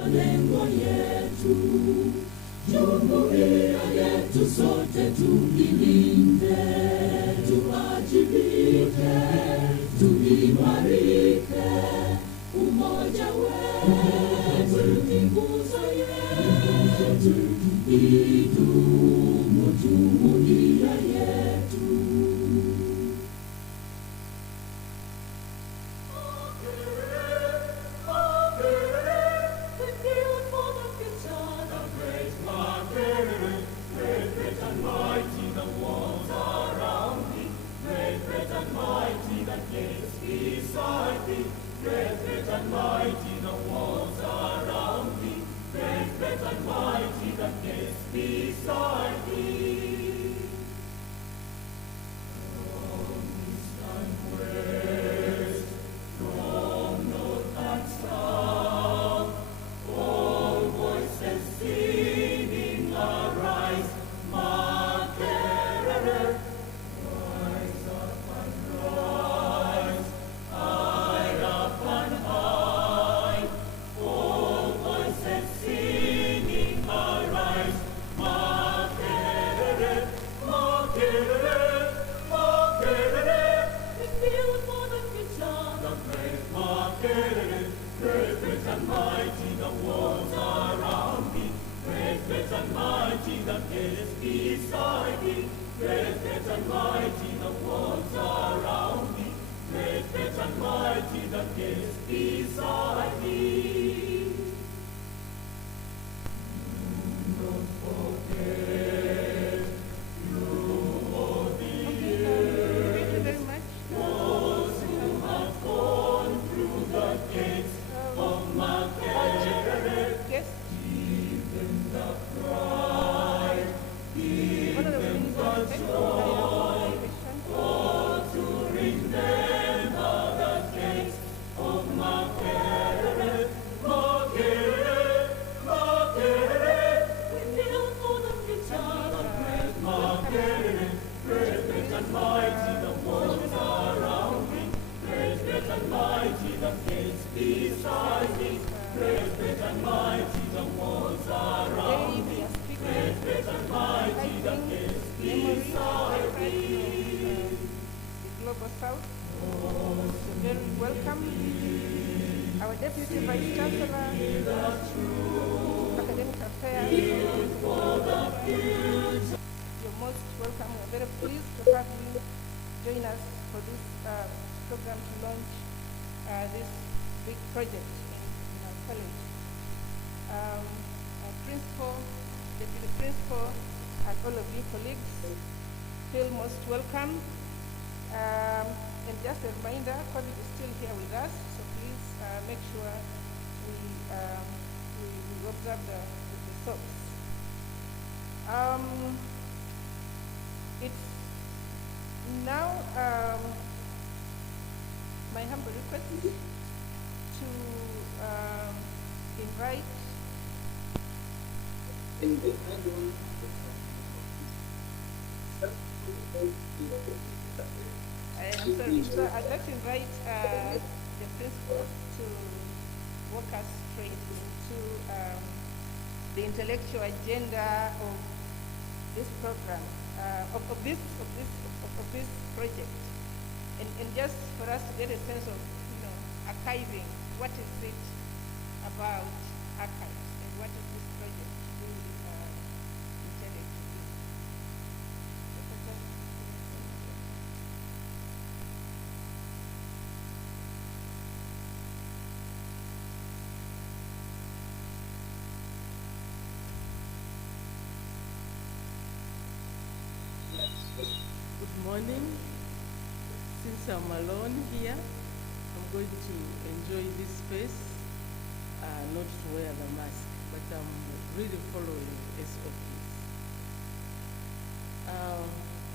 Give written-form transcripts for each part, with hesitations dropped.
malengo yetu, jumuiya yetu sote tuilinde, tuajibike, tuimarike, umoja wetu ni nguzo yetu, idumu jumuiya yetu. Our Deputy Vice Chancellor, Academic Affairs, you're most welcome. We're very pleased to have you join us for this program to launch this big project in our college. Our principal, deputy principal, and all of you colleagues feel most welcome. And just a reminder, college is still here with us, so please make sure we observe the SOPs. It's now my humble request to invite I'm sorry, so I'd like to invite the principal to walk us straight into the intellectual agenda of this program, of this project, and just for us to get a sense of, archiving. What is it about archives, and what is this project really intended to do? Good morning. Since I'm alone here, I'm going to enjoy this space, not to wear the mask, but I'm really following SOPs.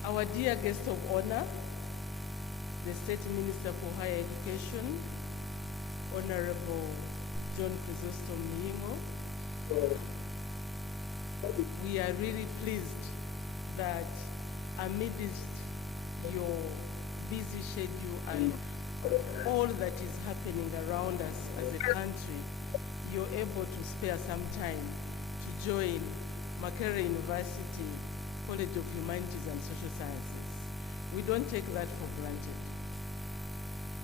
Our dear guest of honor, the State Minister for Higher Education, Honorable John Chrysostom Mihingo, we are really pleased that amidst your busy schedule and all that is happening around us as a country, you're able to spare some time to join Makerere University College of Humanities and Social Sciences. We don't take that for granted.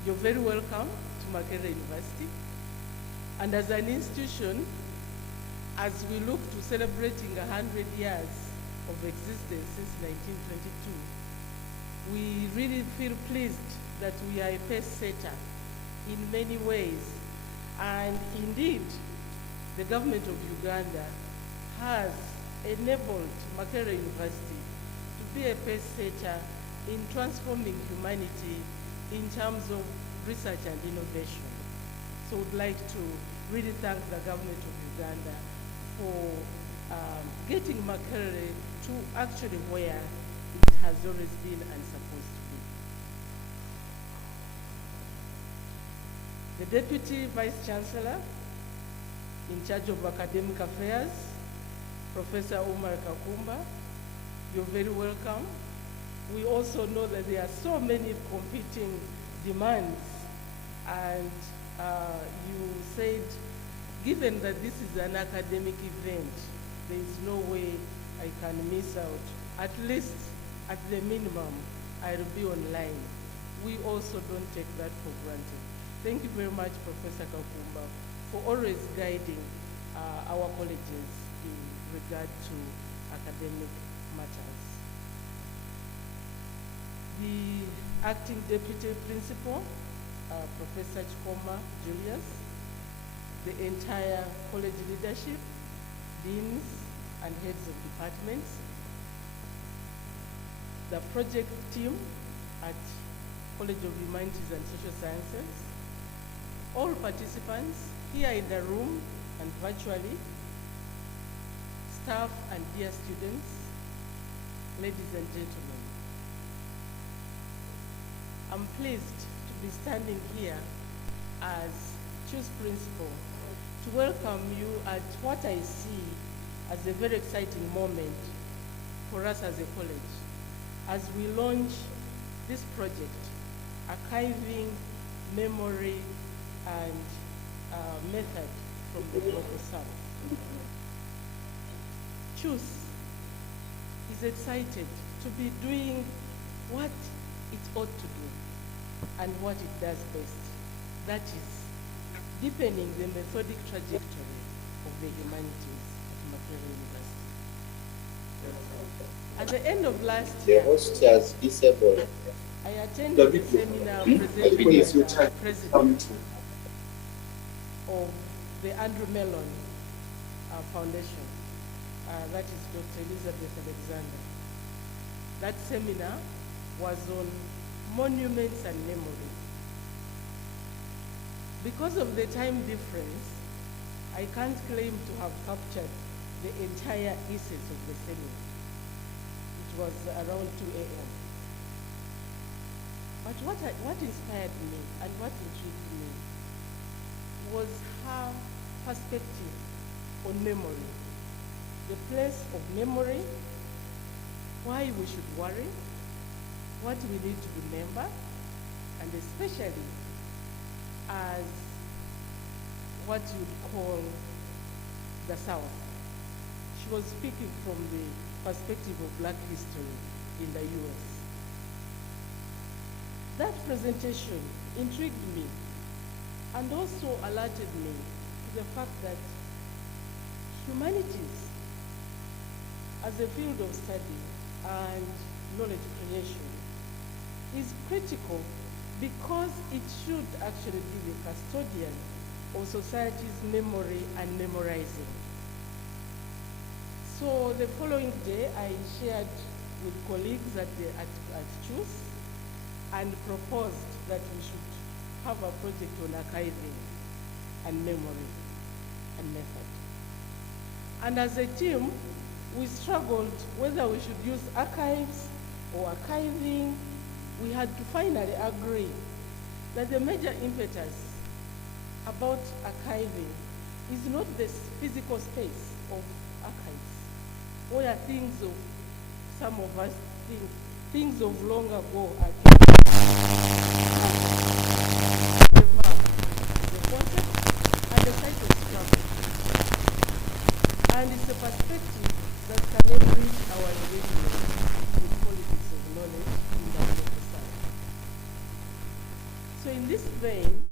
You're very welcome to Makerere University. And as an institution, as we look to celebrating 100 years of existence since 1922, we really feel pleased that we are a pace setter in many ways. And indeed, the government of Uganda has enabled Makerere University to be a pace setter in transforming humanity in terms of research and innovation. So we'd like to really thank the government of Uganda for getting Makerere to actually where it has always been and supposed to be. The Deputy Vice Chancellor in charge of academic affairs, Professor Omar Kakumba, you're very welcome. We also know that there are so many competing demands, and you said, given that this is an academic event, there is no way I can miss out. At least, at the minimum, I'll be online. We also don't take that for granted. Thank you very much, Professor Kakumba, for always guiding our colleges in regard to academic matters. The acting deputy principal, Professor Chikoma Julius, the entire college leadership, deans and heads of departments, the project team at College of Humanities and Social Sciences, all participants here in the room and virtually, staff and dear students, ladies and gentlemen. I'm pleased to be standing here as CHUSS principal to welcome you at what I see as a very exciting moment for us as a college as we launch this project, archiving memory and method from the Global South. CHUSS is excited to be doing what it ought to do and what it does best. That is deepening the methodic trajectory of the humanities at Makerere University. At the end of last year, The host has disabled. I attended a seminar presented by the president of the Andrew Mellon Foundation, that is Dr. Elizabeth Alexander. That seminar was on monuments and memory. Because of the time difference, I can't claim to have captured the entire essence of the seminar. It was around 2 a.m. But what inspired me and what intrigued me was her perspective on memory, the place of memory, why we should worry, what we need to remember, and especially as what you'd call the South. She was speaking from the perspective of Black history in the US. That presentation intrigued me and also alerted me to the fact that humanities as a field of study and knowledge creation is critical because it should actually be the custodian of society's memory and memorizing. So the following day, I shared with colleagues at CHUSS and proposed that we should have a project on archiving and memory and method. And as a team, we struggled whether we should use archives or archiving. We had to finally agree that the major impetus about archiving is not the physical space of archives, where things of some of us think, things of long ago are kept. The concept and the site of struggle. And it's a perspective that can enrich our engagement with politics of knowledge in the local science. So in this vein,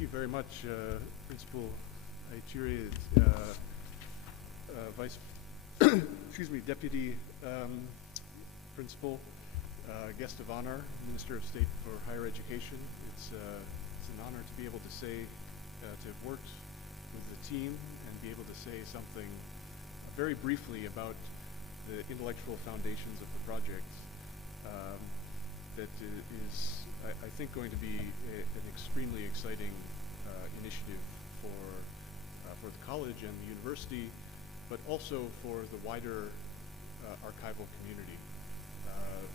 Thank you very much, Principal Aichiri, Vice, excuse me, Deputy Principal, Guest of Honor, Minister of State for Higher Education. It's an honor to be able to say, to have worked with the team and be able to say something very briefly about the intellectual foundations of the project that is, I think, going to be an extremely exciting initiative for the college and the university, but also for the wider archival community,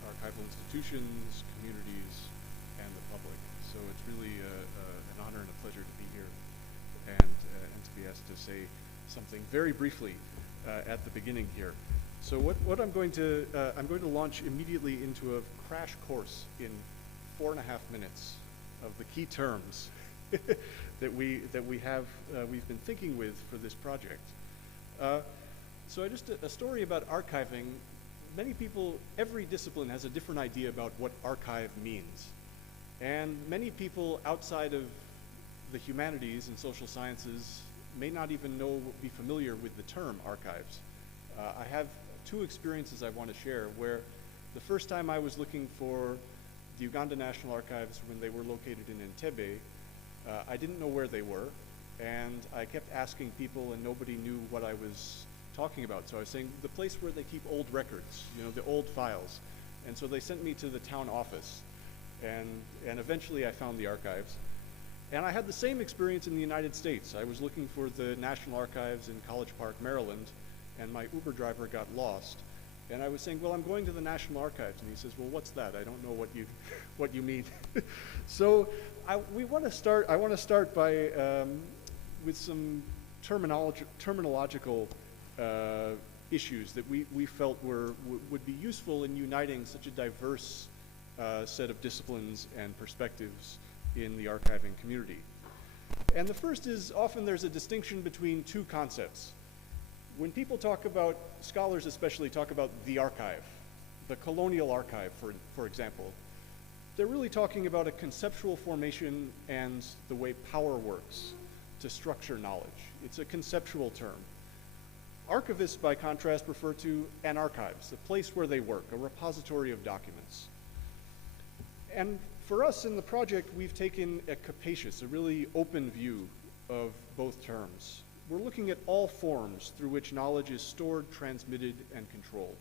archival institutions, communities, and the public. So it's really an honor and a pleasure to be here and to be asked to say something very briefly at the beginning here. So what I'm going to launch immediately into a crash course in 4.5 minutes of the key terms that we've been thinking with for this project. So just a story about archiving. Many people, every discipline has a different idea about what archive means. And many people outside of the humanities and social sciences may not even be familiar with the term archives. I have 2 experiences I want to share where the first time I was looking for the Uganda National Archives when they were located in Entebbe, I didn't know where they were, and I kept asking people and nobody knew what I was talking about. So I was saying the place where they keep old records, the old files. And so they sent me to the town office, and eventually I found the archives. And I had the same experience in the United States. I was looking for the National Archives in College Park, Maryland, and my Uber driver got lost. And I was saying, well, I'm going to the National Archives. And he says, well, what's that? I don't know what you mean. So I want to start by with some terminological issues that we felt would be useful in uniting such a diverse set of disciplines and perspectives in the archiving community. And the first is, often there's a distinction between 2 concepts. When people talk about, scholars especially talk about the archive, the colonial archive, for example, they're really talking about a conceptual formation and the way power works to structure knowledge. It's a conceptual term. Archivists, by contrast, refer to an archives, the place where they work, a repository of documents. And for us in the project, we've taken a capacious, a really open view of both terms. We're looking at all forms through which knowledge is stored, transmitted, and controlled.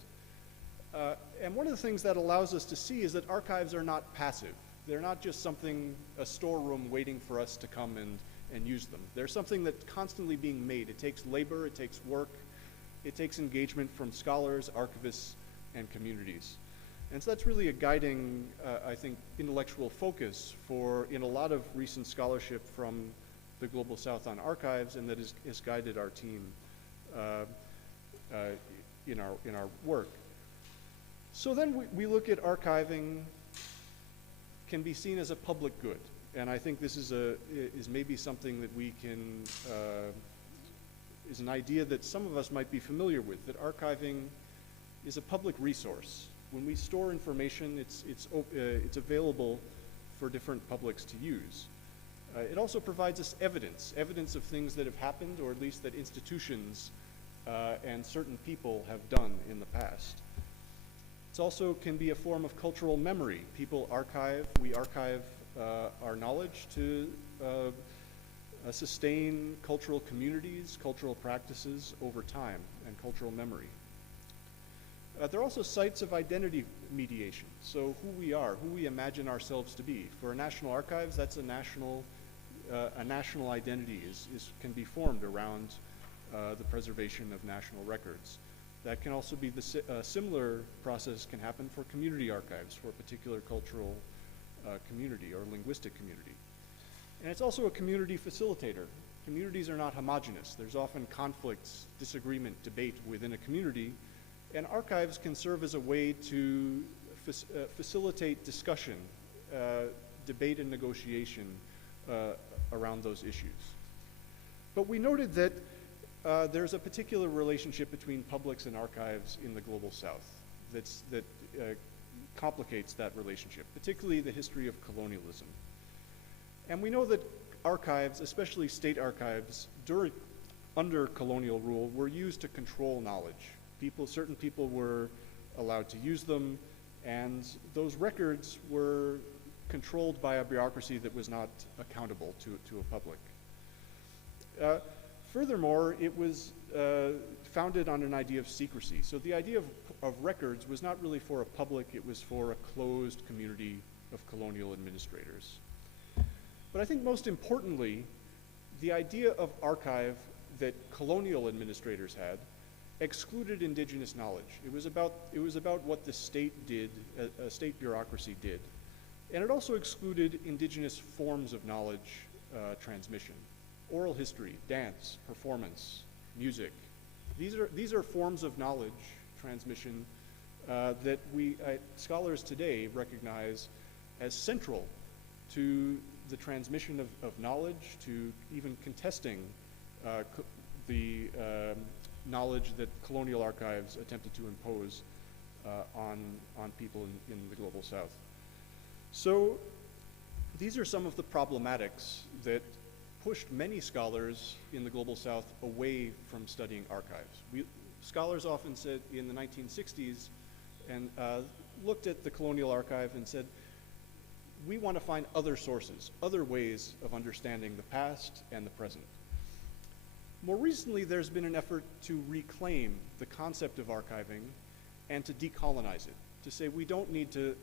And one of the things that allows us to see is that archives are not passive. They're not just something, a storeroom waiting for us to come and use them. They're something that's constantly being made. It takes labor, it takes work, it takes engagement from scholars, archivists, and communities. And so that's really a guiding, I think, intellectual focus in a lot of recent scholarship from the Global South on archives, and that has guided our team in our work. So then we look at archiving can be seen as a public good, and I think this is maybe something that we can is an idea that some of us might be familiar with, that archiving is a public resource. When we store information, it's available for different publics to use. It also provides us evidence of things that have happened, or at least that institutions and certain people have done in the past. It also can be a form of cultural memory. We archive our knowledge to sustain cultural communities, cultural practices over time, and cultural memory. They're also sites of identity mediation, so who we are, who we imagine ourselves to be. For National Archives, that's a national identity can be formed around the preservation of national records. That can also be similar process can happen for community archives for a particular cultural community or linguistic community. And it's also a community facilitator. Communities are not homogeneous. There's often conflicts, disagreement, debate within a community, and archives can serve as a way to facilitate discussion, debate and negotiation around those issues. But we noted that there's a particular relationship between publics and archives in the Global South that complicates that relationship, particularly the history of colonialism. And we know that archives, especially state archives, under colonial rule, were used to control knowledge. Certain people were allowed to use them, and those records were controlled by a bureaucracy that was not accountable to a public. Furthermore, it was founded on an idea of secrecy. So the idea of records was not really for a public, it was for a closed community of colonial administrators. But I think most importantly, the idea of archive that colonial administrators had excluded indigenous knowledge. It was about what the state did, a state bureaucracy did. And it also excluded indigenous forms of knowledge transmission. Oral history, dance, performance, music. These are forms of knowledge transmission that scholars today recognize as central to the transmission of knowledge, to even contesting the knowledge that colonial archives attempted to impose on people in the global south. So these are some of the problematics that pushed many scholars in the global south away from studying archives. Scholars often said in the 1960s and looked at the colonial archive and said, we want to find other sources, other ways of understanding the past and the present. More recently, there's been an effort to reclaim the concept of archiving and to decolonize it, to say we don't need to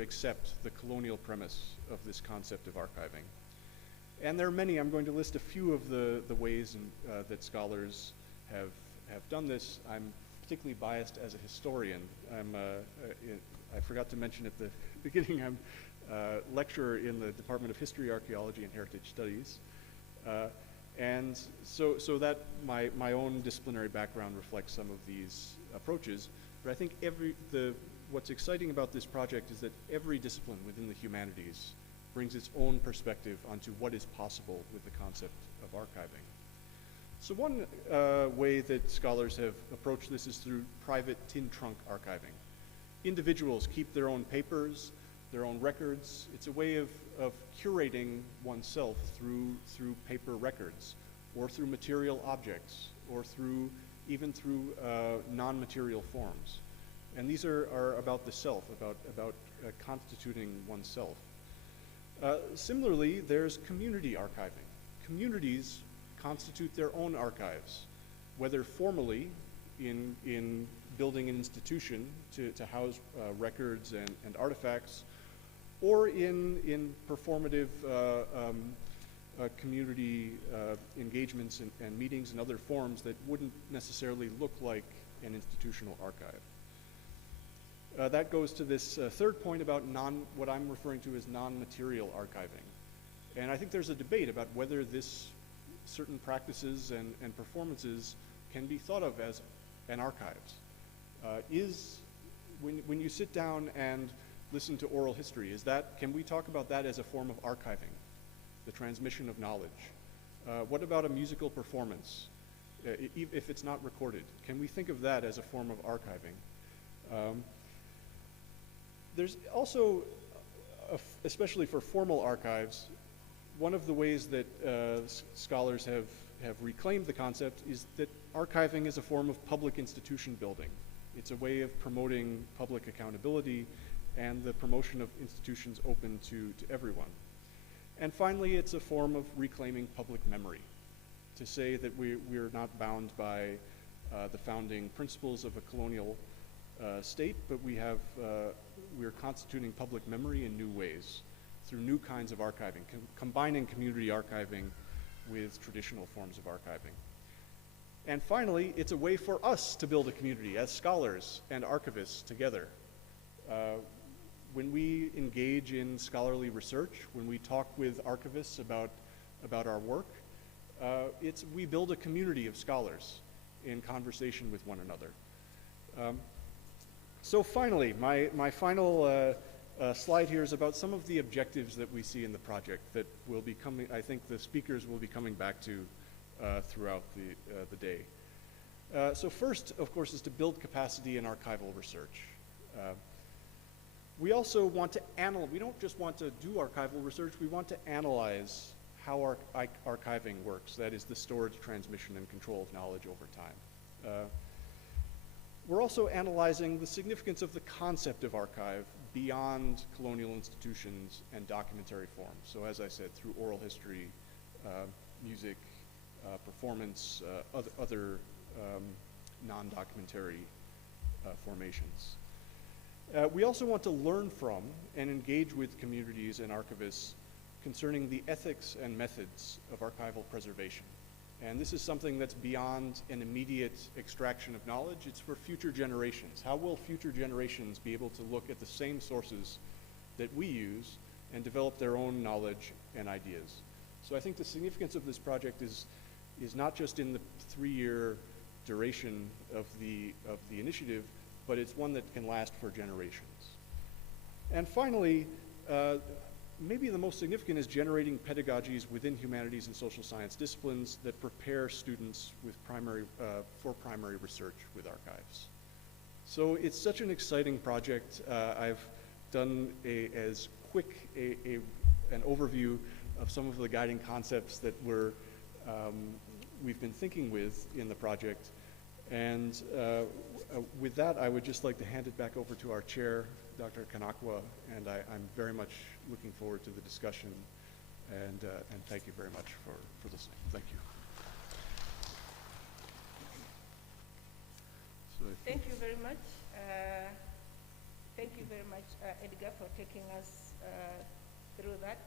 accept the colonial premise of this concept of archiving. And there are many. I'm going to list a few of the ways that scholars have done this. I'm particularly biased as a historian. I forgot to mention at the beginning, I'm a lecturer in the Department of History, Archaeology, and Heritage Studies. And so that my own disciplinary background reflects some of these approaches. But I think what's exciting about this project is that every discipline within the humanities brings its own perspective onto what is possible with the concept of archiving. So one way that scholars have approached this is through private tin trunk archiving. Individuals keep their own papers, their own records. It's a way of curating oneself through paper records, or through material objects, or even through non-material forms. And these are about the self, about constituting oneself. Similarly, there's community archiving. Communities constitute their own archives, whether formally in building an institution to house records and artifacts, or in performative community engagements and meetings and other forms that wouldn't necessarily look like an institutional archive. That goes to this third point about what I'm referring to as non-material archiving. And I think there's a debate about whether certain practices and performances can be thought of as an archive. When you sit down and listen to oral history, can we talk about that as a form of archiving, the transmission of knowledge? What about a musical performance, if it's not recorded? Can we think of that as a form of archiving? There's also, especially for formal archives, one of the ways that scholars have reclaimed the concept is that archiving is a form of public institution building. It's a way of promoting public accountability and the promotion of institutions open to everyone. And finally, it's a form of reclaiming public memory, to say that we're not bound by the founding principles of a colonial state, but we're constituting public memory in new ways through new kinds of archiving, combining community archiving with traditional forms of archiving. And finally, it's a way for us to build a community as scholars and archivists together. When we engage in scholarly research, when we talk with archivists about our work, we build a community of scholars in conversation with one another. So finally, my final slide here is about some of the objectives that we see in the project that will be coming, I think the speakers will be coming back to throughout the day. So first, of course, is to build capacity in archival research. We also want to we don't just want to do archival research, we want to analyze how archiving works, that is the storage, transmission, and control of knowledge over time. We're also analyzing the significance of the concept of archive beyond colonial institutions and documentary forms. So as I said, through oral history, music, performance, other non-documentary formations. We also want to learn from and engage with communities and archivists concerning the ethics and methods of archival preservation. And this is something that's beyond an immediate extraction of knowledge. It's for future generations. How will future generations be able to look at the same sources that we use and develop their own knowledge and ideas? So I think the significance of this project is not just in the 3-year duration of the initiative, but it's one that can last for generations. And finally, maybe the most significant is generating pedagogies within humanities and social science disciplines that prepare students with for primary research with archives. So it's such an exciting project. I've done as quick an overview of some of the guiding concepts that we've been thinking with in the project. And with that, I would just like to hand it back over to our chair, Dr. Kanakwa, and I'm very much looking forward to the discussion, and thank you very much for listening. Thank you. So Thank you very much. Thank you very much, Edgar, for taking us through that.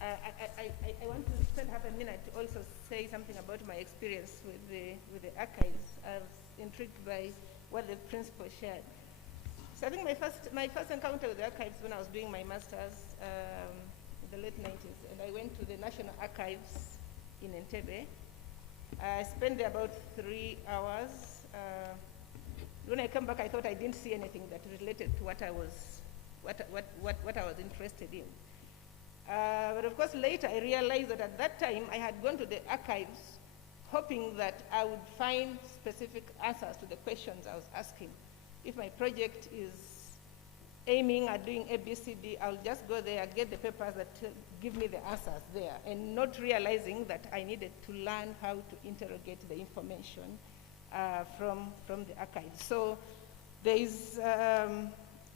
I want to spend half a minute to also say something about my experience with the archives. I was intrigued by what the principal shared. So I think my first encounter with the archives when I was doing my master's in the late 90s, and I went to the National Archives in Entebbe. I spent there about 3 hours. When I came back, I thought I didn't see anything that related to what I was interested in. But of course, later I realized that at that time I had gone to the archives hoping that I would find specific answers to the questions I was asking. If my project is aiming at doing ABCD, I'll just go there, get the papers that give me the answers there, and not realizing that I needed to learn how to interrogate the information from the archives. So there is,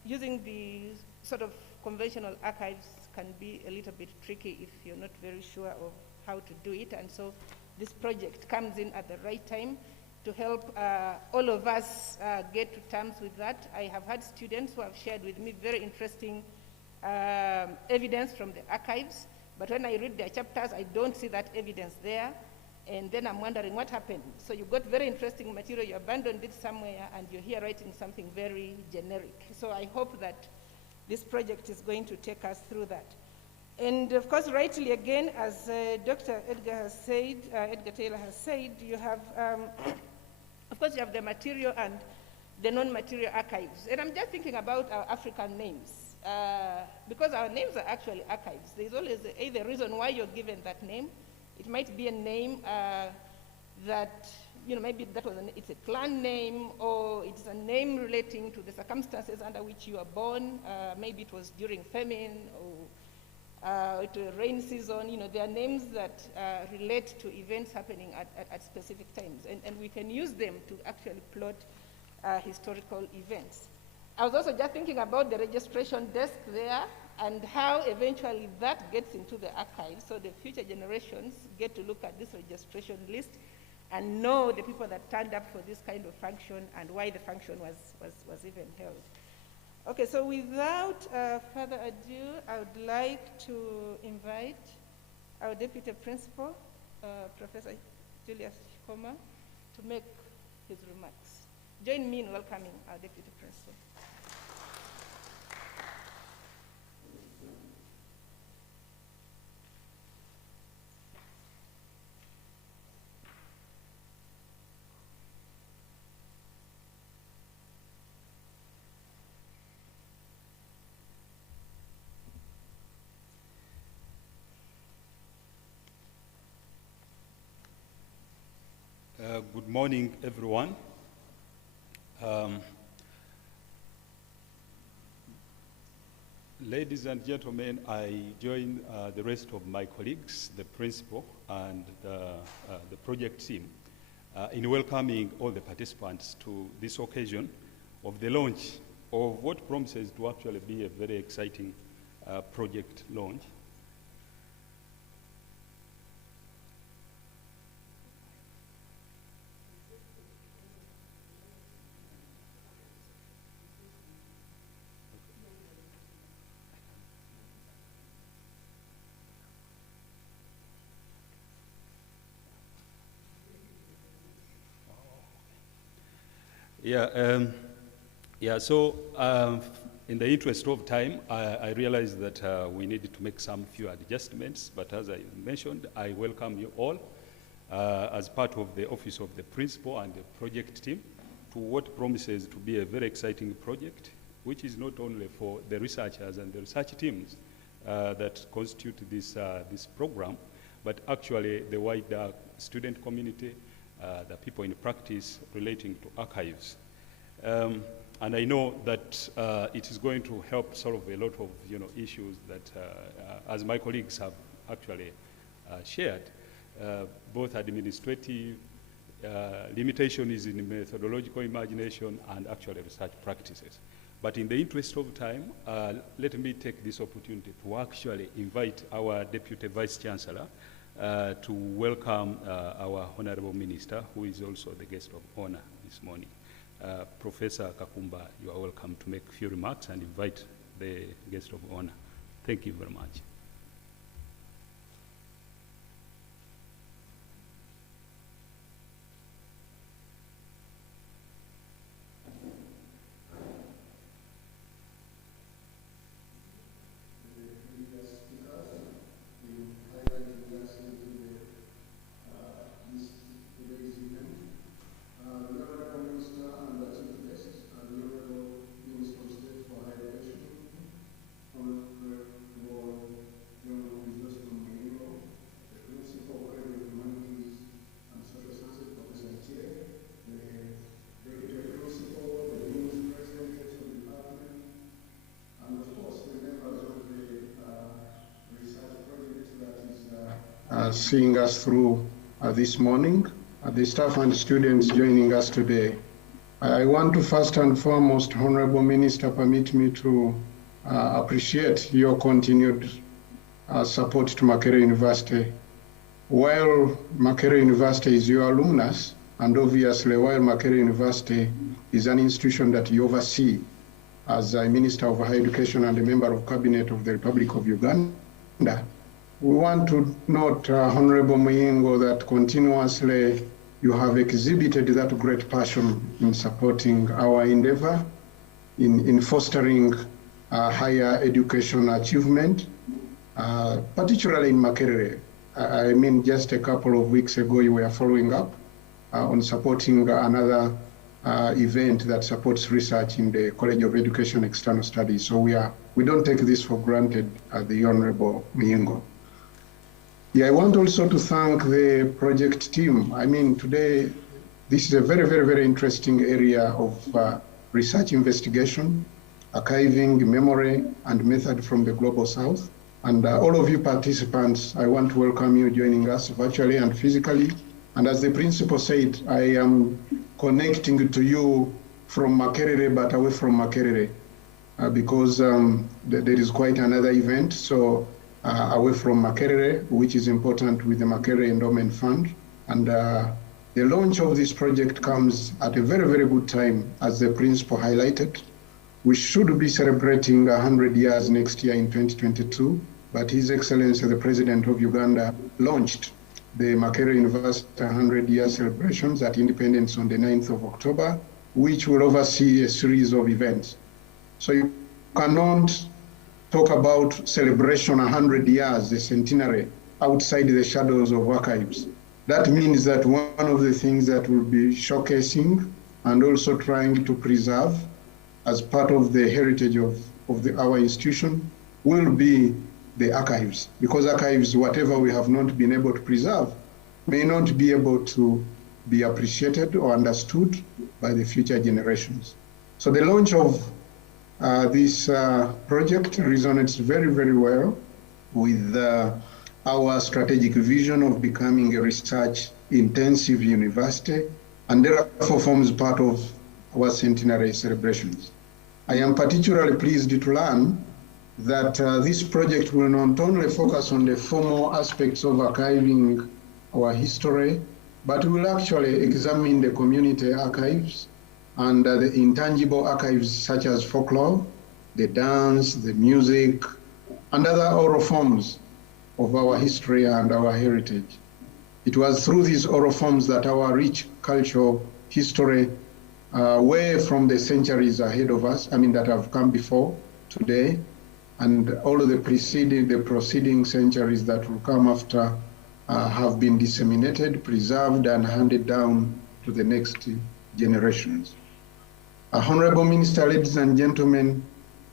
using the sort of conventional archives can be a little bit tricky if you're not very sure of how to do it, and so this project comes in at the right time to help all of us get to terms with that. I have had students who have shared with me very interesting evidence from the archives, but when I read their chapters, I don't see that evidence there, and then I'm wondering what happened. So you got very interesting material, you abandoned it somewhere, and you're here writing something very generic. So I hope that this project is going to take us through that. And of course, rightly again, as Dr. Edgar Taylor has said, you have, of course, you have the material and the non-material archives. And I'm just thinking about our African names. Because our names are actually archives. There's always a reason why you're given that name. It might be a name that, you know, maybe it's a clan name, or it's a name relating to the circumstances under which you are born. Maybe it was during famine, or to a rain season. You know, there are names that relate to events happening at specific times, and we can use them to actually plot historical events. I was also just thinking about the registration desk there and how eventually that gets into the archive, so the future generations get to look at this registration list and know the people that turned up for this kind of function and why the function was even held. Okay, so without further ado, I would like to invite our Deputy Principal, Professor Julius Shikoma, to make his remarks. Join me in welcoming our Deputy Principal. Good morning, everyone. Ladies and gentlemen, I join the rest of my colleagues, the principal and the project team, in welcoming all the participants to this occasion of the launch of what promises to actually be a very exciting project launch. So in the interest of time, I realize that we needed to make some few adjustments, but as I mentioned, I welcome you all as part of the Office of the Principal and the project team to what promises to be a very exciting project, which is not only for the researchers and the research teams that constitute this program, but actually the wider student community, the people in practice relating to archives. And I know that it is going to help solve a lot of issues that, as my colleagues have actually shared, both administrative limitations in methodological imagination and actually research practices. But in the interest of time, let me take this opportunity to actually invite our Deputy Vice Chancellor to welcome our Honorable Minister, who is also the guest of honor this morning. Professor Kakumba, you are welcome to make a few remarks and invite the guest of honor. Thank you very much. Seeing us through this morning, the staff and students joining us today. I want to first and foremost, Honorable Minister, permit me to appreciate your continued support to Makerere University. While Makerere University is your alumnus, and obviously while Makerere University is an institution that you oversee as a Minister of Higher Education and a Member of Cabinet of the Republic of Uganda, we want to note, Honorable Muyingo, that continuously you have exhibited that great passion in supporting our endeavor, in fostering higher education achievement, particularly in Makerere. I mean, just a couple of weeks ago, you were following up on supporting another event that supports research in the College of Education External Studies. So we don't take this for granted, the Honorable Muyingo. Yeah, I want also to thank the project team. I mean, today, this is a very, very, very interesting area of research investigation, archiving, memory, and method from the Global South. And all of you participants, I want to welcome you joining us virtually and physically. And as the principal said, I am connecting to you from Makerere, but away from Makerere, because there is quite another event. So away from Makerere, which is important with the Makerere Endowment Fund. And the launch of this project comes at a very, very good time, as the principal highlighted. We should be celebrating 100 years next year in 2022, but His Excellency, the President of Uganda, launched the Makerere University 100-year celebrations at Independence on the 9th of October, which will oversee a series of events. So you cannot talk about celebration 100 years, the centenary, outside the shadows of archives. That means that one of the things that we'll be showcasing and also trying to preserve as part of the heritage of our institution will be the archives, because archives, whatever we have not been able to preserve, may not be able to be appreciated or understood by the future generations. So the launch of This project resonates very, very well with our strategic vision of becoming a research-intensive university, and therefore forms part of our centenary celebrations. I am particularly pleased to learn that this project will not only focus on the formal aspects of archiving our history, but will actually examine the community archives and the intangible archives such as folklore, the dance, the music, and other oral forms of our history and our heritage. It was through these oral forms that our rich cultural history, way from the centuries ahead of us, that have come before today, and all of the proceeding centuries that will come after, have been disseminated, preserved, and handed down to the next generations. Honorable Minister, ladies and gentlemen,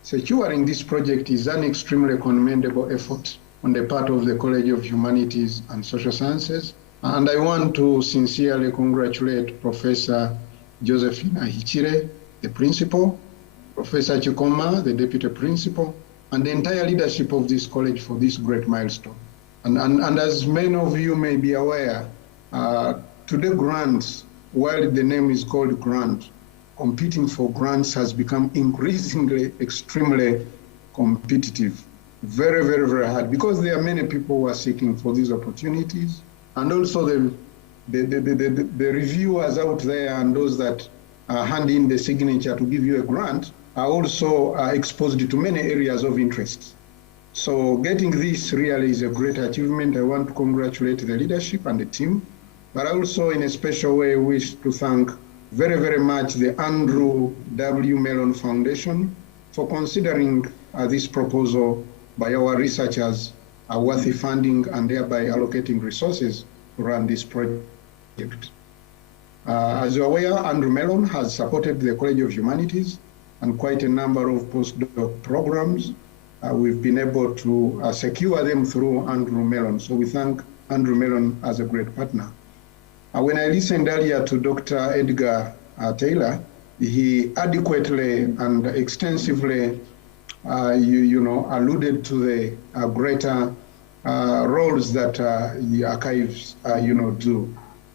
securing this project is an extremely commendable effort on the part of the College of Humanities and Social Sciences, and I want to sincerely congratulate Professor Josephine Ahichire, the principal, Professor Chikoma, the deputy principal, and the entire leadership of this college for this great milestone. And as many of you may be aware, today grants, while the name is called grant, competing for grants has become increasingly extremely competitive. Very, very, very hard, because there are many people who are seeking for these opportunities, and also the reviewers out there and those that hand in the signature to give you a grant are also exposed to many areas of interest. So getting this really is a great achievement. I want to congratulate the leadership and the team, but I also in a special way wish to thank very, very much the Andrew W. Mellon Foundation for considering this proposal by our researchers worthy funding and thereby allocating resources to run this project. As you're aware, Andrew Mellon has supported the College of Humanities and quite a number of postdoc programs. We've been able to secure them through Andrew Mellon. So we thank Andrew Mellon as a great partner. When I listened earlier to Dr. Edgar Taylor, he adequately and extensively alluded to the greater roles that the archives do.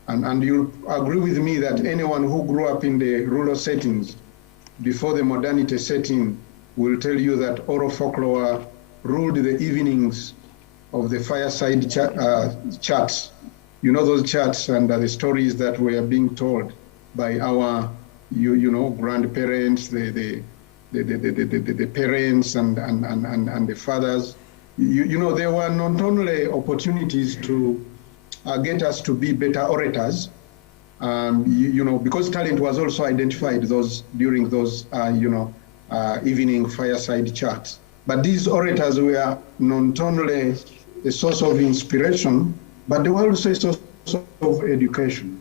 And you'll agree with me that anyone who grew up in the rural settings before the modernity setting will tell you that oral folklore ruled the evenings of the fireside chats. You know those chats and the stories that were being told by our, grandparents, the parents and the fathers. There were not only opportunities to get us to be better orators, because talent was also identified during those, evening fireside chats. But these orators were not only a source of inspiration, but they were also a source of education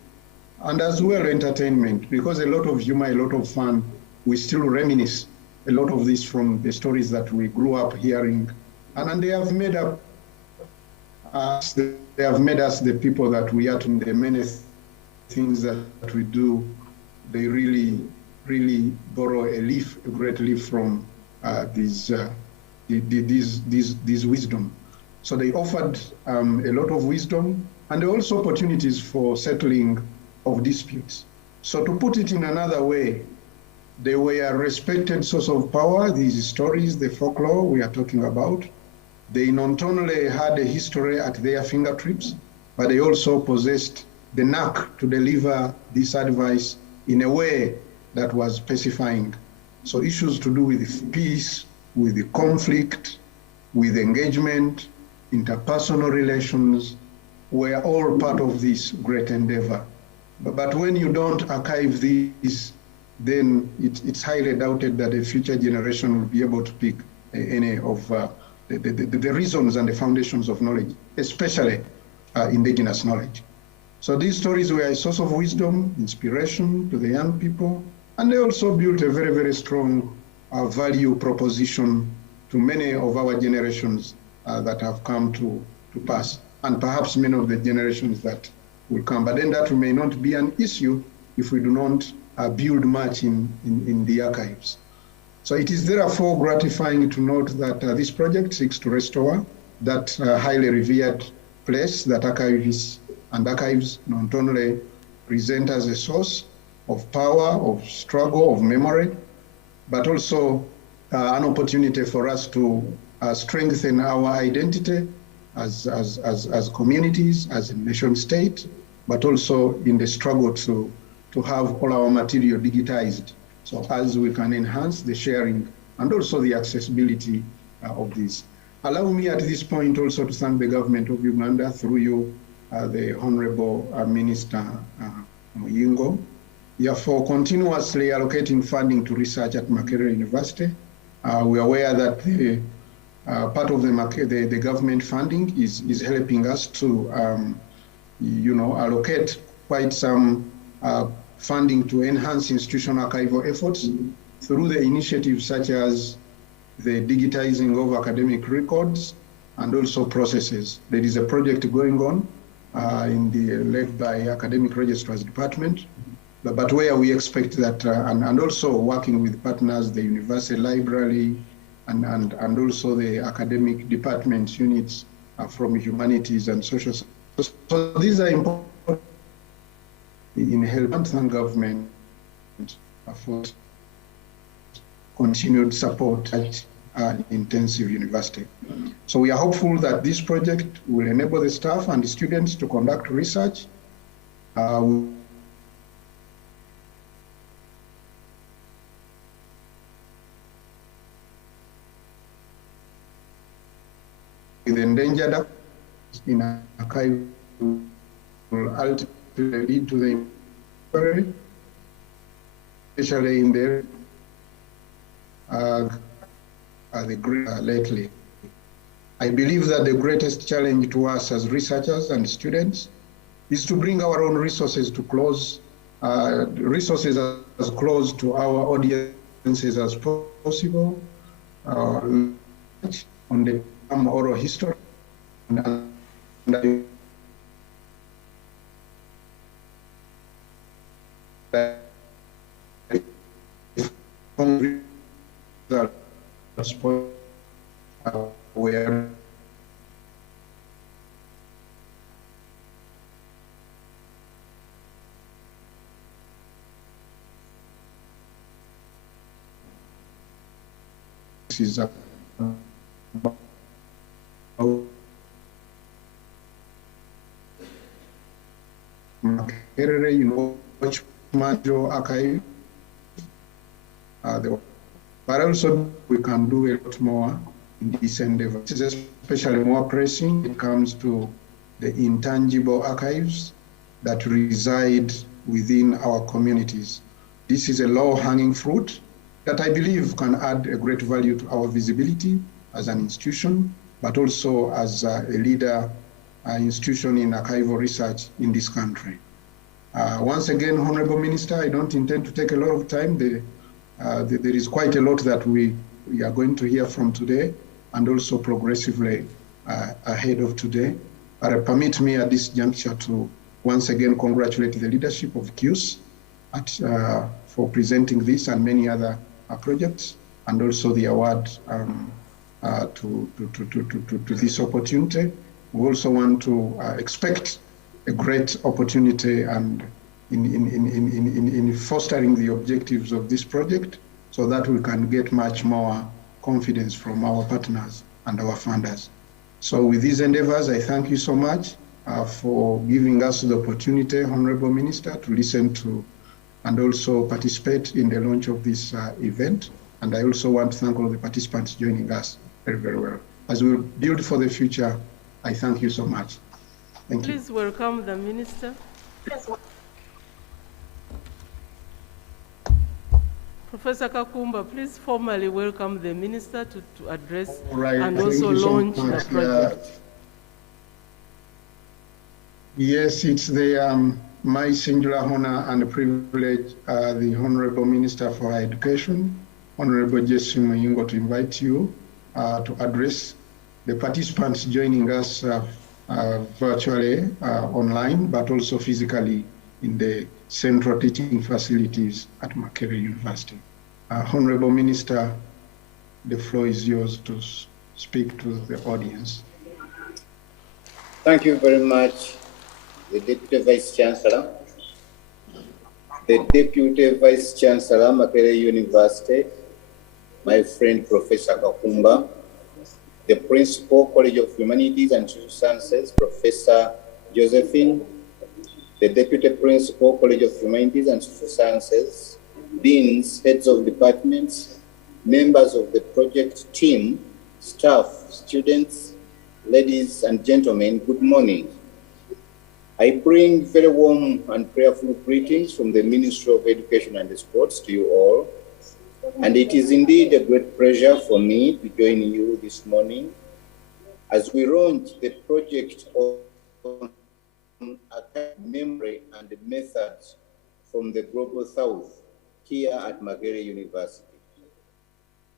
and as well entertainment, because a lot of humor, a lot of fun, we still reminisce a lot of this from the stories that we grew up hearing, and they have made up us, they have made us the people that we are today. The many things that we do, they really, really borrow a great leaf from these wisdom. So they offered a lot of wisdom and also opportunities for settling of disputes. So to put it in another way, they were a respected source of power, these stories, the folklore we are talking about. They not only had a history at their fingertips, but they also possessed the knack to deliver this advice in a way that was pacifying. So issues to do with peace, with the conflict, with engagement, interpersonal relations, were all part of this great endeavor. But when you don't archive these, then it's highly doubted that a future generation will be able to pick any of the reasons and the foundations of knowledge, especially indigenous knowledge. So these stories were a source of wisdom, inspiration to the young people, and they also built a very, very strong value proposition to many of our generations that have come to pass, and perhaps many of the generations that will come. But then that may not be an issue if we do not build much in the archives. So it is therefore gratifying to note that this project seeks to restore that highly revered place that archivists and archives not only present as a source of power, of struggle, of memory, but also an opportunity for us to strengthen our identity as communities, as a nation state, but also in the struggle to have all our material digitized, so as we can enhance the sharing and also the accessibility of this. Allow me at this point also to thank the government of Uganda through you, the Honorable Minister Muyingo, for continuously allocating funding to research at Makerere University. We are aware that the part of the government funding is helping us to allocate quite some funding to enhance institutional archival efforts through the initiatives such as the digitizing of academic records and also processes. There is a project going on led by Academic Registrars Department, but where we expect that, and also working with partners, the university library, and also the academic departments units from humanities and social sciences. So these are important in helping government for continued support at intensive university. So we are hopeful that this project will enable the staff and the students to conduct research with endangered in archive will ultimately lead to the inquiry, especially in the lately. I believe that the greatest challenge to us as researchers and students is to bring our own resources to close, resources as close to our audiences as possible, on the oral history, and where this is Makerere, which Majo archive, but also we can do a lot more in this endeavor. This is especially more pressing when it comes to the intangible archives that reside within our communities. This is a low-hanging fruit that I believe can add a great value to our visibility as an institution, but also as a leader institution in archival research in this country. Once again, Honorable Minister, I don't intend to take a lot of time. There is quite a lot that we are going to hear from today and also progressively ahead of today. But permit me at this juncture to once again congratulate the leadership of CHUSS for presenting this and many other projects, and also the award to this opportunity. We also want to expect a great opportunity and in fostering the objectives of this project so that we can get much more confidence from our partners and our funders. So with these endeavors, I thank you so much for giving us the opportunity, Honorable Minister, to listen to and also participate in the launch of this event. And I also want to thank all the participants joining us very, very well. As we build for the future, I thank you so much. Thank you. Please welcome the Minister. Professor Kakumba, please formally welcome the Minister to address and also launch the project. Yes, it's my singular honor and privilege, the Honorable Minister for Higher Education, Honorable Jesse Muyingo, to invite you to address the participants joining us virtually online, but also physically in the central teaching facilities at Makerere University. Honorable Minister, the floor is yours to speak to the audience. Thank you very much, the Deputy Vice Chancellor. The Deputy Vice Chancellor, Makerere University, my friend Professor Kakumba, the Principal, College of Humanities and Social Sciences, Professor Josephine, the Deputy Principal, College of Humanities and Social Sciences, Deans, Heads of Departments, members of the project team, staff, students, ladies and gentlemen, good morning. I bring very warm and prayerful greetings from the Ministry of Education and Sports to you all. And it is indeed a great pleasure for me to join you this morning as we launch the project on memory and methods from the Global South here at Makerere University.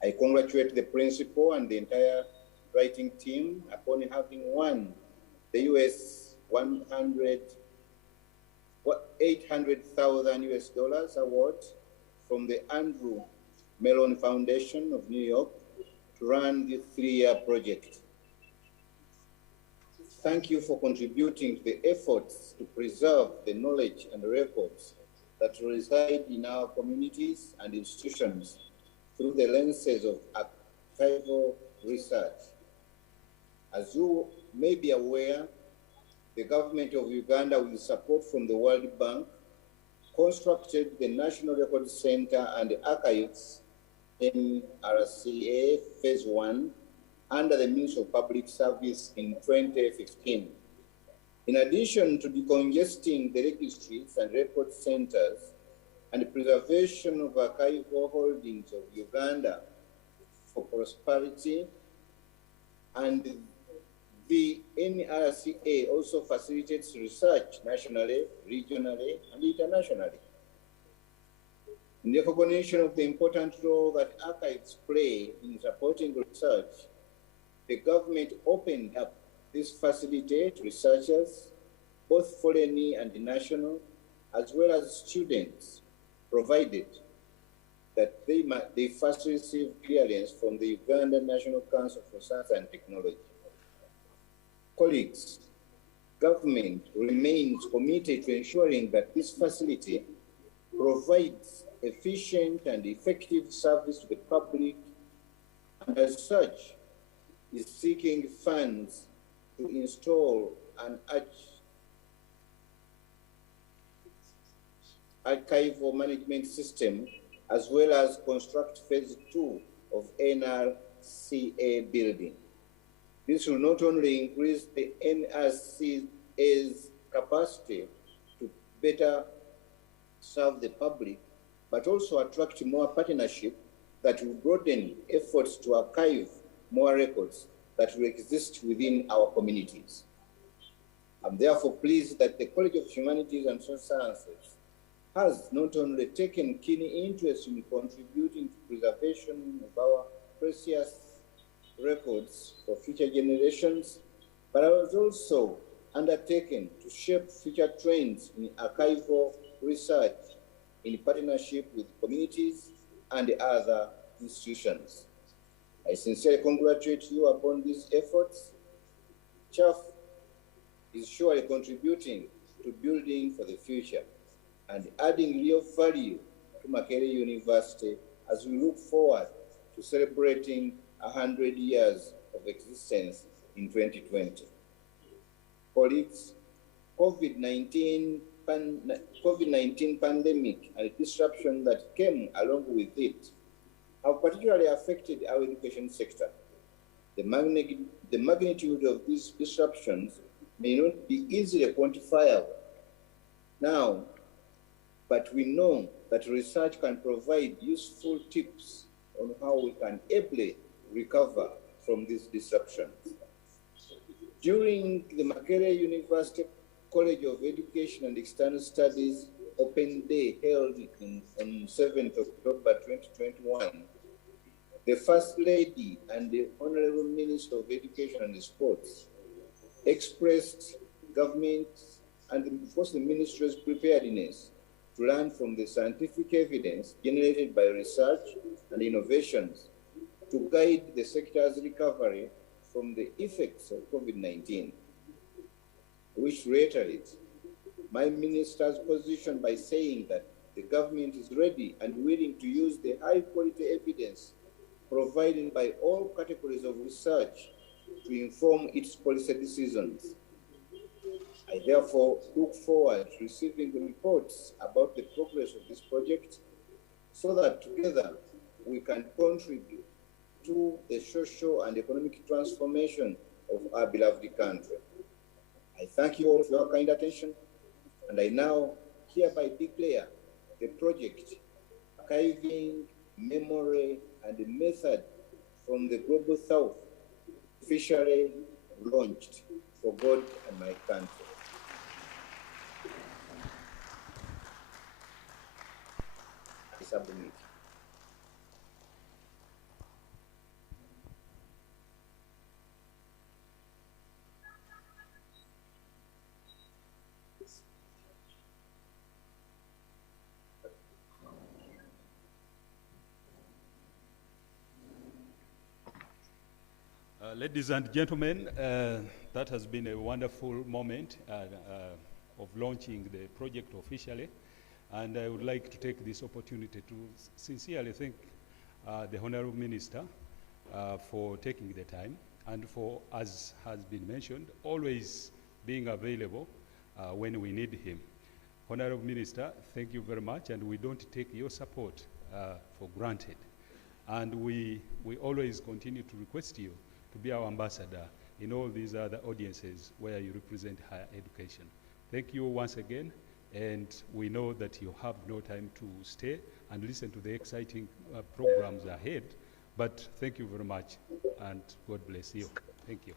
I congratulate the principal and the entire writing team upon having won the US $800,000 award from the Andrew Mellon Foundation of New York to run the 3-year project. Thank you for contributing to the efforts to preserve the knowledge and records that reside in our communities and institutions through the lenses of archival research. As you may be aware, the government of Uganda, with support from the World Bank, constructed the National Record Center and Archives NRCA Phase 1 under the Ministry of Public Service in 2015. In addition to decongesting the registries and record centers and preservation of archival holdings of Uganda for prosperity, and the NRCA also facilitates research nationally, regionally, and internationally. In recognition of the important role that archives play in supporting research, the government opened up this facility to researchers, both foreign and national, as well as students, provided that they first receive clearance from the Uganda National Council for Science and Technology. Colleagues, government remains committed to ensuring that this facility provides efficient and effective service to the public, and as such is seeking funds to install an archival management system, as well as construct phase 2 of NRCA building. This will not only increase the NRCA's capacity to better serve the public, but also attract more partnership that will broaden efforts to archive more records that will exist within our communities. I'm therefore pleased that the College of Humanities and Social Sciences has not only taken keen interest in contributing to preservation of our precious records for future generations, but has also undertaken to shape future trends in archival research in partnership with communities and other institutions. I sincerely congratulate you upon these efforts. CHUSS is surely contributing to building for the future and adding real value to Makerere University as we look forward to celebrating 100 years of existence in 2020. Colleagues, COVID-19 pandemic and disruption that came along with it have particularly affected our education sector. The magnitude of these disruptions may not be easily quantifiable now, but we know that research can provide useful tips on how we can ably recover from these disruptions. During the Makerere University College of Education and External Studies Open Day held on 7th October 2021, the First Lady and the Honorable Minister of Education and Sports expressed government and the Ministry's preparedness to learn from the scientific evidence generated by research and innovations to guide the sector's recovery from the effects of COVID-19. I wish to reiterate my minister's position by saying that the government is ready and willing to use the high-quality evidence provided by all categories of research to inform its policy decisions. I therefore look forward to receiving the reports about the progress of this project so that together we can contribute to the social and economic transformation of our beloved country. I thank you all for your kind attention, and I now hereby declare the project Archiving Memory and Method from the Global South officially launched for God and my country. I submit. Ladies and gentlemen, that has been a wonderful moment of launching the project officially. And I would like to take this opportunity to sincerely thank the Honorable Minister for taking the time and for, as has been mentioned, always being available when we need him. Honorable Minister, thank you very much, and we don't take your support for granted. And we always continue to request you to be our ambassador in all these other audiences where you represent higher education. Thank you once again, and we know that you have no time to stay and listen to the exciting programs ahead, but thank you very much, and God bless you. Thank you.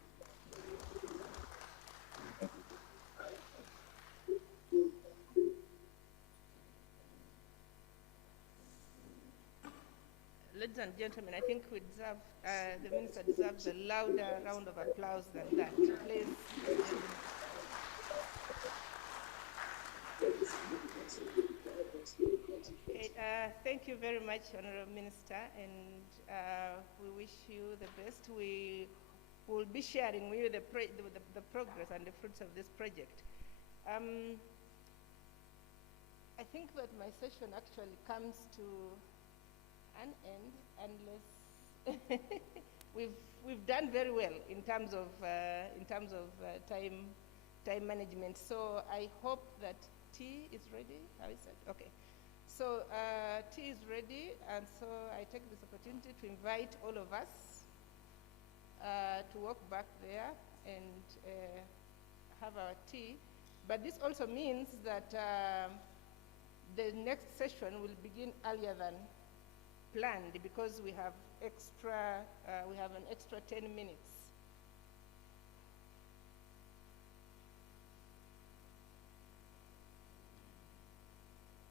Ladies and gentlemen, I think we deserve, the minister deserves a louder round of applause than that. Please. Okay, thank you very much, Honorable Minister, and we wish you the best. We will be sharing with you the progress and the fruits of this project. I think that my session actually comes to an end unless we've done very well in terms of time management. So I hope that tea is ready. How is it? Okay. So tea is ready, and so I take this opportunity to invite all of us to walk back there and have our tea. But this also means that the next session will begin earlier than planned because we have an extra 10 minutes.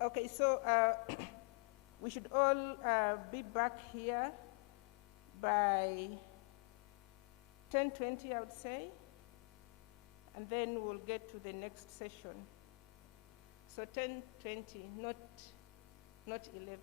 Okay, so we should all be back here by 10:20, I would say, and then we'll get to the next session. So 10:20, not 11.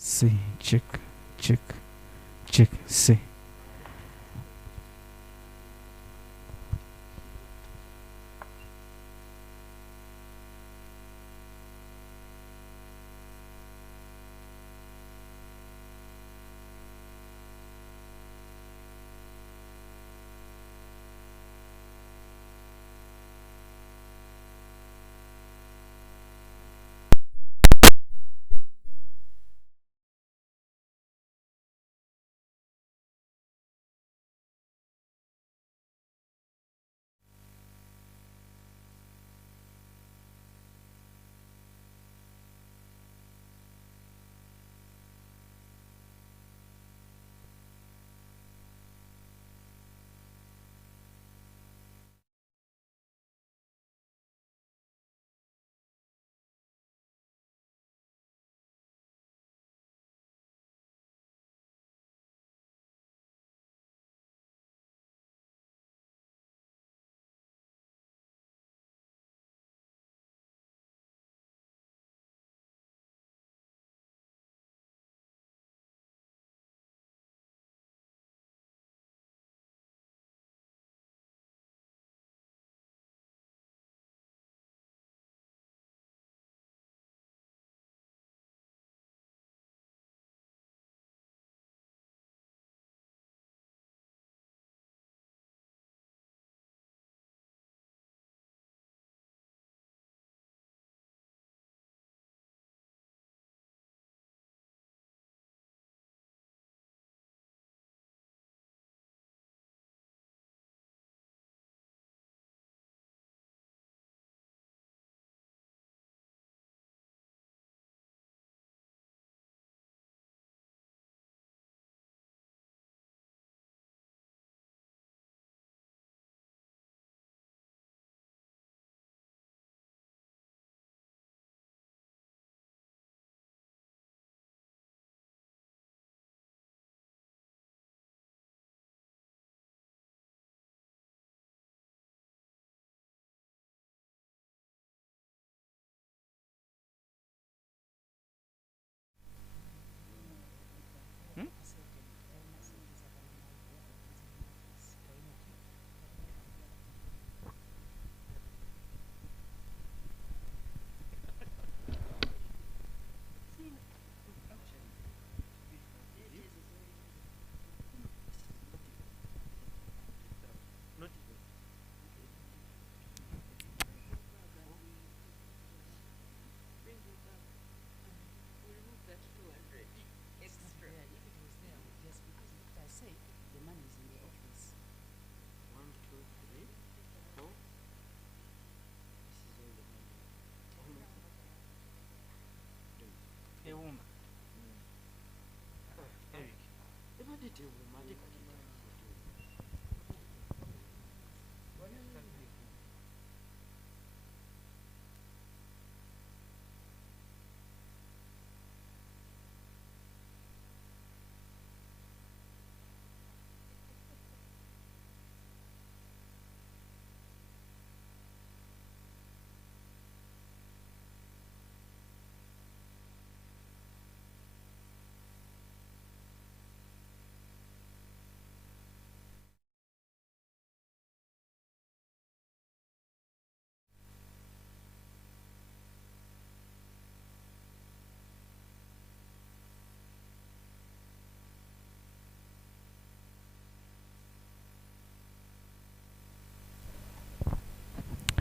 C, check, check, check, C.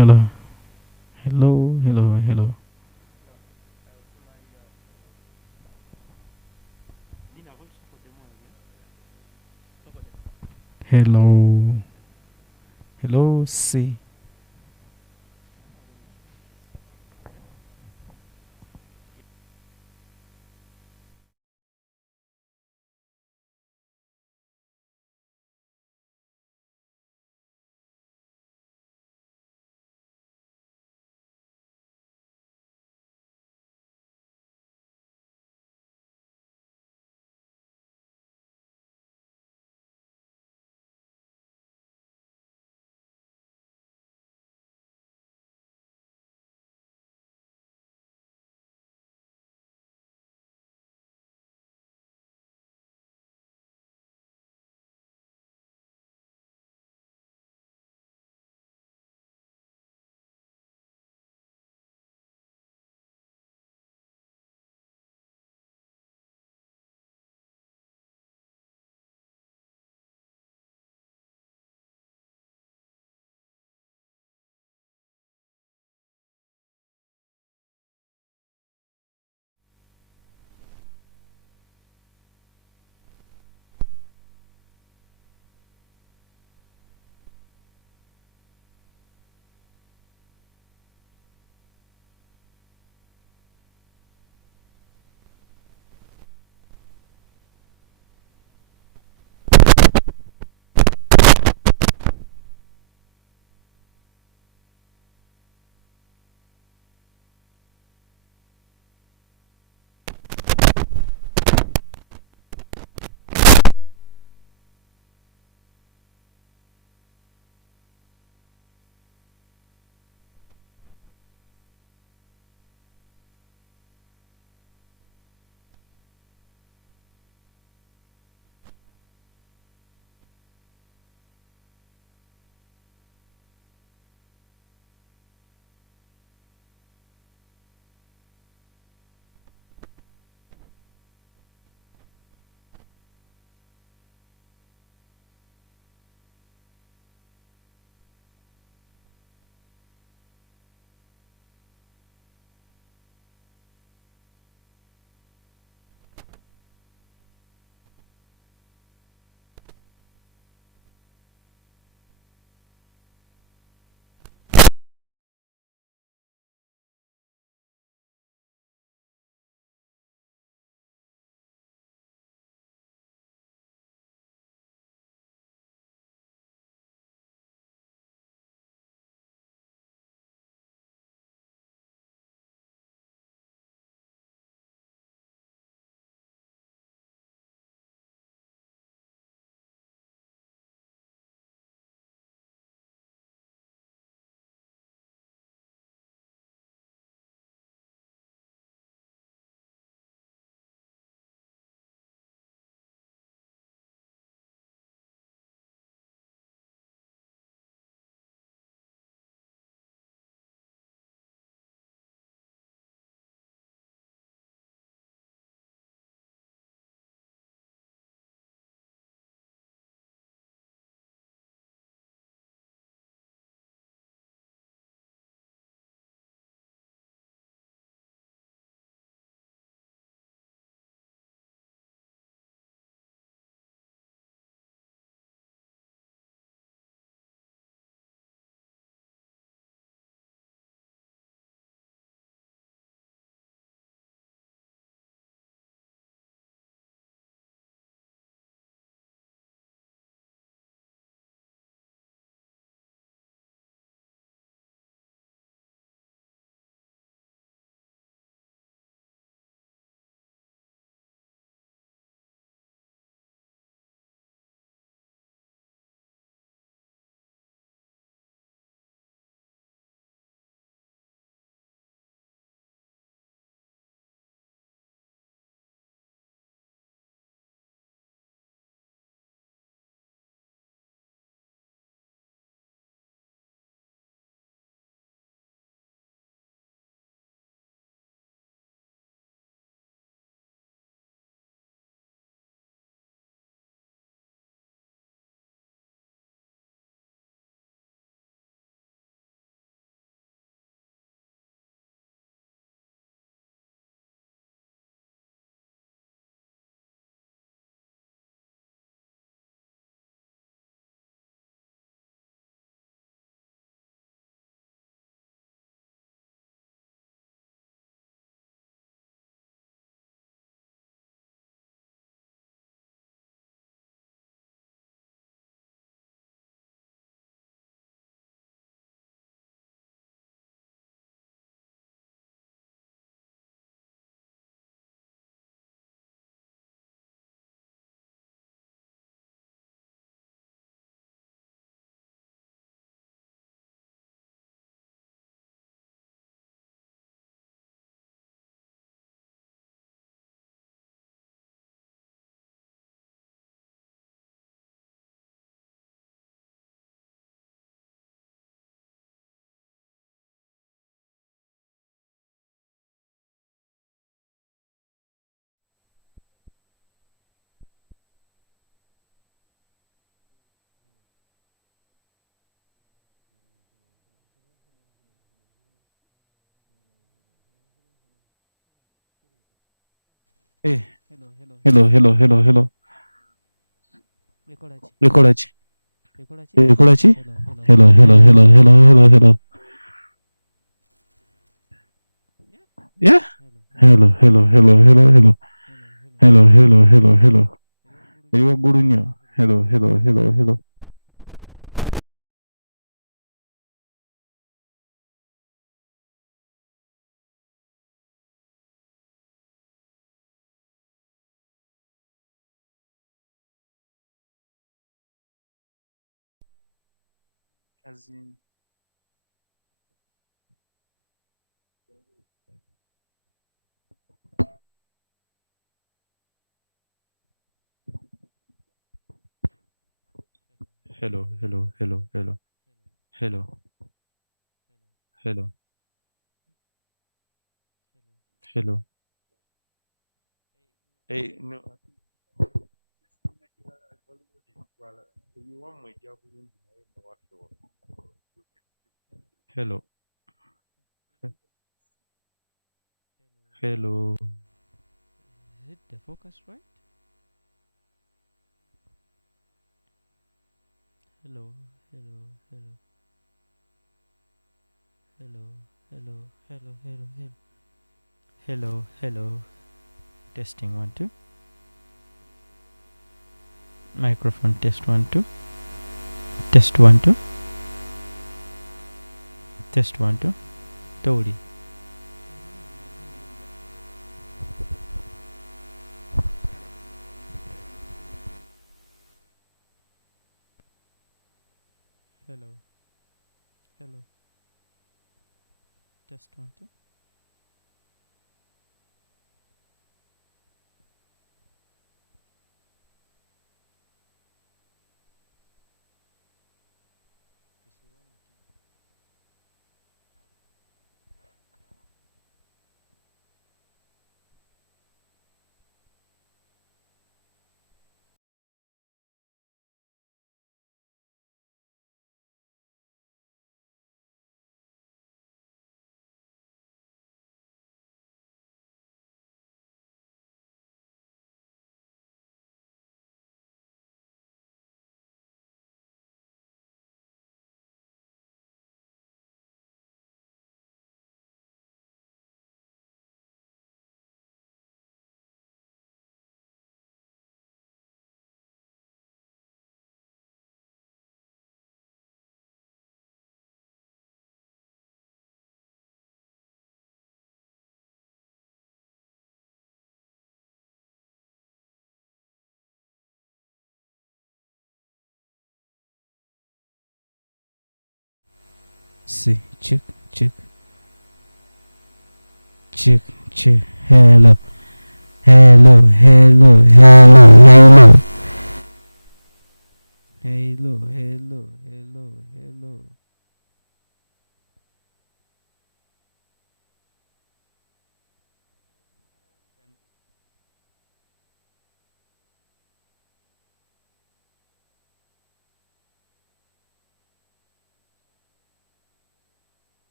Hello, hello, hello, hello. Hello, hello, C.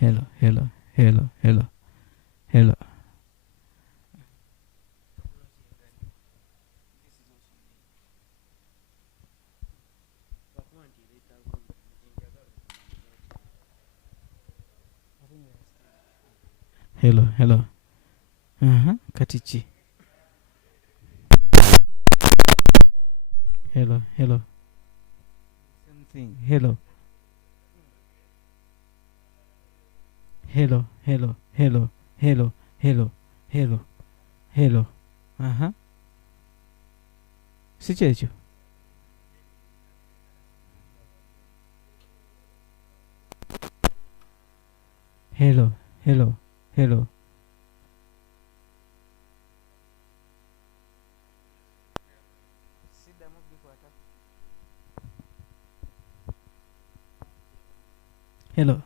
Hello, hello, hello, hello, hello. hello, hello. Katichi. Hello, hello. Same thing. Hello. Hello, hello, hello, hello, hello, hello, hello. Si kyekyo. Hello, hello, hello. Hello.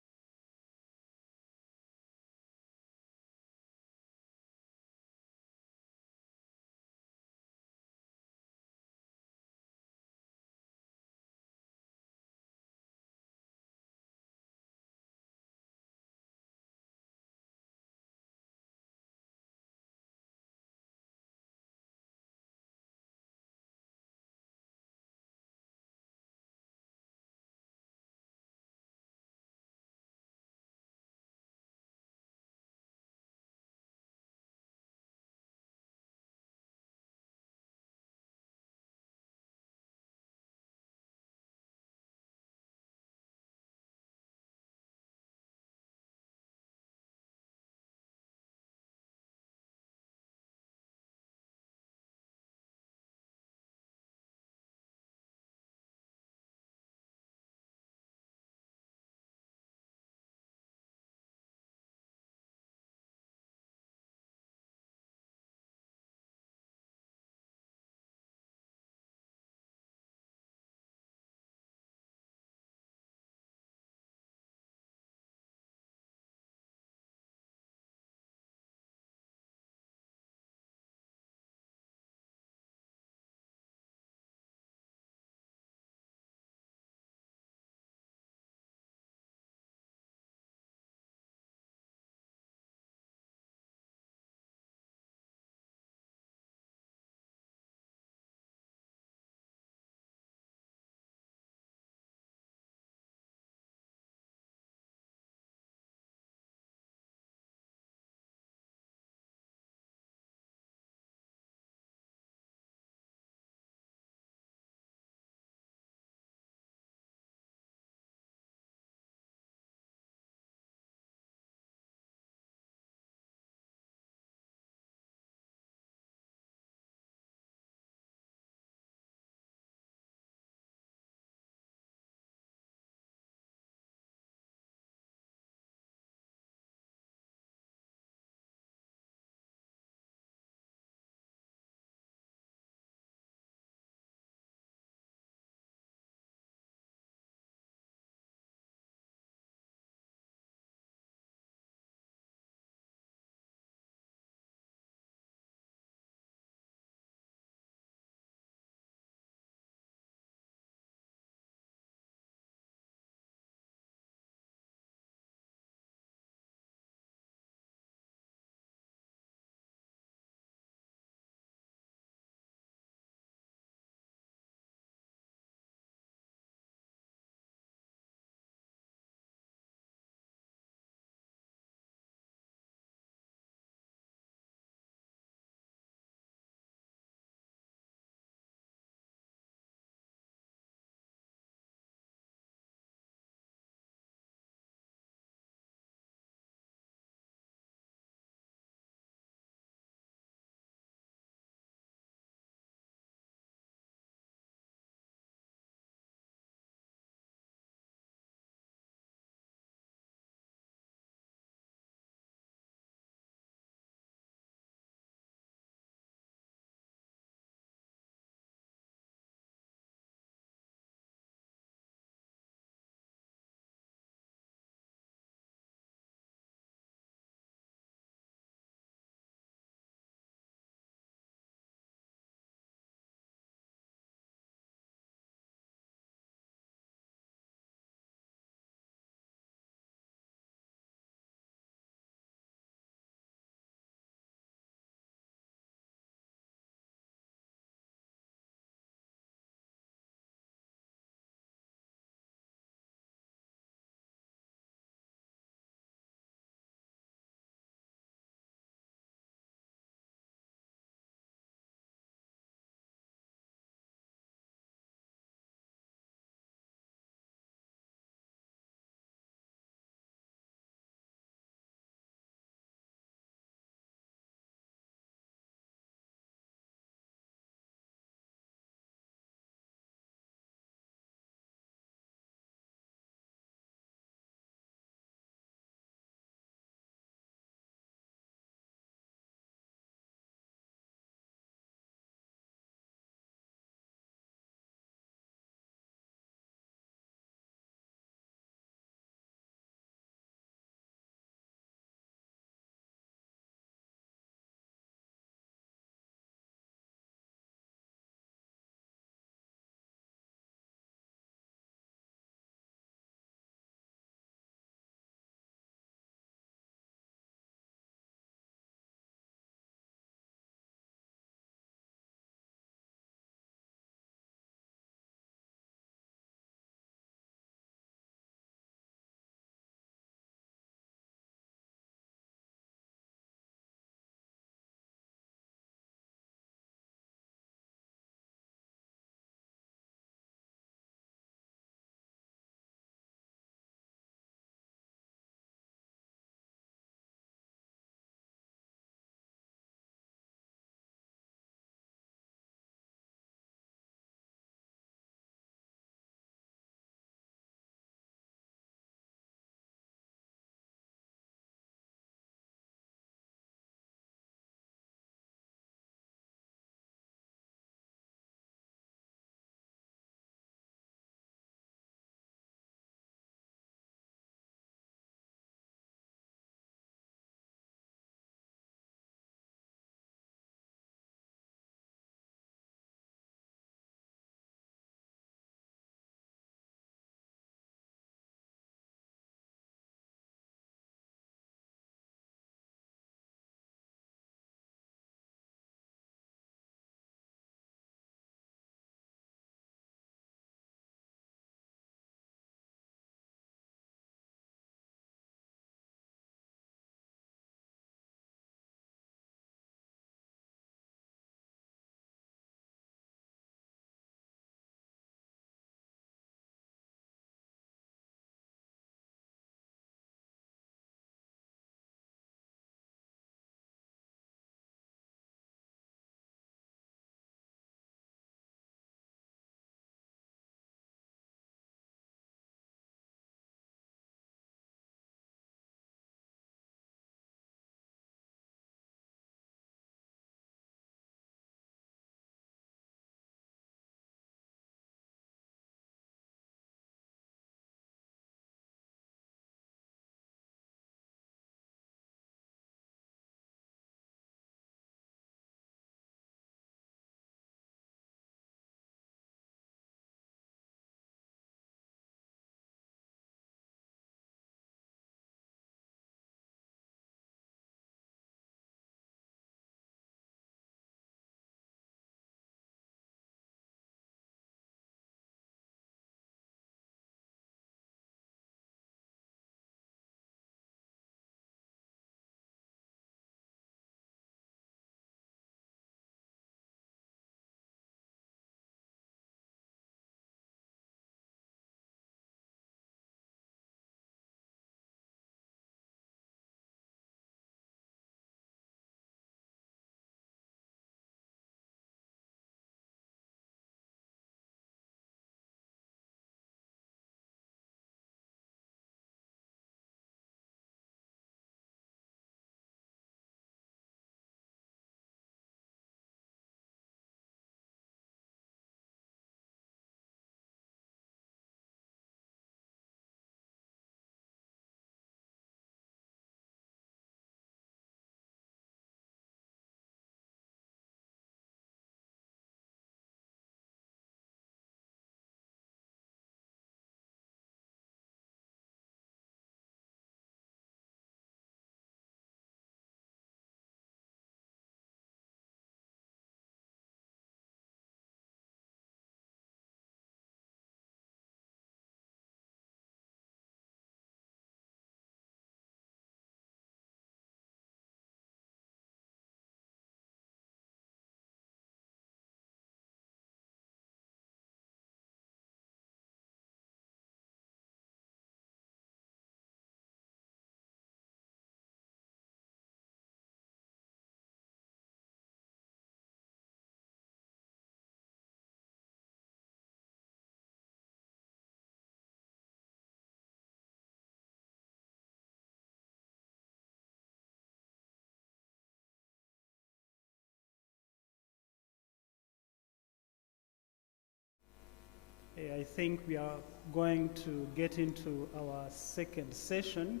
I think we are going to get into our second session.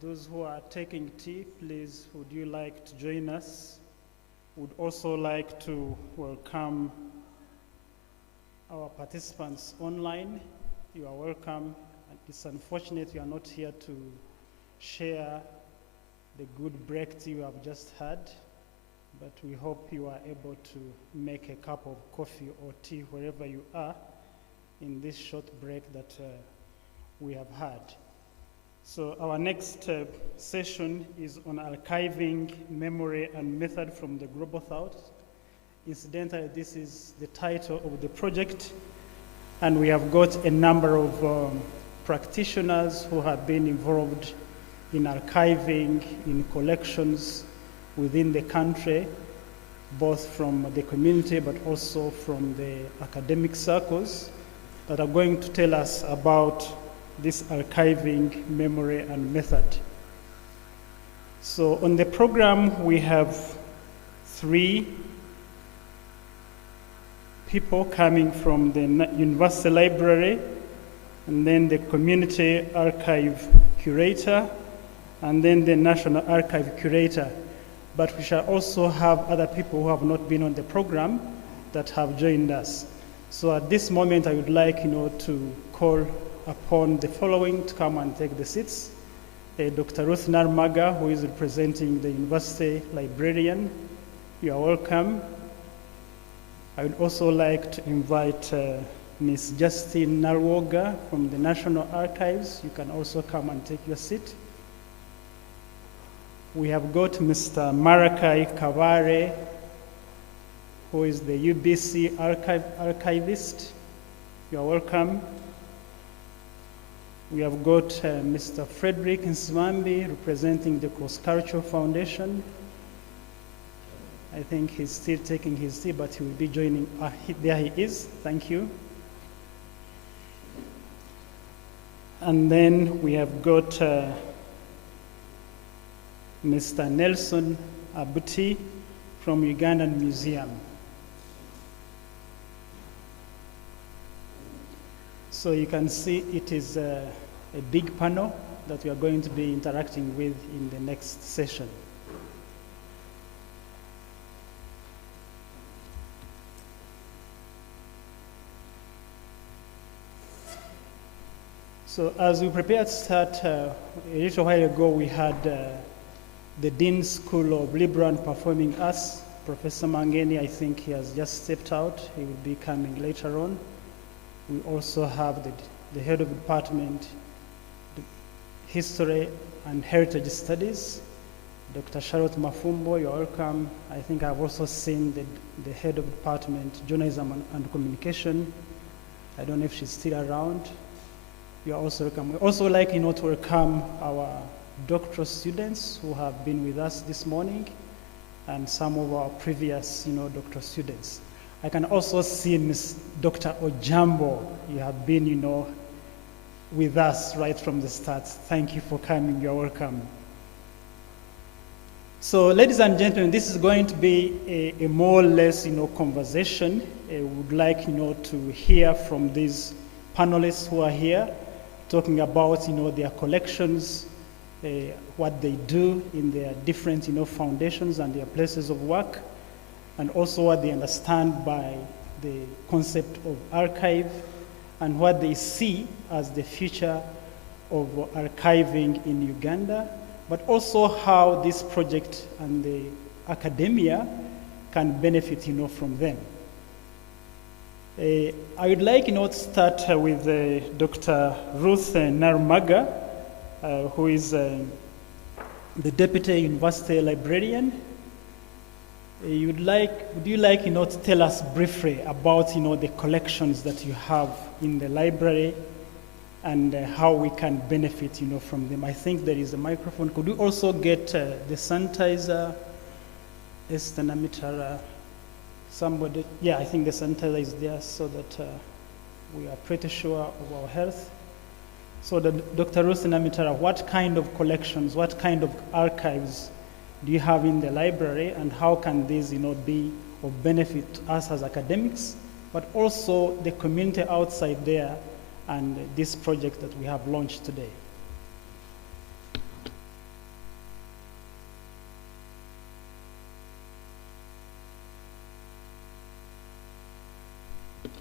Those who are taking tea, please, would you like to join us? Would also like to welcome our participants online. You are welcome. It's unfortunate you are not here to share the good break tea you have just had, but we hope you are able to make a cup of coffee or tea wherever you are in this short break that we have had. So our next session is on archiving memory and method from the Global South. Incidentally, this is the title of the project, and we have got a number of practitioners who have been involved in archiving, in collections within the country, both from the community but also from the academic circles, that are going to tell us about this archiving memory and method. So on the program, we have 3 people coming from the University Library, and then the Community Archive Curator, and then the National Archive Curator. But we shall also have other people who have not been on the program that have joined us. So at this moment, I would like to call upon the following to come and take the seats. Dr. Ruth Narmaga, who is representing the University Librarian. You are welcome. I would also like to invite Ms. Justine Narwoga from the National Archives. You can also come and take your seat. We have got Mr. Marakai Kavare, who is the UBC archivist. You are welcome. We have got Mr. Frederick Nswambi, representing the Cross-Cultural Foundation. I think he's still taking his tea, but he will be joining. There he is. Thank you. And then we have got Mr. Nelson Abuti from Ugandan Museum. So you can see it is a big panel that we are going to be interacting with in the next session. So as we prepare to start, a little while ago we had the Dean School of Liberal and Performing Arts, Professor Mangeni. I think he has just stepped out. He will be coming later on. We also have the head of the department, History and Heritage Studies, Dr. Charlotte Mafumbo. You're welcome. I think I've also seen the head of the department, Journalism and Communication. I don't know if she's still around. You are also welcome. We also like to welcome our doctoral students who have been with us this morning, and some of our previous doctoral students. I can also see Ms. Dr. Ojambo. You have been with us right from the start. Thank you for coming. You're welcome. So ladies and gentlemen, this is going to be a more or less conversation. We would like to hear from these panelists who are here, talking about their collections, what they do in their different foundations and their places of work, and also what they understand by the concept of archive, and what they see as the future of archiving in Uganda, but also how this project and the academia can benefit from them. I would like to start with Dr. Ruth Narmaga, who is the Deputy University Librarian. Would you like to tell us briefly about the collections that you have in the library and how we can benefit from them? I think there is a microphone. Could you also get the sanitizer, somebody? Yeah, I think the sanitizer is there so that we are pretty sure of our health. So Dr. Ruth Namitara, what kind of collections, what kind of archives do you have in the library, and how can these be of benefit to us as academics but also the community outside there and this project that we have launched today.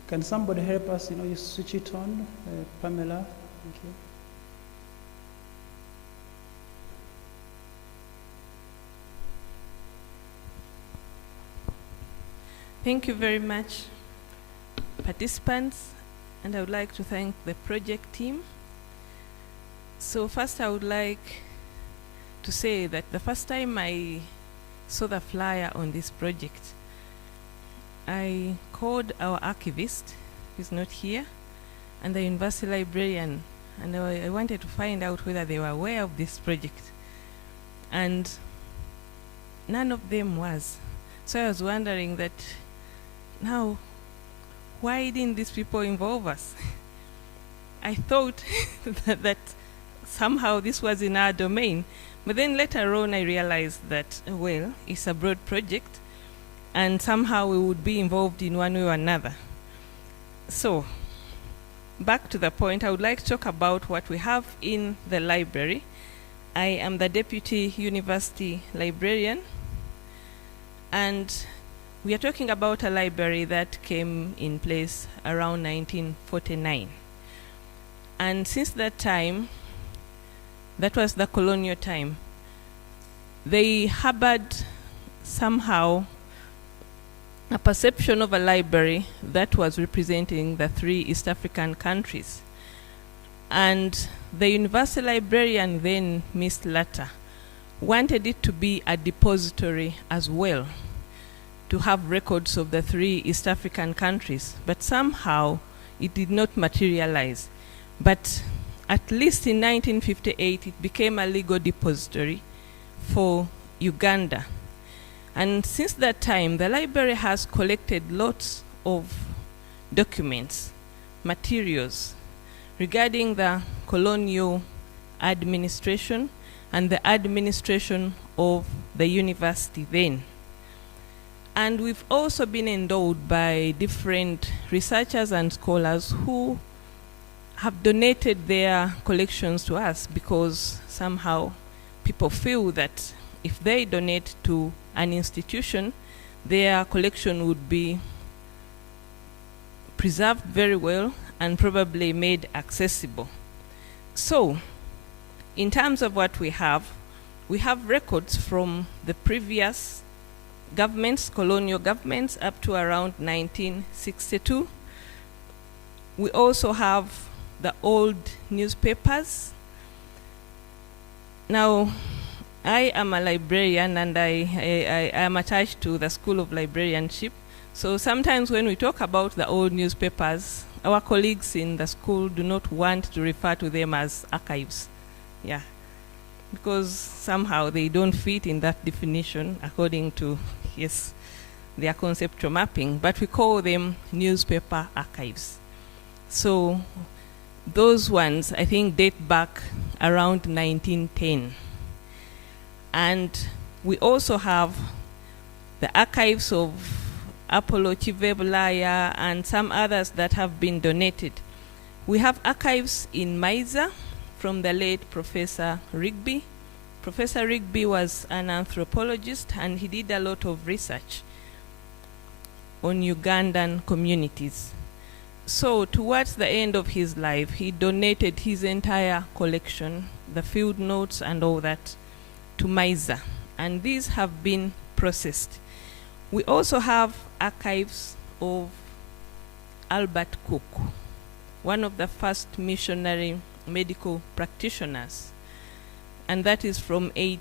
Can somebody help us? You switch it on, Pamela. Thank you. Thank you very much, participants, and I would like to thank the project team. So first I would like to say that the first time I saw the flyer on this project, I called our archivist, who's not here, and the university librarian, and I wanted to find out whether they were aware of this project. And none of them was. So I was wondering that now, why didn't these people involve us? I thought that somehow this was in our domain. But then later on I realized that, well, it's a broad project, and somehow we would be involved in one way or another. So, back to the point, I would like to talk about what we have in the library. I am the Deputy University Librarian, and we are talking about a library that came in place around 1949. And since that time, that was the colonial time, they harbored somehow a perception of a library that was representing the 3 East African countries. And the university librarian then, Miss Latta, wanted it to be a depository as well, to have records of the 3 East African countries, but somehow it did not materialize. But at least in 1958, it became a legal depository for Uganda. And since that time, the library has collected lots of documents, materials, regarding the colonial administration and the administration of the university then. And we've also been endowed by different researchers and scholars who have donated their collections to us, because somehow people feel that if they donate to an institution, their collection would be preserved very well and probably made accessible. So, in terms of what we have records from the previous governments, colonial governments, up to around 1962. We also have the old newspapers. Now, I am a librarian, and I am attached to the School of Librarianship. So sometimes when we talk about the old newspapers, our colleagues in the school do not want to refer to them as archives. Yeah, because somehow they don't fit in that definition according to, yes, their conceptual mapping, but we call them newspaper archives. So those ones, I think, date back around 1910. And we also have the archives of Apollo Chivebulaya and some others that have been donated. We have archives in Maiza from the late Professor Rigby. Professor Rigby was an anthropologist, and he did a lot of research on Ugandan communities. So towards the end of his life, he donated his entire collection, the field notes and all that, to Maiza, and these have been processed. We also have archives of Albert Cook, one of the first missionary medical practitioners, and that is from I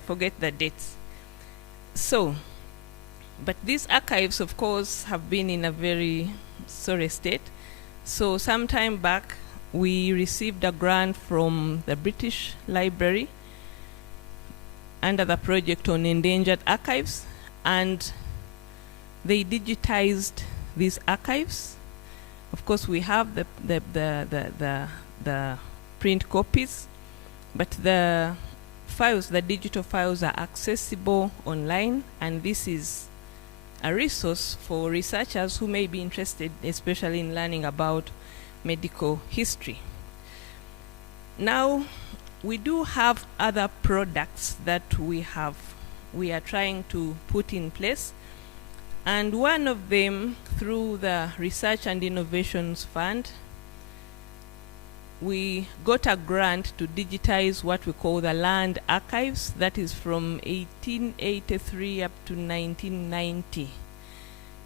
forget the dates. So, but these archives, of course, have been in a very sorry state. So some time back, we received a grant from the British Library under the project on endangered archives, and they digitized these archives. Of course, we have the print copies, but the files, the digital files, are accessible online, and this is a resource for researchers who may be interested, especially in learning about medical history. Now, we do have other products that we are trying to put in place. And one of them, through the Research and Innovations Fund, we got a grant to digitize what we call the land archives, that is from 1883 up to 1990.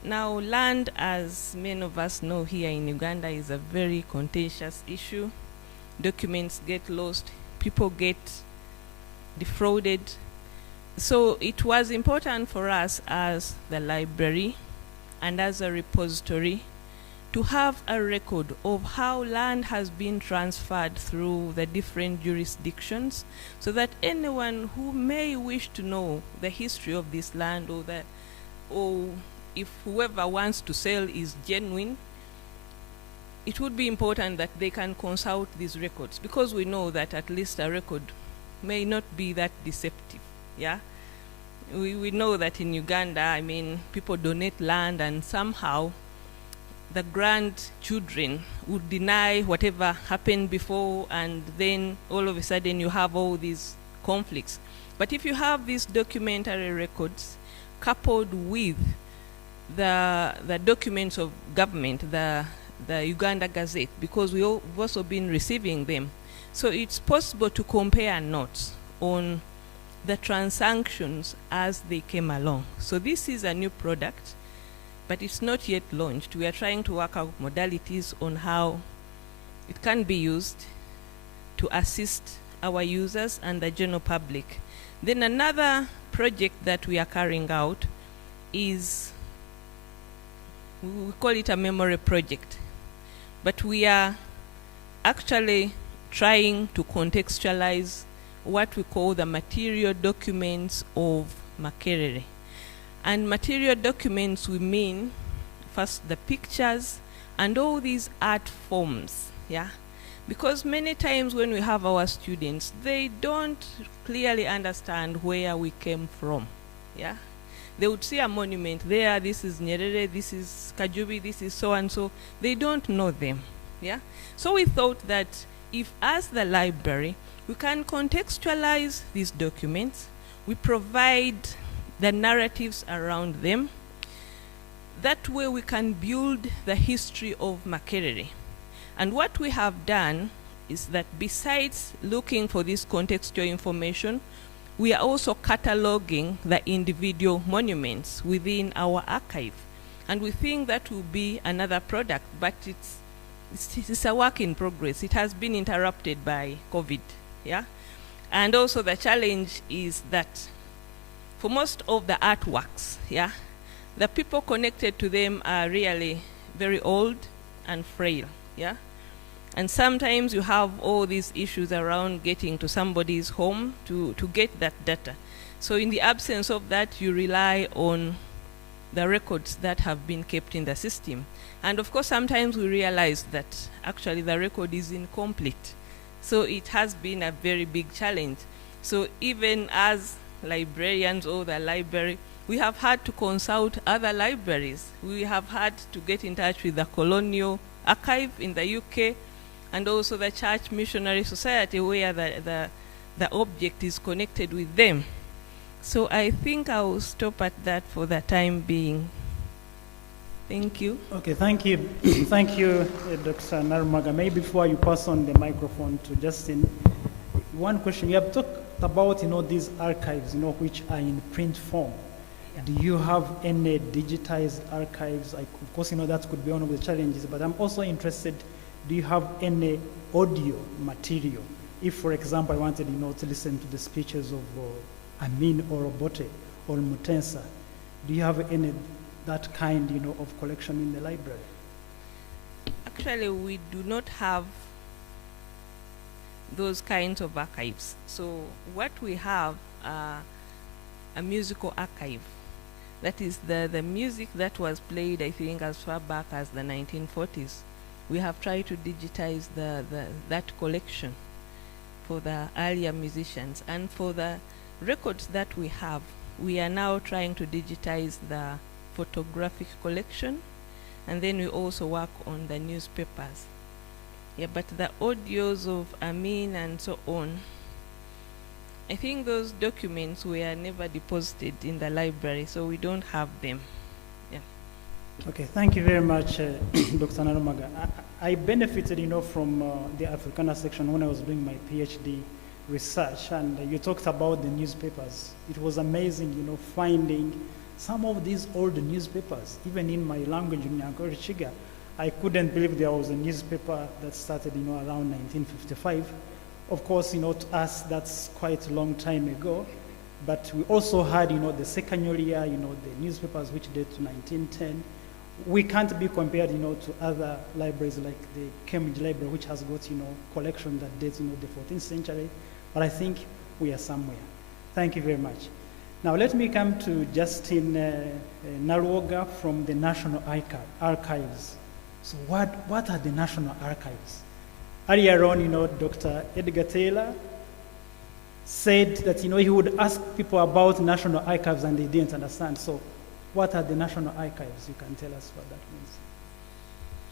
Now, land, as many of us know here in Uganda, is a very contentious issue. Documents get lost, people get defrauded. So it was important for us as the library and as a repository to have a record of how land has been transferred through the different jurisdictions, so that anyone who may wish to know the history of this land, or if whoever wants to sell is genuine, it would be important that they can consult these records, because we know that at least a record may not be that deceptive. Yeah, we know that in Uganda, I mean, people donate land and somehow the grandchildren would deny whatever happened before, and then all of a sudden you have all these conflicts. But if you have these documentary records coupled with the documents of government, the Uganda Gazette, because we've also been receiving them, so it's possible to compare notes on the transactions as they came along. So this is a new product, but it's not yet launched. We are trying to work out modalities on how it can be used to assist our users and the general public. Then another project that we are carrying out is, we call it a memory project, but we are actually trying to contextualize what we call the material documents of Makerere. And material documents, we mean first the pictures and all these art forms, yeah? Because many times when we have our students, they don't clearly understand where we came from, yeah? They would see a monument there, this is Nyerere, this is Kajubi, this is so and so. They don't know them, yeah? So we thought that if, as the library, we can contextualize these documents, we provide the narratives around them, that way we can build the history of Makerere. And what we have done is that besides looking for this contextual information, we are also cataloging the individual monuments within our archive. And we think that will be another product, but it's a work in progress. It has been interrupted by COVID, yeah? And also the challenge is that for most of the artworks, yeah, the people connected to them are really very old and frail, yeah? And sometimes you have all these issues around getting to somebody's home to get that data. So in the absence of that, you rely on the records that have been kept in the system. And of course, sometimes we realize that actually the record is incomplete. So it has been a very big challenge. So even as librarians or the library, we have had to consult other libraries. We have had to get in touch with the Colonial Archive in the UK, and also the Church Missionary Society, where the object is connected with them. So I think I will stop at that for the time being. Thank you. Okay, thank you. Thank you, Dr. Narumaga. Maybe before you pass on the microphone to Justin, one question. We have talked about, these archives, which are in print form. Yeah. Do you have any digitized archives? Of course, that could be one of the challenges, but I'm also interested, do you have any audio material? If, for example, I wanted, to listen to the speeches of Amin or Obote or Mutensa, do you have any that kind, of collection in the library? Actually, we do not have those kinds of archives. So what we have a musical archive. That is the music that was played, I think, as far back as the 1940s. We have tried to digitize that collection for the earlier musicians. And for the records that we have, we are now trying to digitize the photographic collection, and then we also work on the newspapers. Yeah, but the audios of Amin and so on, I think those documents were never deposited in the library, so we don't have them. Yeah. Okay, thank you very much, Dr. Narumaga. I benefited, from the Africana section when I was doing my PhD research, and you talked about the newspapers. It was amazing, finding some of these old newspapers. Even in my language, Chiga, I couldn't believe there was a newspaper that started, around 1955. Of course, to us, that's quite a long time ago. But we also had, the Sekanyolia, the newspapers which date to 1910. We can't be compared, to other libraries like the Cambridge Library, which has got, collection that dates, the 14th century. But I think we are somewhere. Thank you very much. Now let me come to Justin Naruoga from the National Archives. So what are the National Archives? Earlier on, Dr. Edgar Taylor said that, he would ask people about National Archives and they didn't understand. So what are the National Archives? You can tell us what that means.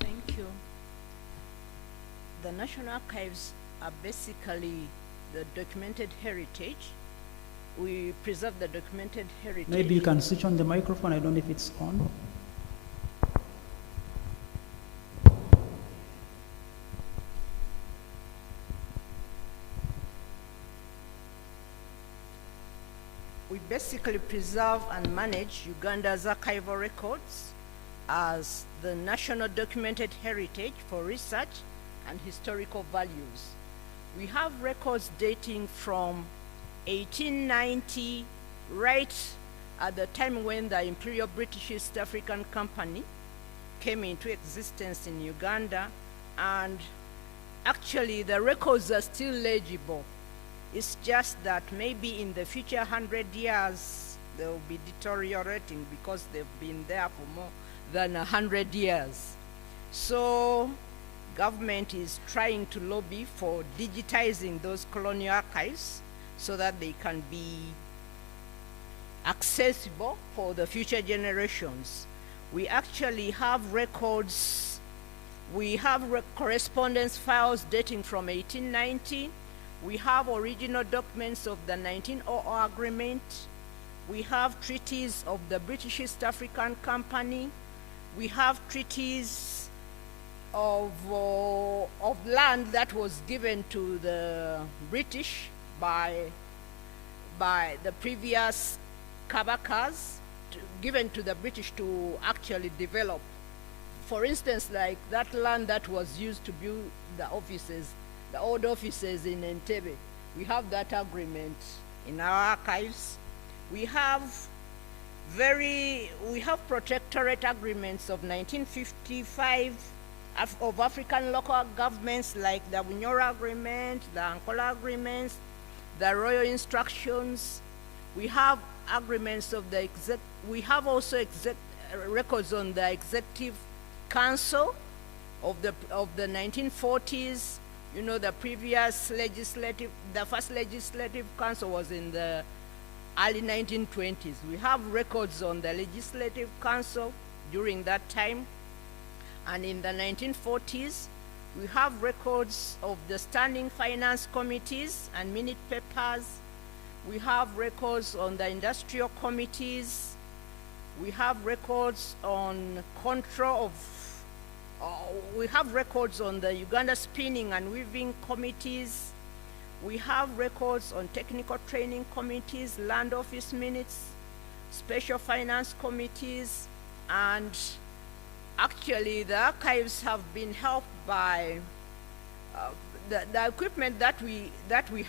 Thank you. The National Archives are basically the documented heritage. We preserve the documented heritage. Maybe you can switch on the microphone. I don't know if it's on. We basically preserve and manage Uganda's archival records as the national documented heritage for research and historical values. We have records dating from 1890, right at the time when the Imperial British East African Company came into existence in Uganda, and actually the records are still legible. It's just that maybe in the future 100 years they will be deteriorating because they've been there for more than 100 years. So government is trying to lobby for digitizing those colonial archives so that they can be accessible for the future generations. We actually have records. We have correspondence files dating from 1890. We have original documents of the 1900 agreement. We have treaties of the British East African Company. We have treaties of land that was given to the British by the previous Kabakas, given to the British to actually develop. For instance, like that land that was used to build the offices, the old offices in Entebbe. We have that agreement in our archives. We have protectorate agreements of 1955 of African local governments, like the Bunyoro Agreement, the Angola Agreements, the Royal Instructions. We have agreements of the we have also records on the Executive Council of the 1940s. The previous the first legislative council was in the early 1920s. We have records on the legislative council during that time. And in the 1940s, we have records of the standing finance committees and minute papers. We have records on the industrial committees. We have records on control of we have records on the Uganda Spinning and Weaving Committees. We have records on technical training committees, land office minutes, special finance committees, and actually the archives have been helped by the equipment that we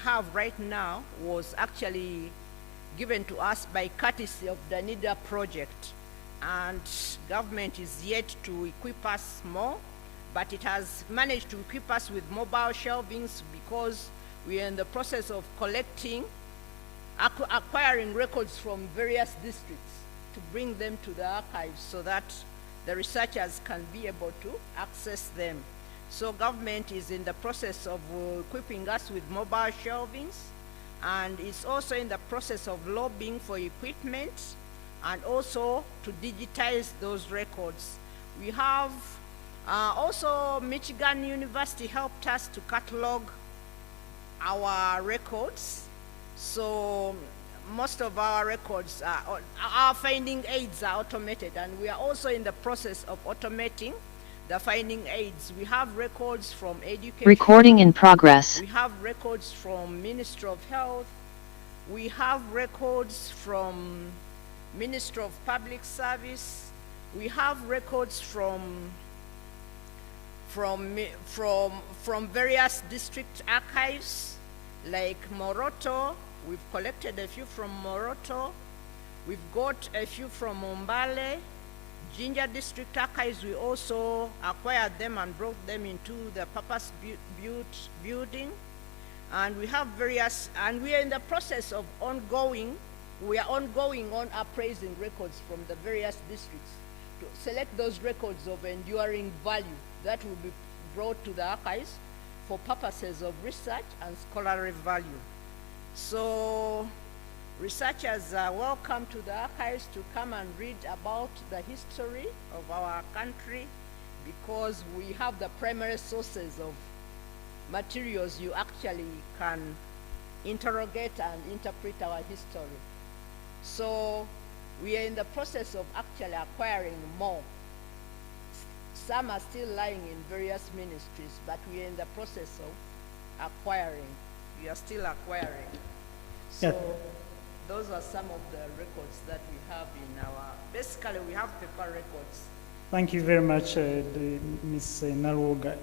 have right now was actually given to us by courtesy of the NIDA project. And government is yet to equip us more, but it has managed to equip us with mobile shelvings because we are in the process of acquiring records from various districts to bring them to the archives so that the researchers can be able to access them. So government is in the process of equipping us with mobile shelvings, and it's also in the process of lobbying for equipment and also to digitize those records. We have also Michigan University helped us to catalog our records. So most of our records, our finding aids are automated, and we are also in the process of automating the finding aids. We have records from education. Recording in progress. We have records from Ministry of Health. We have records from Ministry of Public Service. We have records from various district archives, like Moroto. We've collected a few from Moroto. We've got a few from Mombale. Jinja District Archives, we also acquired them and brought them into the purpose-built building. And we have various, and we are in the process of we are ongoing on appraising records from the various districts to select those records of enduring value that will be brought to the archives for purposes of research and scholarly value. So researchers are welcome to the archives to come and read about the history of our country, because we have the primary sources of materials you actually can interrogate and interpret our history. So we are in the process of actually acquiring more. Some are still lying in various ministries, but we are in the process of acquiring. We are still acquiring. So Yeah. those are some of the records that we have in our, basically we have paper records. Thank you very much, Ms. Naruoga.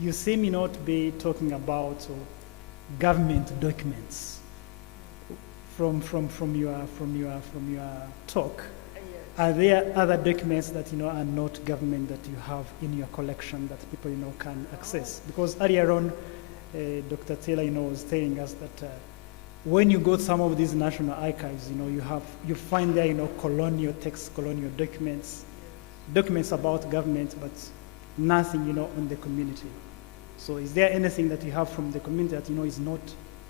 You seem not to be talking about government documents from your talk. Yes. Are there other documents that are not government that you have in your collection that people can access? Because earlier on, Dr. Taylor was telling us that when you go to some of these national archives, you find there colonial texts, colonial documents, documents about government, but nothing on the community. So is there anything that you have from the community that is not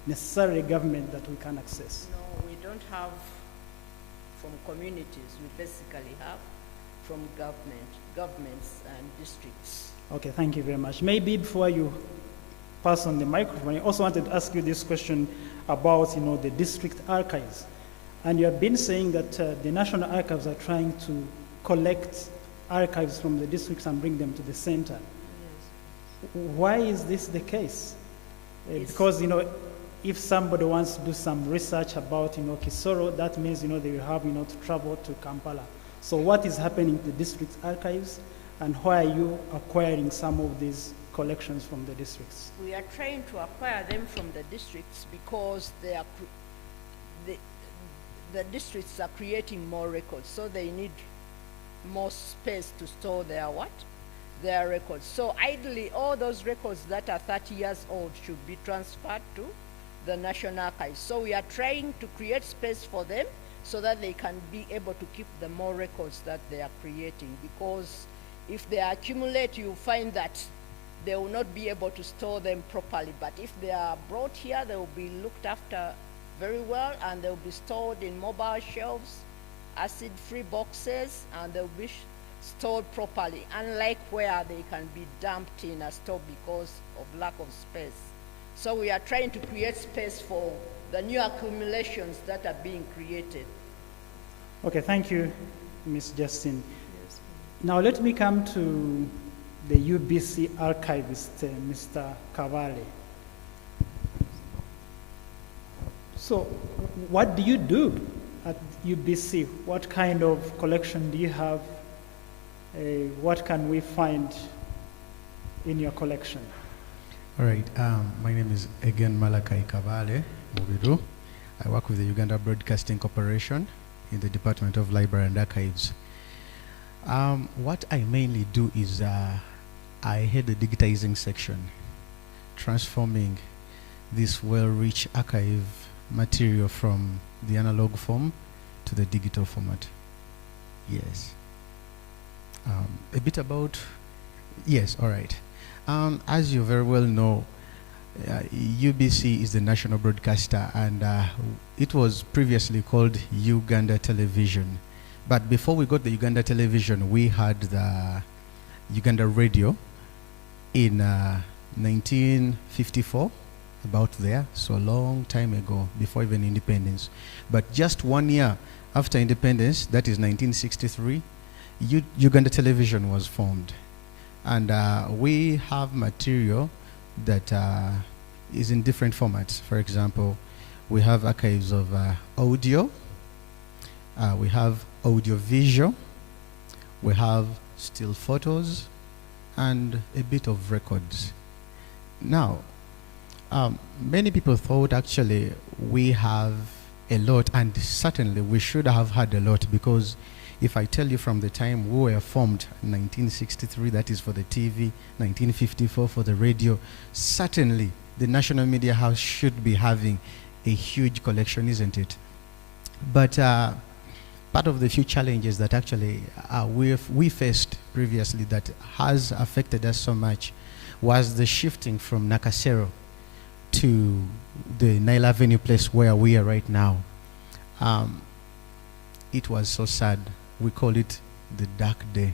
necessarily government that we can access? No, we don't have from communities. We basically have from governments and districts. Okay, thank you very much. Maybe before you pass on the microphone, I also wanted to ask you this question about the district archives. And you have been saying that the National Archives are trying to collect archives from the districts and bring them to the center. Yes. Why is this the case? Because if somebody wants to do some research about Kisoro, that means they will have to travel to Kampala. So what is happening to the district archives, and why are you acquiring some of these collections from the districts? We are trying to acquire them from the districts because the districts are creating more records, so they need more space to store their records. So ideally, all those records that are 30 years old should be transferred to the National Archives. So we are trying to create space for them so that they can be able to keep the more records that they are creating, because if they accumulate, you find that they will not be able to store them properly. But if they are brought here, they will be looked after very well, and they will be stored in mobile shelves, acid-free boxes, and they will be stored properly, unlike where they can be dumped in a store because of lack of space. So we are trying to create space for the new accumulations that are being created. Okay, thank you, Ms. Justin. Yes. Now let me come to the UBC archivist, Mr. Kavale. So what do you do at UBC? What kind of collection do you have? What can we find in your collection? All right, my name is again Malakai Kavale Mubiru. I work with the Uganda Broadcasting Corporation in the Department of Library and Archives. What I mainly do is I head the digitizing section, transforming this well-rich archive material from the analog form to the digital format. Yes. A bit about, yes, all right. As you very well know, UBC is the national broadcaster, and it was previously called Uganda Television. But before we got the Uganda television, we had the Uganda radio in 1954, about there, so a long time ago, before even independence. But just 1 year after independence, that is 1963, Uganda television was formed. And we have material that is in different formats. For example, we have archives of audio, we have audio-visual, we have still photos, and a bit of records. Now, many people thought actually we have a lot, and certainly we should have had a lot, because if I tell you from the time we were formed, 1963, that is for the TV, 1954 for the radio, certainly the National Media House should be having a huge collection, isn't it? But part of the few challenges that actually we faced previously that has affected us so much was the shifting from Nakasero to the Nile Avenue place where we are right now. It was so sad. We call it the dark day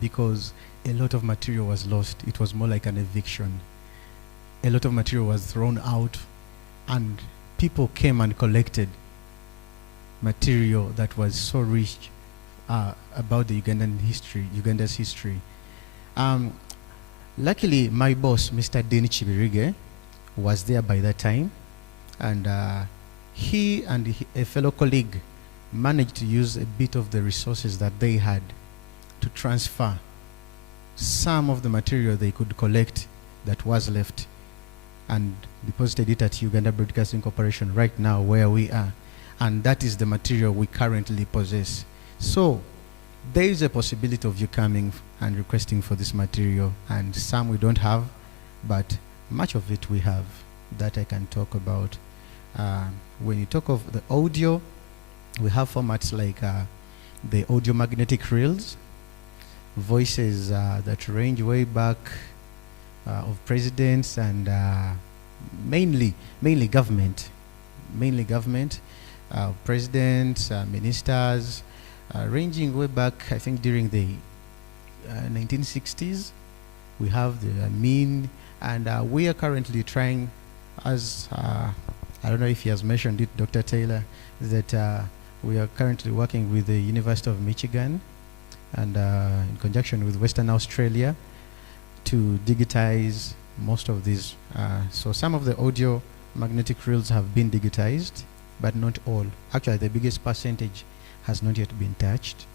because a lot of material was lost. It was more like an eviction. A lot of material was thrown out, and people came and collected material that was so rich about the Uganda's history. Luckily, my boss, Mr. Deni Chibirige, was there by that time, and he and a fellow colleague managed to use a bit of the resources that they had to transfer some of the material they could collect that was left and deposited it at Uganda Broadcasting Corporation right now where we are. And that is the material we currently possess. So there is a possibility of you coming and requesting for this material, and some we don't have, but much of it we have that I can talk about. When you talk of the audio, we have formats like the audio magnetic reels, voices that range way back of presidents and mainly government, presidents, ministers, ranging way back, I think, during the 1960s. We have the mean, and we are currently trying, as I don't know if he has mentioned it, Dr. Taylor, that we are currently working with the University of Michigan and in conjunction with Western Australia to digitize most of these. So some of the audio magnetic reels have been digitized, but not all. Actually, the biggest percentage has not yet been touched.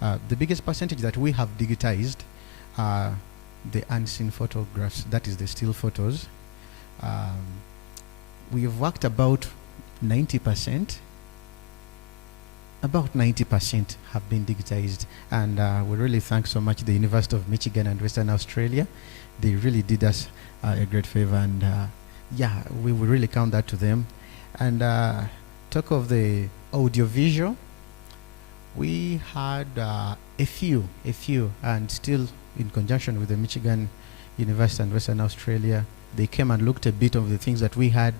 The biggest percentage that we have digitized are the unseen photographs, that is the still photos. We have worked about 90%. About 90% have been digitized, and we really thank so much the University of Michigan and Western Australia. They really did us a great favor, and yeah, we will really count that to them. And talk of the audio-visual, we had a few, and still in conjunction with the Michigan University and Western Australia, they came and looked a bit of the things that we had.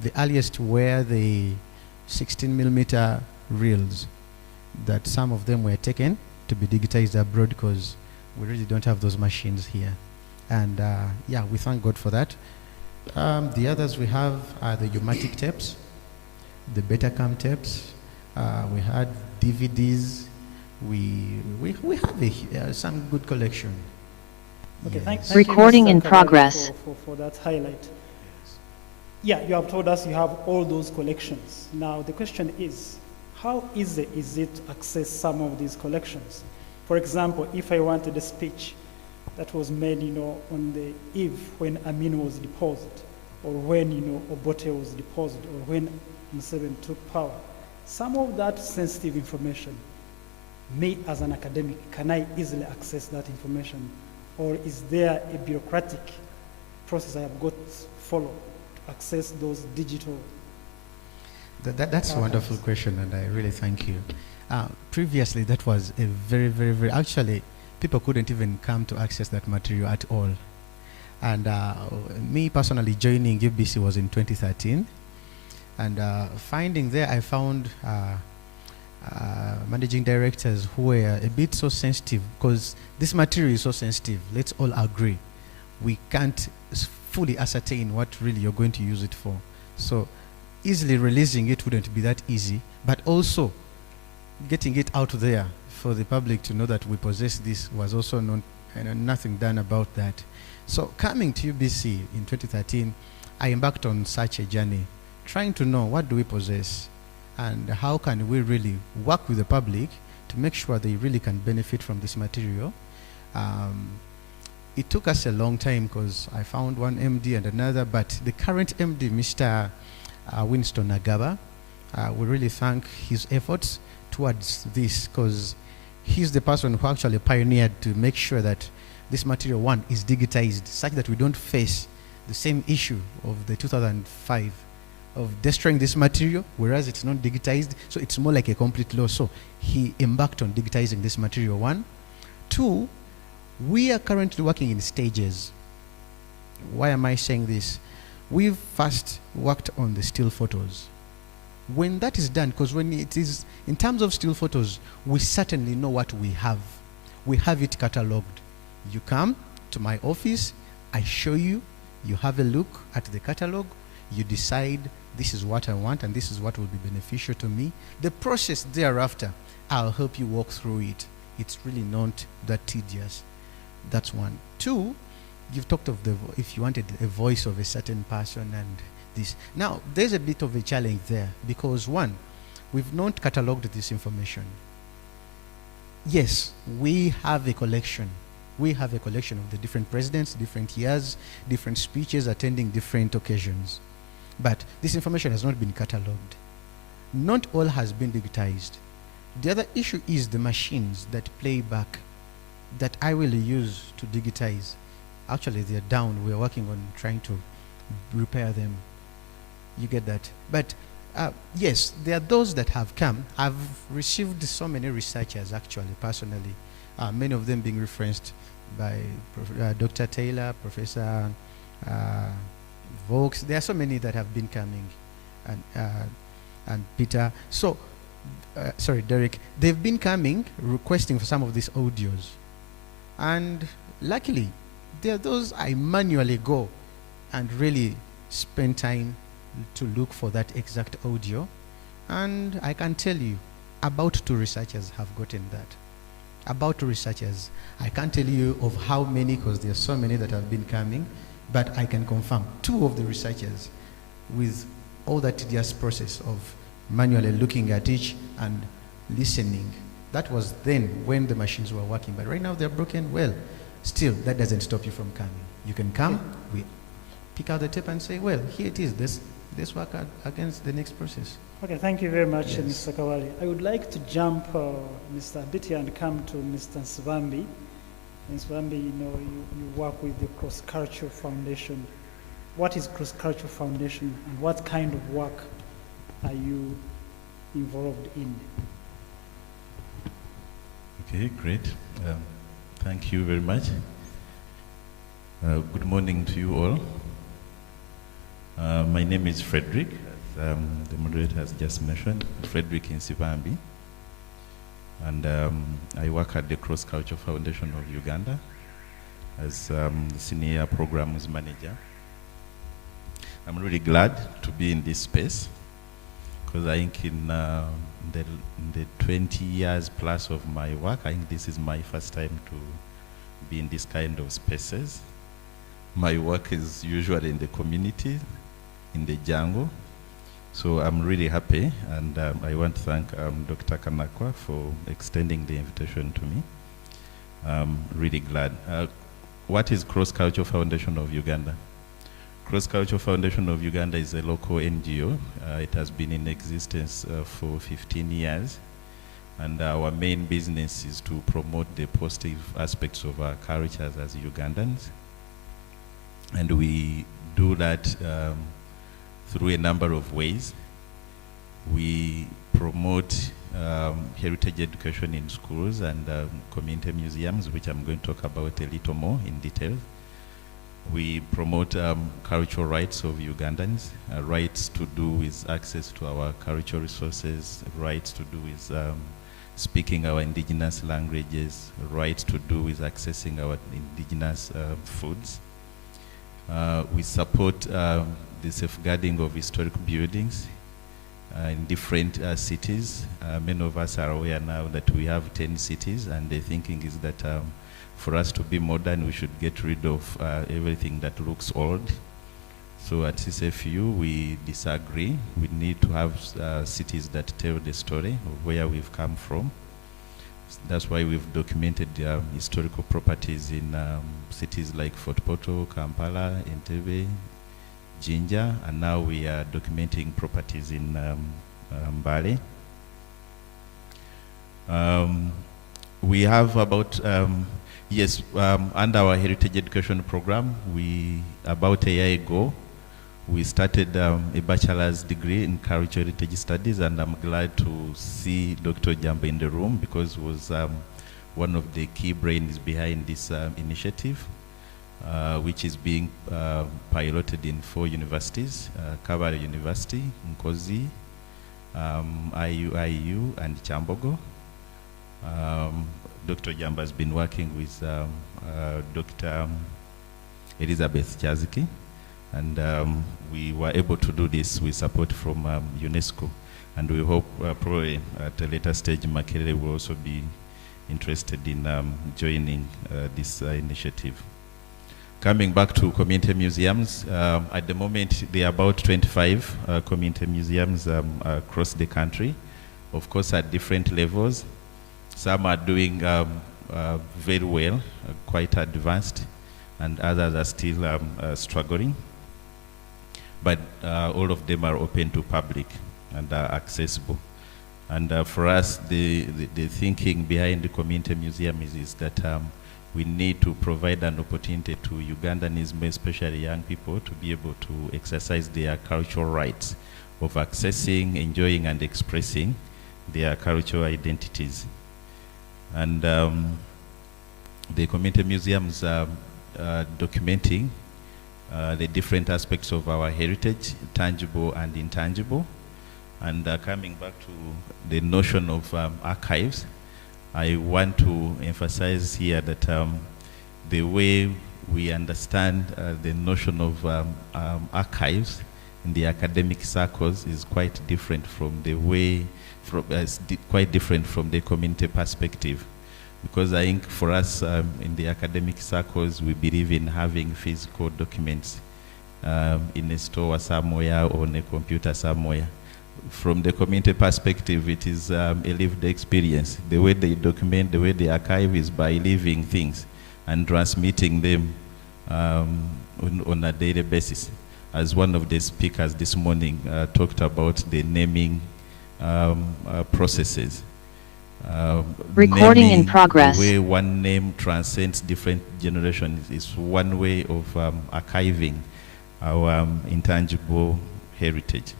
The earliest were the 16mm reels, that some of them were taken to be digitized abroad because we really don't have those machines here. And yeah, we thank God for that. The others we have are the Umatic tapes, the Betacam tapes. We had DVDs. We have some good collection. Okay, Yes. thank Recording you, Mr. in Kabale, progress. for that highlight. Yeah, you have told us you have all those collections. Now the question is, how easy is it to access some of these collections? For example, if I wanted a speech that was made, on the eve when Amin was deposed, or when, Obote was deposed, or when Museveni took power, some of that sensitive information, me as an academic, can I easily access that information? Or is there a bureaucratic process I have got to follow to access those digital? That's a wonderful question, and I really thank you. Previously, that was a very, actually, people couldn't even come to access that material at all. And me personally joining UBC was in 2013. And finding there, I found managing directors who were a bit so sensitive, because this material is so sensitive. Let's all agree. We can't fully ascertain what really you're going to use it for. So easily releasing it wouldn't be that easy, but also getting it out there for the public to know that we possess this was also known, and nothing done about that. So coming to UBC in 2013, I embarked on such a journey, trying to know what do we possess and how can we really work with the public to make sure they really can benefit from this material. It took us a long time because I found one MD and another, but the current MD, Mr. Winston Nagaba, we really thank his efforts towards this, because he's the person who actually pioneered to make sure that this material, one, is digitized such that we don't face the same issue of the 2005 of destroying this material, whereas it's not digitized, so it's more like a complete loss. So he embarked on digitizing this material, one. Two, we are currently working in stages. Why am I saying this? We've first worked on the still photos. When that is done, because when it is, in terms of still photos, we certainly know what we have. We have it catalogued. You come to my office, I show you, you have a look at the catalog, you decide this is what I want and this is what will be beneficial to me. The process thereafter, I'll help you walk through it. It's really not that tedious. That's one. Two, you've talked of if you wanted a voice of a certain person and this. Now, there's a bit of a challenge there because one, we've not catalogued this information. Yes, we have a collection. We have a collection of the different presidents, different years, different speeches, attending different occasions. But this information has not been catalogued. Not all has been digitized. The other issue is the machines that play back that I will use to digitize. Actually, they're down. We're working on trying to repair them. You get that? But yes, there are those that have come. I've received so many researchers, actually, personally, many of them being referenced by Dr. Taylor, Professor Vokes. There are so many that have been coming, and Peter. So, sorry, Derek. They've been coming, requesting for some of these audios. And luckily, there are those I manually go and really spend time to look for that exact audio. And I can tell you, about 2 researchers have gotten that. About 2 researchers. I can't tell you of how many because there are so many that have been coming, but I can confirm 2 of the researchers with all that tedious process of manually looking at each and listening. That was then when the machines were working, but right now they're broken. Well, still, that doesn't stop you from coming. You can come, we pick out the tape and say, well, here it is, this work against the next process. Okay, thank you very much, Yes. Mr. Kawali. I would like to jump, Mr. Aditya, and come to Mr. Nsvambi. Nsvambi, you know, you work with the Cross Cultural Foundation. What is Cross Cultural Foundation, and what kind of work are you involved in? Okay, great. Thank you very much. Good morning to you all. My name is Frederick, as the moderator has just mentioned, Frederick Nsvambi. And I work at the Cross Culture Foundation of Uganda as the Senior Programs Manager. I'm really glad to be in this space because I think in the 20 years plus of my work, I think this is my first time to be in this kind of spaces. My work is usually in the community, in the jungle. So I'm really happy, and I want to thank Dr. Kanakwa for extending the invitation to me. I'm really glad. What is Cross Culture Foundation of Uganda? Cross Culture Foundation of Uganda is a local NGO. It has been in existence for 15 years. And our main business is to promote the positive aspects of our cultures as Ugandans. And we do that through a number of ways. We promote heritage education in schools and community museums, which I'm going to talk about a little more in detail. We promote cultural rights of Ugandans, rights to do with access to our cultural resources, rights to do with speaking our indigenous languages, rights to do with accessing our indigenous foods. We support the safeguarding of historic buildings in different cities. Many of us are aware now that we have 10 cities, and the thinking is that for us to be modern, we should get rid of everything that looks old. So at CCFU, we disagree. We need to have cities that tell the story of where we've come from. That's why we've documented historical properties in cities like Fort Portal, Kampala, Entebbe, Jinja, and now we are documenting properties in Mbale. We have about, under our heritage education program, about a year ago, we started a bachelor's degree in cultural heritage studies, and I'm glad to see Dr. Jamba in the room because he was one of the key brains behind this initiative, which is being piloted in 4 universities, Kabale University, Nkozi, IU, and Chambogo. Dr. Jamba has been working with Dr. Elizabeth Chaziki, and we were able to do this with support from UNESCO, and we hope probably at a later stage Makerere will also be interested in joining this initiative. Coming back to community museums, at the moment there are about 25 community museums across the country, of course at different levels. Some are doing very well, quite advanced, and others are still struggling. But all of them are open to public and are accessible. And for us, the thinking behind the community museum is that we need to provide an opportunity to Ugandans, especially young people, to be able to exercise their cultural rights of accessing, enjoying, and expressing their cultural identities. And the community museums are documenting the different aspects of our heritage, tangible and intangible. And coming back to the notion of archives, I want to emphasize here that the way we understand the notion of archives in the academic circles is quite different from the way, quite different from the community perspective. Because I think for us in the academic circles, we believe in having physical documents in a store somewhere or on a computer somewhere. From the community perspective, it is a lived experience. The way they document, the way they archive is by living things and transmitting them on a daily basis. As one of the speakers this morning talked about the naming processes. Recording in progress. The way one name transcends different generations is one way of archiving our intangible heritage.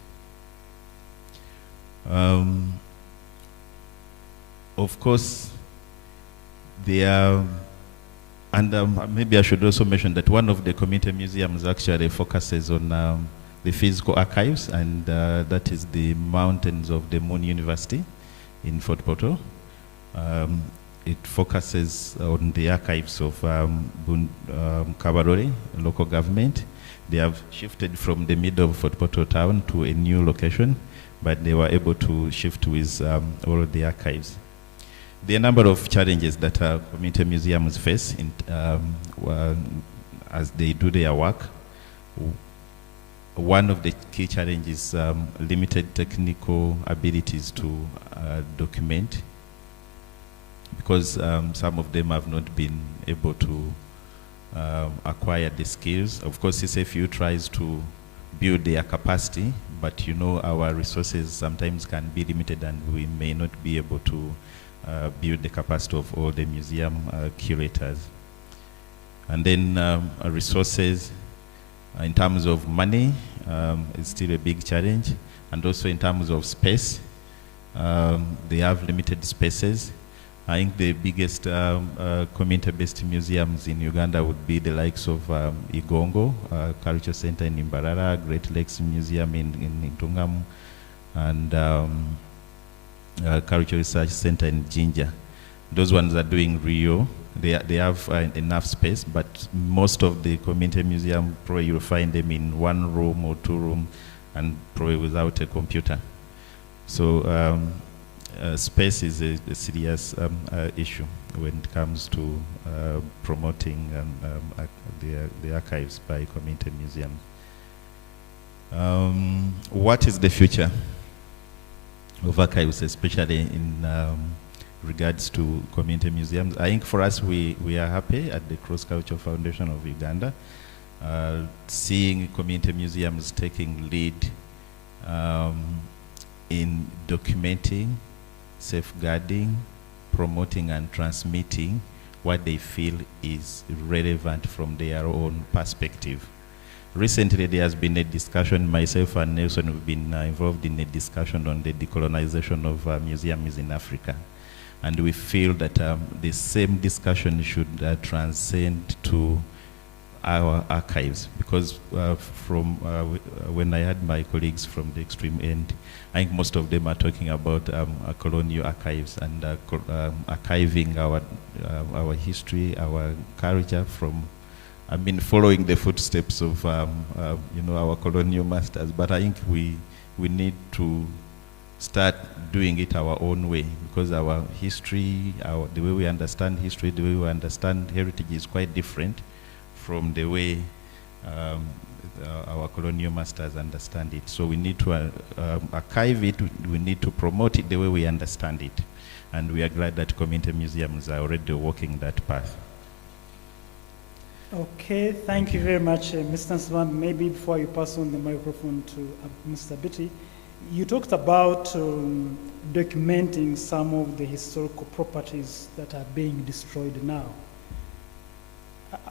Of course, there, and maybe I should also mention that one of the community museums actually focuses on the physical archives, and that is the Mountains of the Moon University in Fort Portal. It focuses on the archives of Kabarore, local government. They have shifted from the middle of Fort Portal town to a new location, but they were able to shift with all of the archives. There are a number of challenges that community museums face in, as they do their work. One of the key challenges is limited technical abilities to document, because some of them have not been able to acquire the skills. Of course, CCFU tries to build their capacity, but you know our resources sometimes can be limited, and we may not be able to build the capacity of all the museum curators. And then resources in terms of money is still a big challenge, and also in terms of space. They have limited spaces, I think the biggest community-based museums in Uganda would be the likes of Igongo, Culture Center in Imbarara, Great Lakes Museum in Tungam, and Culture Research Center in Jinja. Those ones are doing Rio. They have enough space, but most of the community museum, probably you'll find them in 1 room or 2 room, and probably without a computer. So space is a serious issue when it comes to promoting the archives by community museums. What is the future of archives, especially in regards to community museums? I think for us, we are happy at the Cross Cultural Foundation of Uganda, seeing community museums taking lead in documenting, safeguarding, promoting and transmitting what they feel is relevant from their own perspective. Recently, there has been a discussion, myself and Nelson have been involved in a discussion on the decolonization of museums in Africa. And we feel that the same discussion should transcend to our archives, because from when I had my colleagues from the extreme end, I think most of them are talking about colonial archives and archiving our history, our culture from, I mean, following the footsteps of you know, our colonial masters. But I think we need to start doing it our own way, because our history, the way we understand history, the way we understand heritage is quite different from the way our colonial masters understand it. So we need to archive it, we need to promote it the way we understand it. And we are glad that community museums are already walking that path. Okay, thank you very much, Mr. Nsman. Maybe before you pass on the microphone to Mr. Bitty, you talked about documenting some of the historical properties that are being destroyed now.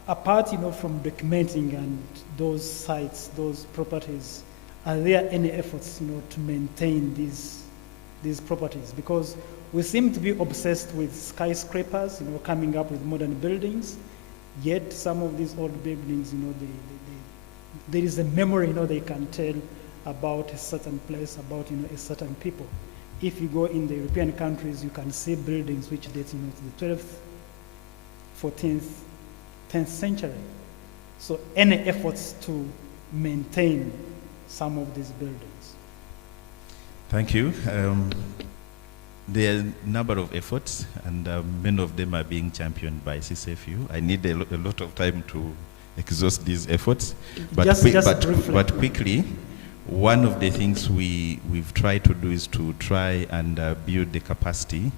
Apart, from documenting and those sites, those properties, are there any efforts, to maintain these properties? Because we seem to be obsessed with skyscrapers, coming up with modern buildings, yet some of these old buildings, there is a memory, they can tell about a certain place, about, a certain people. If you go in the European countries, you can see buildings which date, to the 12th, 14th, 10th century. So any efforts to maintain some of these buildings? Thank you. There are a number of efforts, and many of them are being championed by CCFU. I need a lot of time to exhaust these efforts, but but quickly, one of the things we've tried to do is to try and build the capacity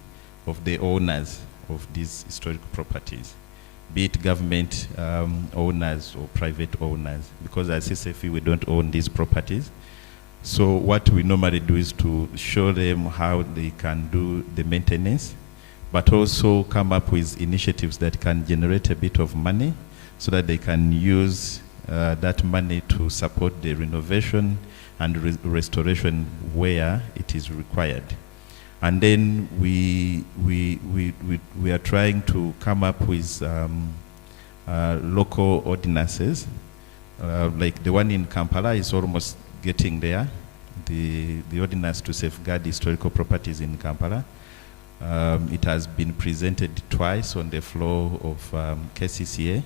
of the owners of these historic properties, be it government owners or private owners, because as CCFU we don't own these properties. So what we normally do is to show them how they can do the maintenance, but also come up with initiatives that can generate a bit of money so that they can use that money to support the renovation and restoration where it is required. And then we are trying to come up with local ordinances. Like the one in Kampala is almost getting there. The ordinance to safeguard historical properties in Kampala. It has been presented twice on the floor of KCCA,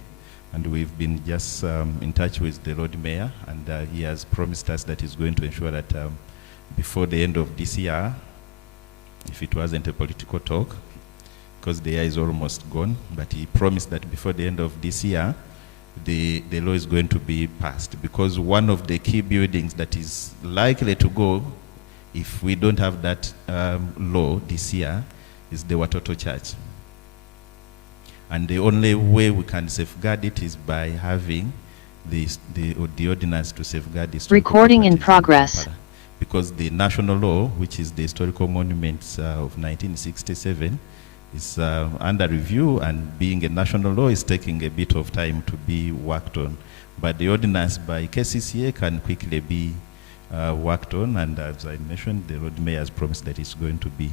and we've been just in touch with the Lord Mayor, and he has promised us that he's going to ensure that before the end of this year, if it wasn't a political talk, because the year is almost gone, but he promised that before the end of this year, the law is going to be passed, because one of the key buildings that is likely to go if we don't have that law this year is the Watoto Church. And the only way we can safeguard it is by having the ordinance to safeguard this. Recording in progress. Because the national law, which is the historical monuments of 1967, is under review, and being a national law is taking a bit of time to be worked on. But the ordinance by KCCA can quickly be worked on, and as I mentioned, the Lord Mayor has promised that it's going to be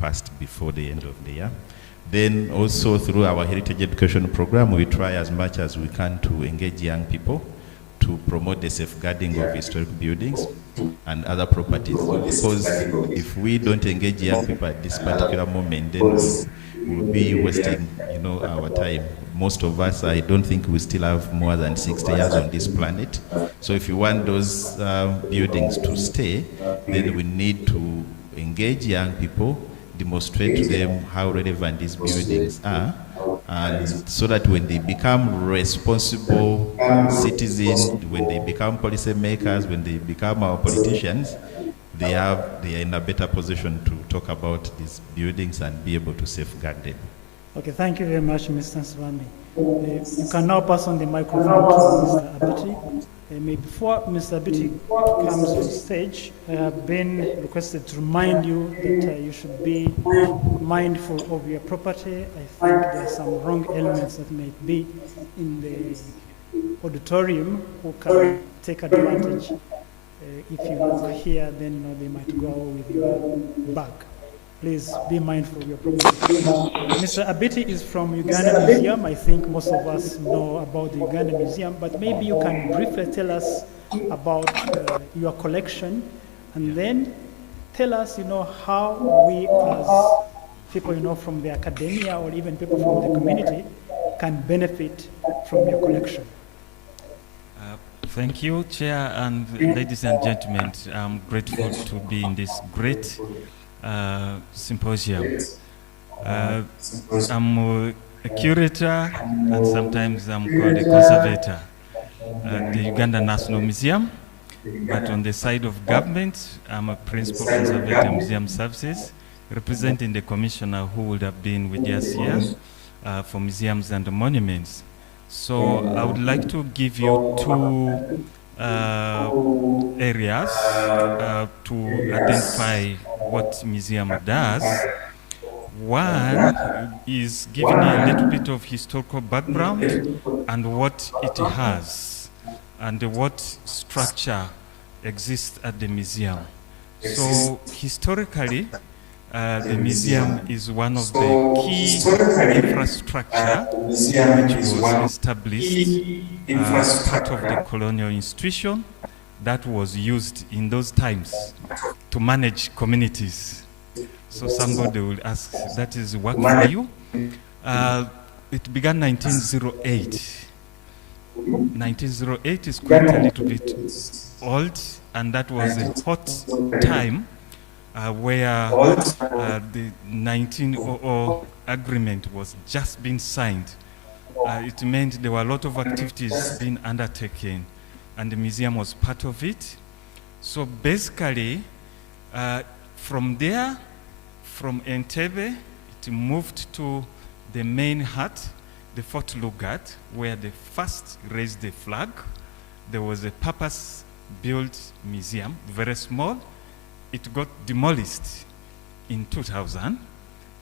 passed before the end of the year. Then also through our heritage education program, we try as much as we can to engage young people to promote the safeguarding of historic buildings and other properties. Because if we don't engage young people at this particular moment, then we'll be wasting, our time. Most of us, I don't think we still have more than 60 years on this planet. So if you want those buildings to stay, then we need to engage young people, demonstrate to them how relevant these buildings are, and so that when they become responsible citizens, when they become policy makers, when they become our politicians, they are in a better position to talk about these buildings and be able to safeguard them. Okay, thank you very much, Mr. Swami. You can now pass on the microphone to Mr. Abiti. Before Mr. Abiti comes on stage, I have been requested to remind you that you should be mindful of your property. I think there are some wrong elements that may be in the auditorium who can take advantage. If you look here, then they might go with your bag. Please be mindful of your property. Mr. Abiti is from Uganda Museum. I think most of us know about the Uganda Museum, but maybe you can briefly tell us about your collection, and then tell us, how we as people, from the academia or even people from the community can benefit from your collection. Thank you, Chair, and ladies and gentlemen. I'm grateful to be in this great symposium. I'm a curator, and sometimes I'm called a conservator at the Uganda National Museum. But on the side of government, I'm a principal conservator of museum services, representing the commissioner who would have been with us here for museums and monuments. So I would like to give you two areas to identify what museum does. One is giving you a little bit of historical background and what it has and what structure exists at the museum. So historically, the museum is one of the key infrastructure which was established as part of the colonial institution that was used in those times to manage communities. So somebody will ask, that is work for you? It began 1908. 1908 is quite a little bit old, and that was a hot time where the 1900 agreement was just being signed. It meant there were a lot of activities being undertaken, and the museum was part of it. So basically, from there, from Entebbe, it moved to the main hut, the Fort Lugard, where they first raised the flag. There was a purpose-built museum, very small. It got demolished in 2000.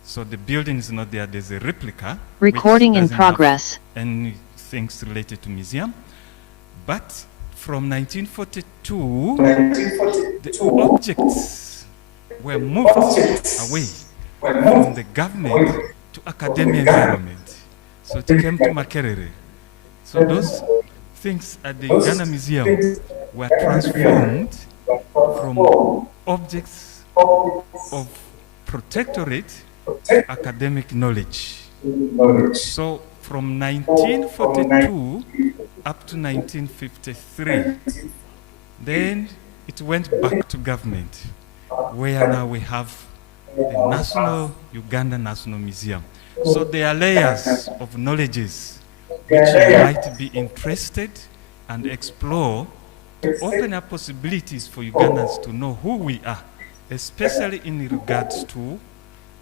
So the building is not there. There's a replica. Recording in progress. And things related to museum. But from 1942, the objects were moved away from the government to academic environment. So it came to Makerere. So those things at the Uganda Museum were transformed from objects of protectorate to academic knowledge. So from 1942 up to 1953, then it went back to government, where now we have the Uganda National Museum. So there are layers of knowledges which you might be interested and explore to open up possibilities for Ugandans to know who we are, especially in regards to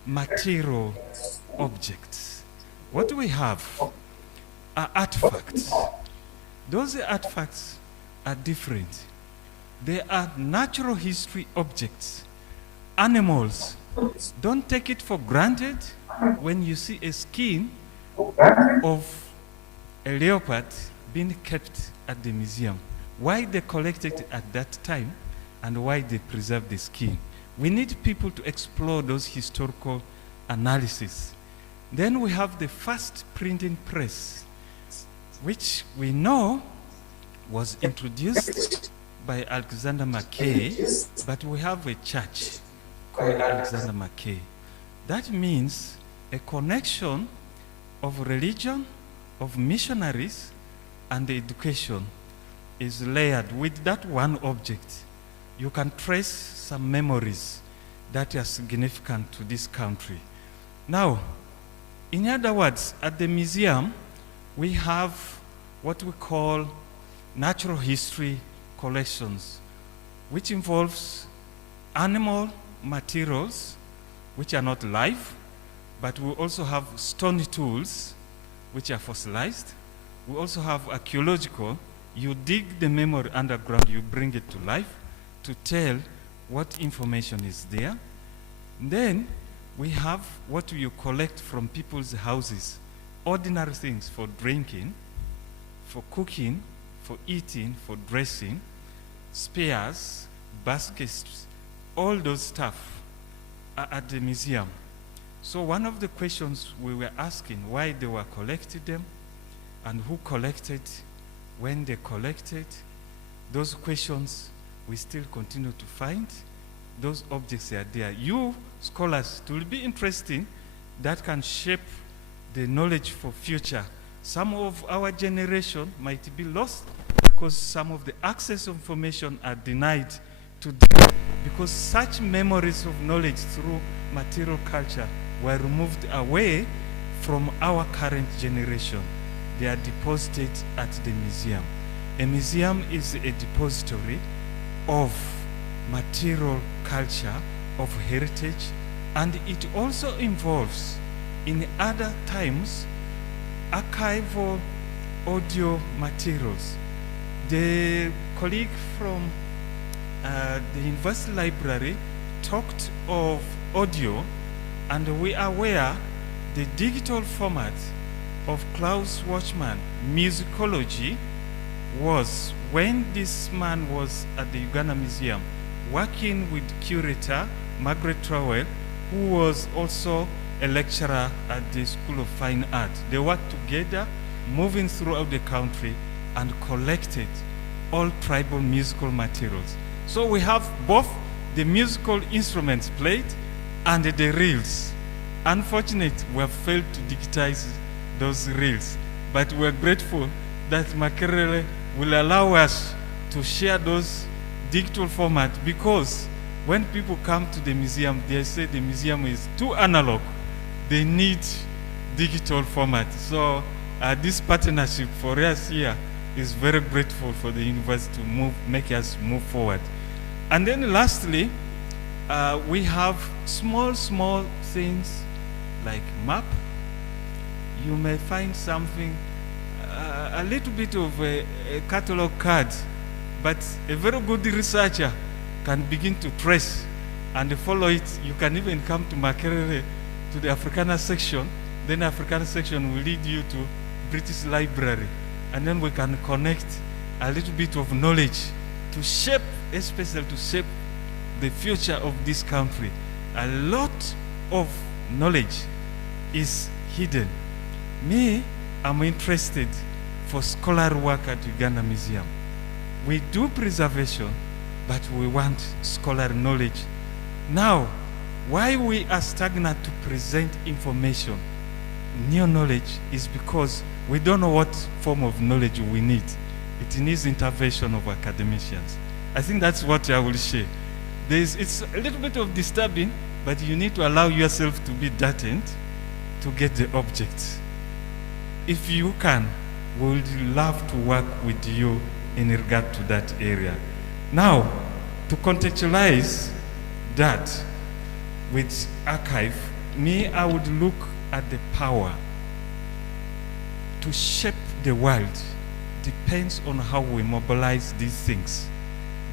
material objects. What we have are artifacts. Those artifacts are different. They are natural history objects. Animals. Don't take it for granted when you see a skin of a leopard being kept at the museum. Why they collected it at that time and why they preserved the skin. We need people to explore those historical analysis. Then we have the first printing press, which we know was introduced by Alexander Mackay, but we have a church called Alexander Mackay. That means a connection of religion, of missionaries, and education is layered with that one object. You can trace some memories that are significant to this country. Now, in other words, at the museum, we have what we call natural history collections, which involves animal materials, which are not live, but we also have stone tools, which are fossilized. We also have archaeological. You dig the memory underground, you bring it to life to tell what information is there. Then we have what you collect from people's houses, ordinary things for drinking, for cooking, for eating, for dressing, spears, baskets, all those stuff are at the museum. So one of the questions we were asking, why they were collecting them, and who collected, when they collected, those questions we still continue to find. Those objects are there. You scholars, it will be interesting, that can shape the knowledge for future. Some of our generation might be lost because some of the access information are denied to them, because such memories of knowledge through material culture were removed away from our current generation. They are deposited at the museum. A museum is a depository of material culture, of heritage, and it also involves, in other times, archival audio materials. The colleague from the University Library talked of audio, and we are aware the digital format of Klaus Watchman musicology was when this man was at the Uganda Museum working with curator Margaret Trowell, who was also a lecturer at the School of Fine Art. They worked together, moving throughout the country, and collected all tribal musical materials. So we have both the musical instruments played and the reels. Unfortunately, we have failed to digitize those reels, but we're grateful that Makerere will allow us to share those digital format, because when people come to the museum, they say the museum is too analog. They need digital format. So this partnership for us here is very grateful for the university to make us move forward. And then lastly, we have small things like map. You may find something, a little bit of a catalog card, but a very good researcher can begin to trace and follow it. You can even come to Makerere, to the Africana section, then Africana section will lead you to British Library, and then we can connect a little bit of knowledge to shape, especially to shape the future of this country. A lot of knowledge is hidden. Me, I'm interested for scholarly work at Uganda Museum. We do preservation, but we want scholarly knowledge. Now, why we are stagnant to present information, new knowledge, is because we don't know what form of knowledge we need. It needs intervention of academicians. I think that's what I will share. It's a little bit of disturbing, but you need to allow yourself to be dartened to get the objects. If you can, we would love to work with you in regard to that area. Now, to contextualize that with archive, I would look at the power to shape the world. Depends on how we mobilize these things,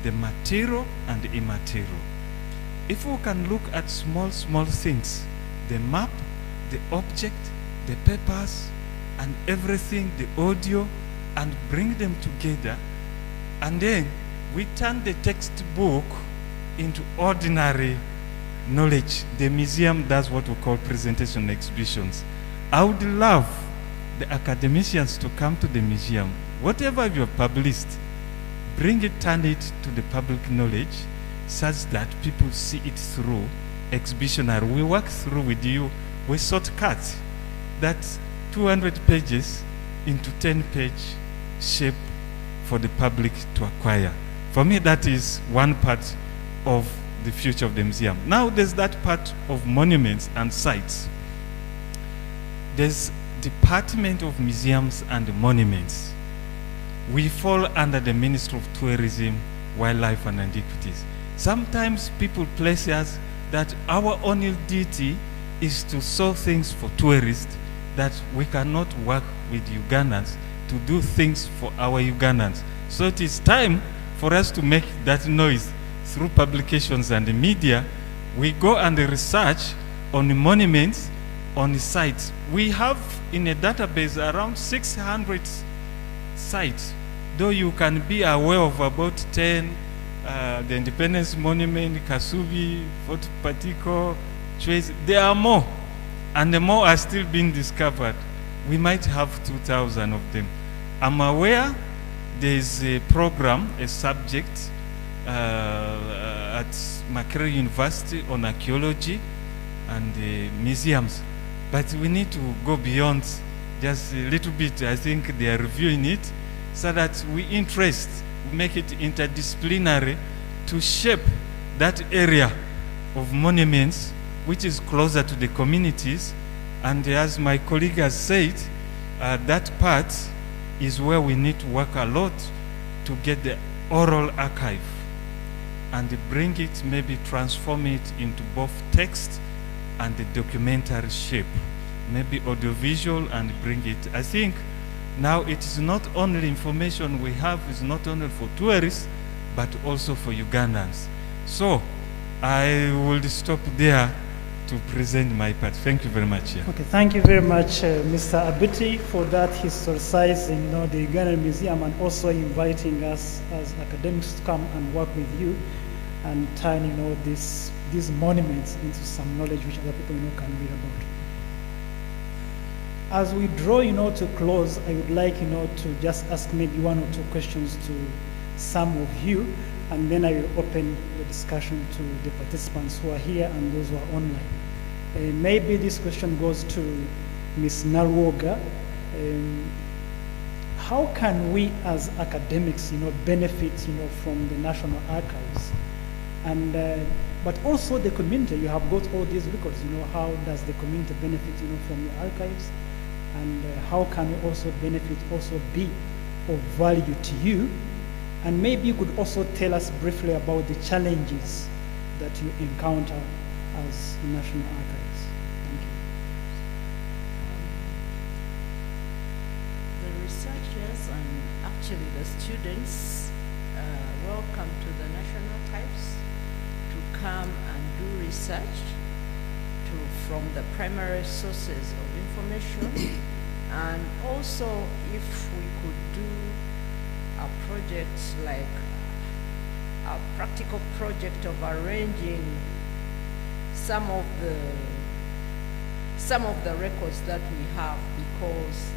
the material and the immaterial. If we can look at small things, the map, the object, the papers, and everything, the audio, and bring them together, and then we turn the textbook into ordinary knowledge. The museum does what we call presentation exhibitions. I would love the academicians to come to the museum. Whatever you have published, bring it, turn it to the public knowledge such that people see it through exhibitionary. We work through with you, we shortcut that 200 pages into 10-page shape for the public to acquire. For me, that is one part of the future of the museum. Now there's that part of monuments and sites. There's Department of Museums and Monuments. We fall under the Ministry of Tourism, Wildlife and Antiquities. Sometimes people place us that our only duty is to show things for tourists, that we cannot work with Ugandans to do things for our Ugandans. So it is time for us to make that noise through publications and the media. We go and research on the monuments, on the sites. We have in a database around 600 sites, though you can be aware of about 10, the Independence Monument, Kasubi, Fort Patiko, Trace. There are more, and the more are still being discovered. We might have 2,000 of them. I'm aware there is a program, a subject at Makerere University on archaeology and museums, but we need to go beyond just a little bit. I think they are reviewing it so that we make it interdisciplinary to shape that area of monuments which is closer to the communities. And as my colleague has said, that part is where we need to work a lot to get the oral archive and bring it, maybe transform it into both text and the documentary shape, maybe audiovisual, and bring it. I think now it is not only information we have, is not only for tourists, but also for Ugandans. So I will stop there to present my part. Thank you very much. Yeah. Okay, thank you very much, Mr. Abiti, for that historicizing, the Ugandan Museum, and also inviting us as academics to come and work with you and turn, these monuments into some knowledge which other people, can read about. As we draw, to close, I would like, to just ask maybe one or two questions to some of you, and then I will open the discussion to the participants who are here and those who are online. Maybe this question goes to Ms. Narwoga. How can we as academics, benefit, from the National Archives? And, but also the community, you have got all these records, how does the community benefit, from your archives? And how can we also benefit, also be of value to you? And maybe you could also tell us briefly about the challenges that you encounter as National Archives. Thank you. The researchers and actually the students welcome to the National Archives to come and do research from the primary sources of information. And also, if we could do a project like a practical project of arranging some of the records that we have, because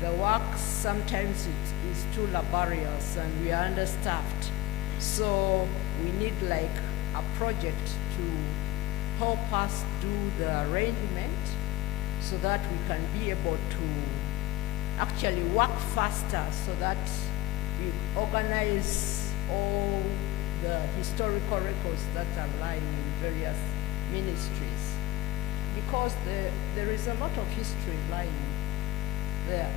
the work sometimes it is too laborious and we are understaffed. So we need like a project to help us do the arrangement so that we can be able to actually work faster, so that we organize all the historical records that are lying in various ministries. Because there is a lot of history lying there.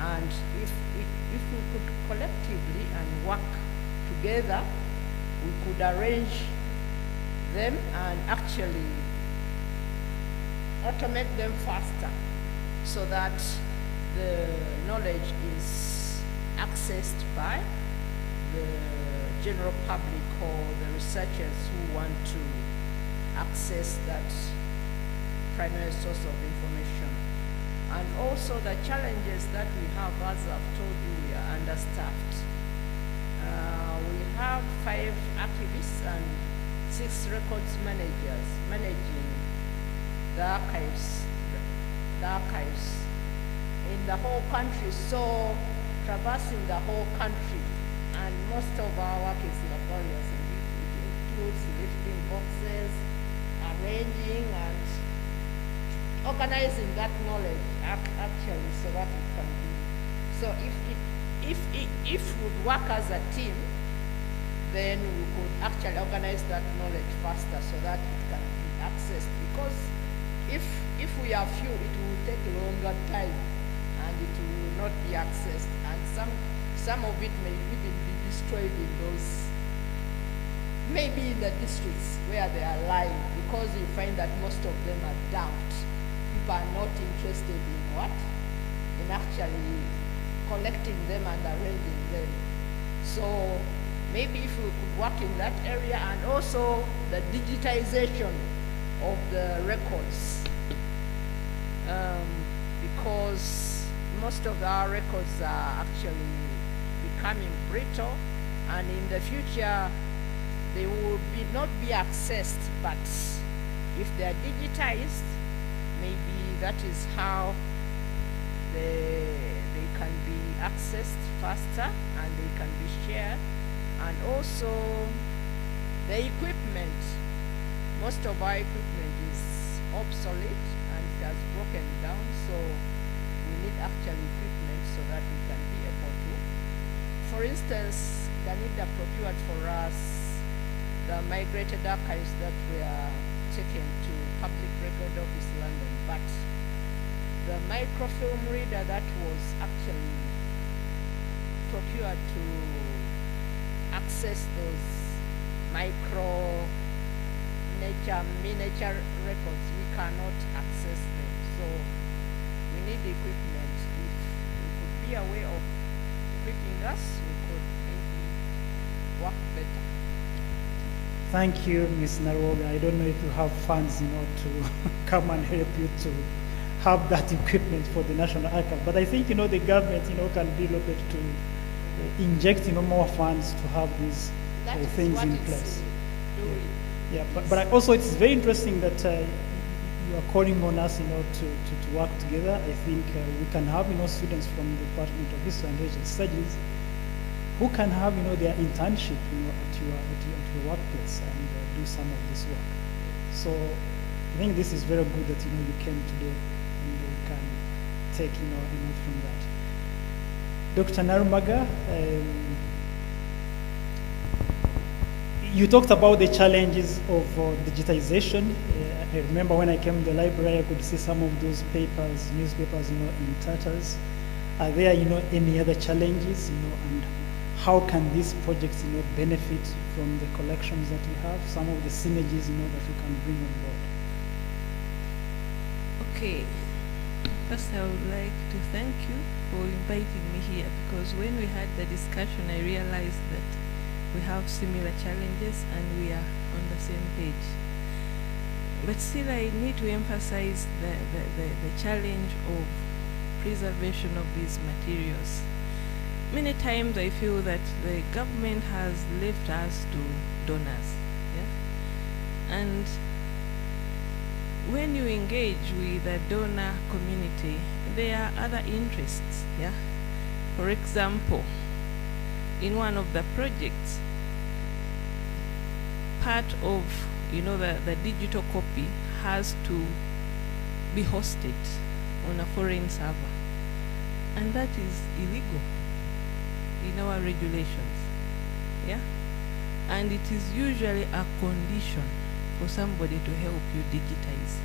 And if we could collectively and work together, we could arrange them and actually automate them faster so that the knowledge is accessed by the general public or the researchers who want to access that primary source of information. And also the challenges that we have, as I've told you, we are understaffed. We have 5 archivists and 6 records managers managing the archives in the whole country, so traversing the whole country, and most of our work is laborious. It includes lifting boxes, arranging and organizing that knowledge actually so that it can be. So if we would work as a team, then we could actually organize that knowledge faster so that it can be accessed. Because if we are few, it will take a longer time and it will not be accessed. And some of it may even be destroyed in those, maybe in the districts where they are lying, because you find that most of them are dumped. People are not interested in what? In actually collecting them and arranging them. So maybe if we could work in that area, and also the digitization of the records, because most of our records are actually becoming brittle, and in the future they will not be accessed, but if they are digitized, maybe that is how they can be accessed faster and they can be shared. And also the equipment, most of our equipment is obsolete and it has broken down, so we need actually equipment so that we can be able to. For instance, Danida procured for us the migrated archives that were taken to Public Record Office London, but the microfilm reader that was actually procured to access those miniature records, we cannot access them. So we need equipment. If we could be a way of equipping us, we could maybe work better. Thank you, Ms. Naroga. I don't know if you have funds, to come and help you to have that equipment for the National Archive. But I think, the government, can do a little bit to inject, more funds to have these things in place. Yeah, but also it's very interesting that you are calling on us, to work together. I think we can have, students from the Department of History and Asian Studies who can have, their internship, at your workplace and do some of this work. So I think this is very good that, you came today and we can take, a note from that. Dr. Narumaga, you talked about the challenges of digitization. I remember when I came to the library, I could see some of those newspapers, in tatters. Are there, any other challenges, and how can these projects, benefit from the collections that we have, some of the synergies, that we can bring on board? Okay. First, I would like to thank you for inviting me here, because when we had the discussion, I realized that we have similar challenges and we are on the same page. But still, I need to emphasize the challenge of preservation of these materials. Many times I feel that the government has left us to donors, and when you engage with the donor community, there are other interests, For example, in one of the projects, part of, the digital copy has to be hosted on a foreign server, and that is illegal in our regulations, and it is usually a condition for somebody to help you digitize,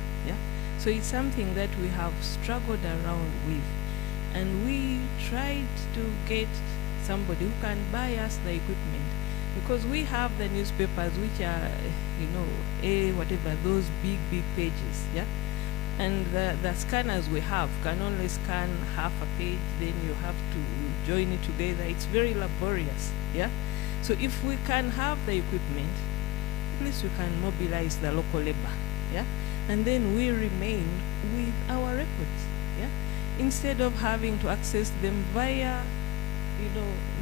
so it's something that we have struggled around with, and we tried to get somebody who can buy us the equipment, because we have the newspapers which are, those big pages, and the scanners we have can only scan half a page, then you have to join it together. It's very laborious, So if we can have the equipment, at least we can mobilize the local labor, and then we remain with our records, instead of having to access them via,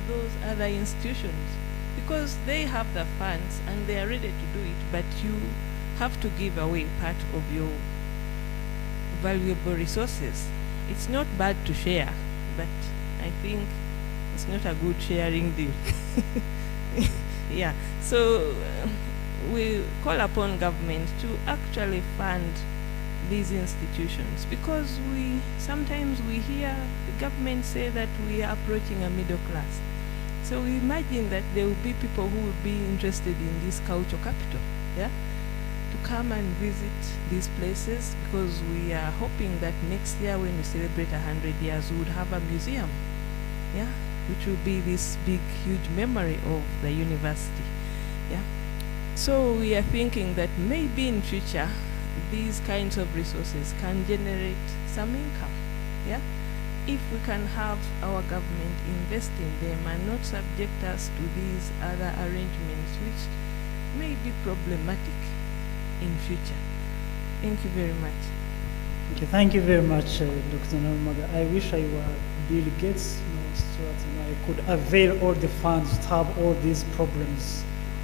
those other institutions. because they have the funds and they are ready to do it, but you have to give away part of your valuable resources. It's not bad to share, but I think it's not a good sharing deal. Yeah, so we call upon government to actually fund these institutions, because sometimes we hear the government say that we are approaching a middle class. So we imagine that there will be people who will be interested in this culture capital, yeah, to come and visit these places, because we are hoping that next year when we celebrate 100 years, we would have a museum, yeah, which will be this big, huge memory of the university, yeah. So we are thinking that maybe in future, these kinds of resources can generate some income, yeah, if we can have our government invest in them and not subject us to these other arrangements which may be problematic in future. Thank you very much. Okay, thank you very much, Dr. Namaga. I wish I were Bill Gates, so that I could avail all the funds to have all these problems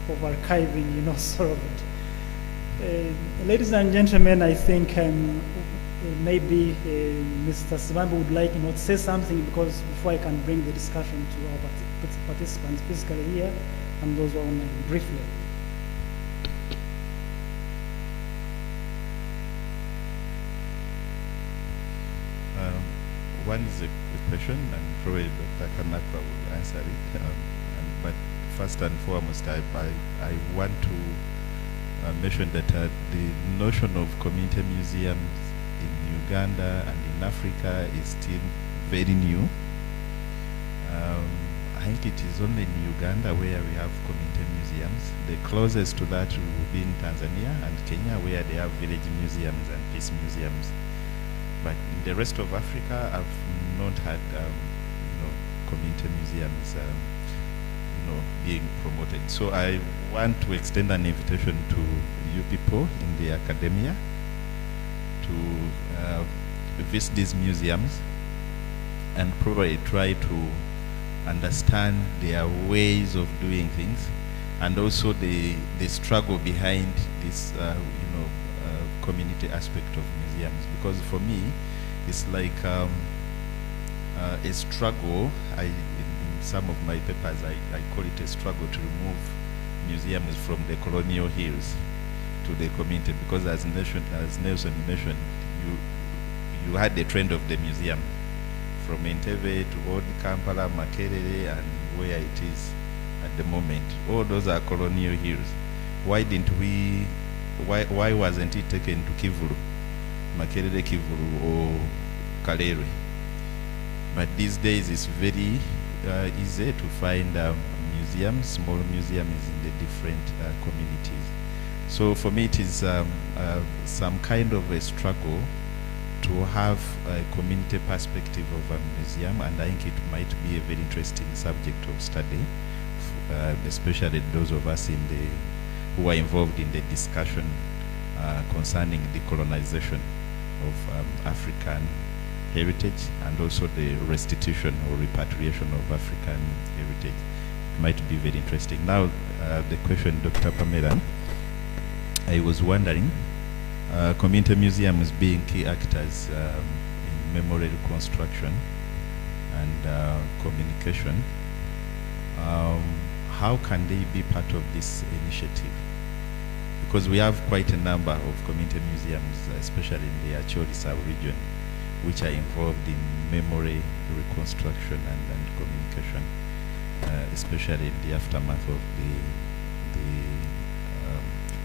of archiving, solved. Ladies and gentlemen, I think maybe Mr. Sibambi would like to say something, because before I can bring the discussion to our participants physically here and those who are online briefly. One is a question, and probably Dr. Kanakwa will answer it. But first and foremost, I want to mention that the notion of community museums in Uganda and in Africa is still very new. I think it is only in Uganda where we have community museums. The closest to that will be in Tanzania and Kenya, where they have village museums and peace museums. But in the rest of Africa, I've not had community museums being promoted. So I want to extend an invitation to you people in the academia to visit these museums and probably try to understand their ways of doing things, and also the struggle behind this community aspect of museums. Because for me, it's like a struggle. In some of my papers, I call it a struggle to remove museums from the colonial hills to the community, because as Nelson mentioned, you had the trend of the museum from Entebbe to Old Kampala, Makerere, and where it is at the moment. All those are colonial hills. Why wasn't it taken to Kivulu, Makerere, Kivulu, or Kalere? But these days it's very easy to find museums, small museums in the different communities. So for me it is some kind of a struggle to have a community perspective of a museum, and I think it might be a very interesting subject of study, especially those of us who are involved in the discussion concerning the colonization of African heritage, and also the restitution or repatriation of African heritage. It might be very interesting. Now, the question, Dr. Pamela, I was wondering, community museums being key actors in memory reconstruction and communication, how can they be part of this initiative? Because we have quite a number of community museums, especially in the Acholi sub-region, which are involved in memory reconstruction and communication, especially in the aftermath of the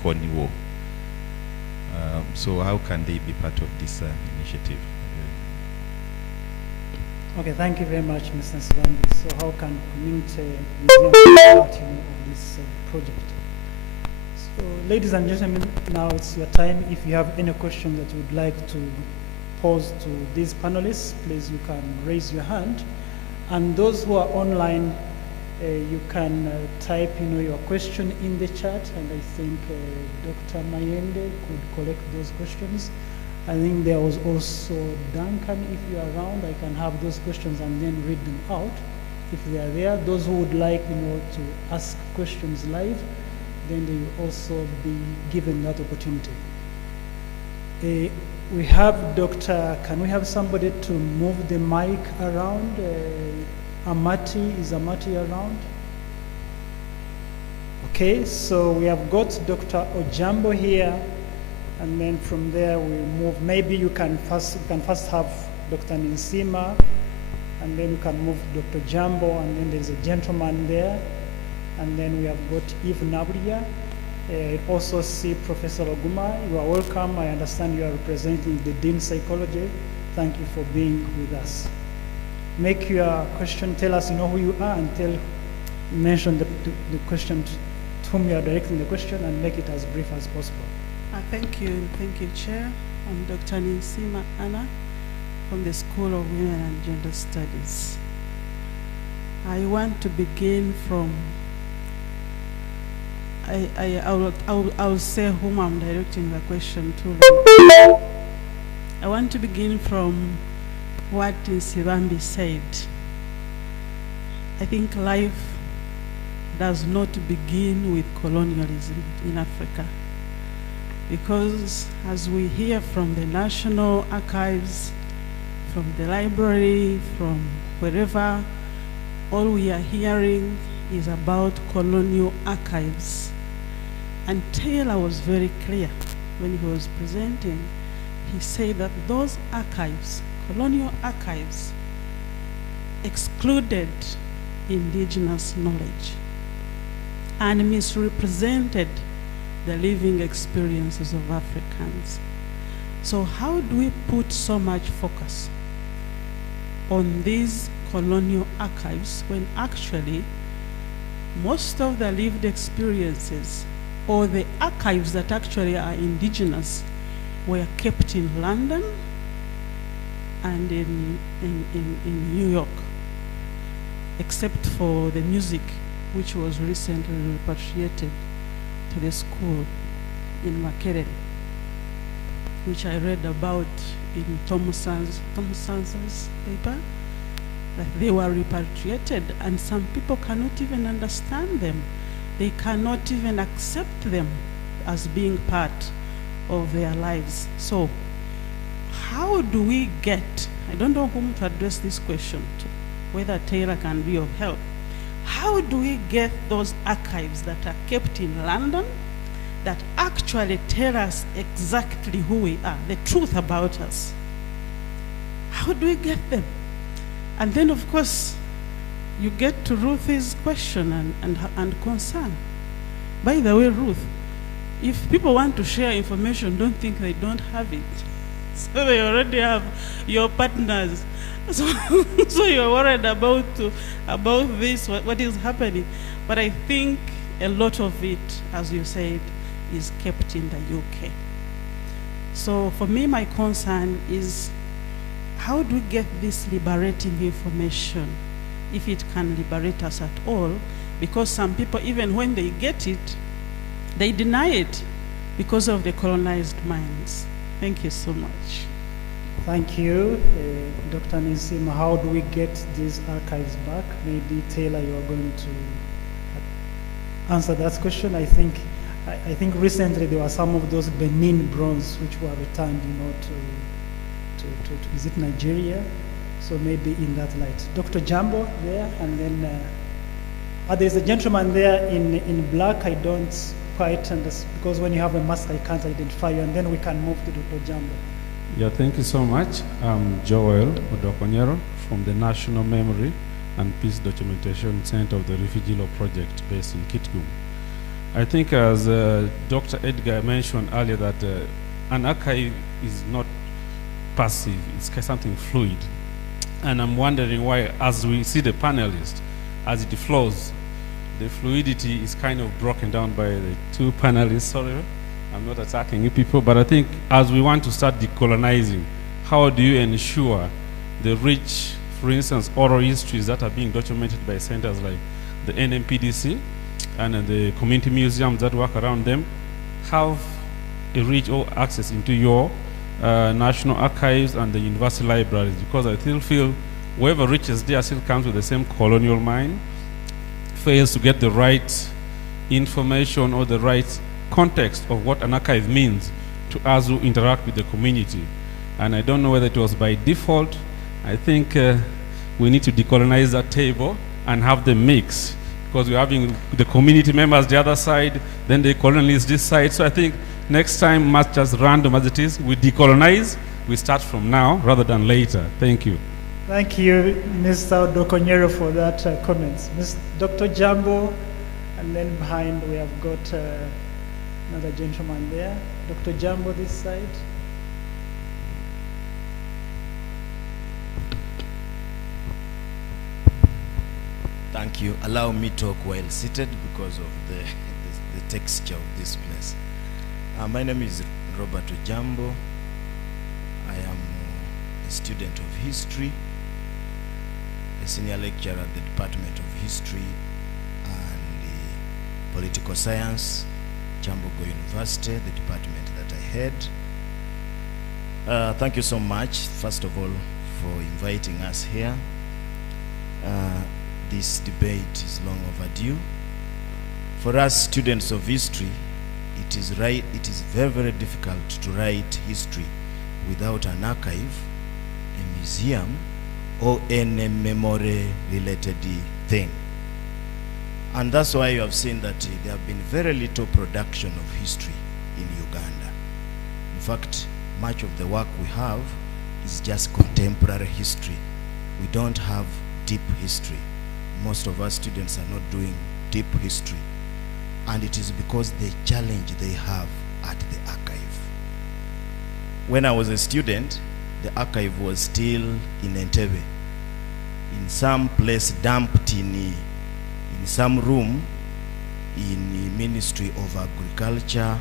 Kony War. So how can they be part of this initiative? Okay, thank you very much, Mr. Sibambi. So how can community museums be part of this project? So ladies and gentlemen, now it's your time. If you have any question that you would like to pose to these panelists, please you can raise your hand. And those who are online, you can type your question in the chat, and I think Dr. Mayende could collect those questions. I think there was also Duncan, if you're around, I can have those questions and then read them out if they are there. Those who would like, to ask questions live, then they will also be given that opportunity. We have can we have somebody to move the mic around? Amati, is Amati around? Okay, so we have got Dr. Ojambo here, and then from there we move. Maybe you can first have Dr. Ninsima, and then you can move Dr. Jambo, and then there's a gentleman there, and then we have got Eve Nabria. Also see Professor Oguma. You are welcome. I understand you are representing the Dean Psychology. Thank you for being with us. Make your question, tell us who you are, and mention the question to whom you are directing the question, and make it as brief as possible. Thank you, Chair. I'm Dr. Ninsima Anna from the School of Women and Gender Studies. I want to begin from, I'll say whom I'm directing the question to. I want to begin from what Nsibambi said. I think life does not begin with colonialism in Africa, because as we hear from the National Archives, from the library, from wherever, all we are hearing is about colonial archives. And Taylor was very clear when he was presenting. He said that those archives, colonial archives, excluded indigenous knowledge and misrepresented the living experiences of Africans. So how do we put so much focus on these colonial archives when actually most of the lived experiences, or the archives that actually are indigenous, were kept in London and in New York, except for the music, which was recently repatriated to the school in Makerere, which I read about in Thomason's paper, that they were repatriated, and some people cannot even understand them. They cannot even accept them as being part of their lives. So how do we get, I don't know whom to address this question to, whether Taylor can be of help. How do we get those archives that are kept in London that actually tell us exactly who we are, the truth about us? How do we get them? And then, of course, you get to Ruth's question and concern. By the way, Ruth, if people want to share information, don't think they don't have it. So they already have your partners. So you're worried about this, what is happening. But I think a lot of it, as you said, is kept in the UK. So for me, my concern is, how do we get this liberating information, if it can liberate us at all? Because some people, even when they get it, they deny it because of the colonized minds. Thank you so much. Thank you, Dr. Ninsima. How do we get these archives back? Maybe Taylor, you are going to answer that question. I think recently there were some of those Benin bronze which were returned, to is it Nigeria? So maybe in that light. Dr. Jambo there, and then there's a gentleman there in black. I don't quite understand, because when you have a mask I can't identify you, and then we can move to Dr. Jambo. Yeah, thank you so much. I'm Joel Odokonyero from the National Memory and Peace Documentation Center of the Refugee Law Project based in Kitgum. I think, as Dr. Edgar mentioned earlier, that an archive is not passive, it's something fluid. And I'm wondering why, as we see the panelists, as it flows, the fluidity is kind of broken down by the two panelists. Sorry, I'm not attacking you people, but I think as we want to start decolonizing, how do you ensure the rich, for instance, oral histories that are being documented by centers like the NMPDC and the community museums that work around them have a rich access into your national archives and the university libraries? Because I still feel whoever reaches there still comes with the same colonial mind, fails to get the right information or the right context of what an archive means to us who interact with the community. And I don't know whether it was by default. I think we need to decolonize that table and have them mix, because we're having the community members the other side, then the colonialists this side. So I think next time, much as random as it is, we decolonize, we start from now rather than later. Thank you. Thank you, Mr. Odokonyero, for that comments. Dr. Jambo, and then behind we have got another gentleman there. Dr. Jambo, this side. Thank you. Allow me to talk while seated because of the texture of this place. My name is Robert Ojambo. I am a student of history, a senior lecturer at the Department of History and Political Science, Chambogo University, the department that I head. Thank you so much, first of all, for inviting us here. This debate is long overdue. For us students of history, it is very, very difficult to write history without an archive, a museum, or any memory-related thing. And that's why you have seen that there have been very little production of history in Uganda. In fact, much of the work we have is just contemporary history. We don't have deep history. Most of our students are not doing deep history. And it is because the challenge they have at the archive. When I was a student, the archive was still in Entebbe, in some place dumped in some room in the Ministry of Agriculture,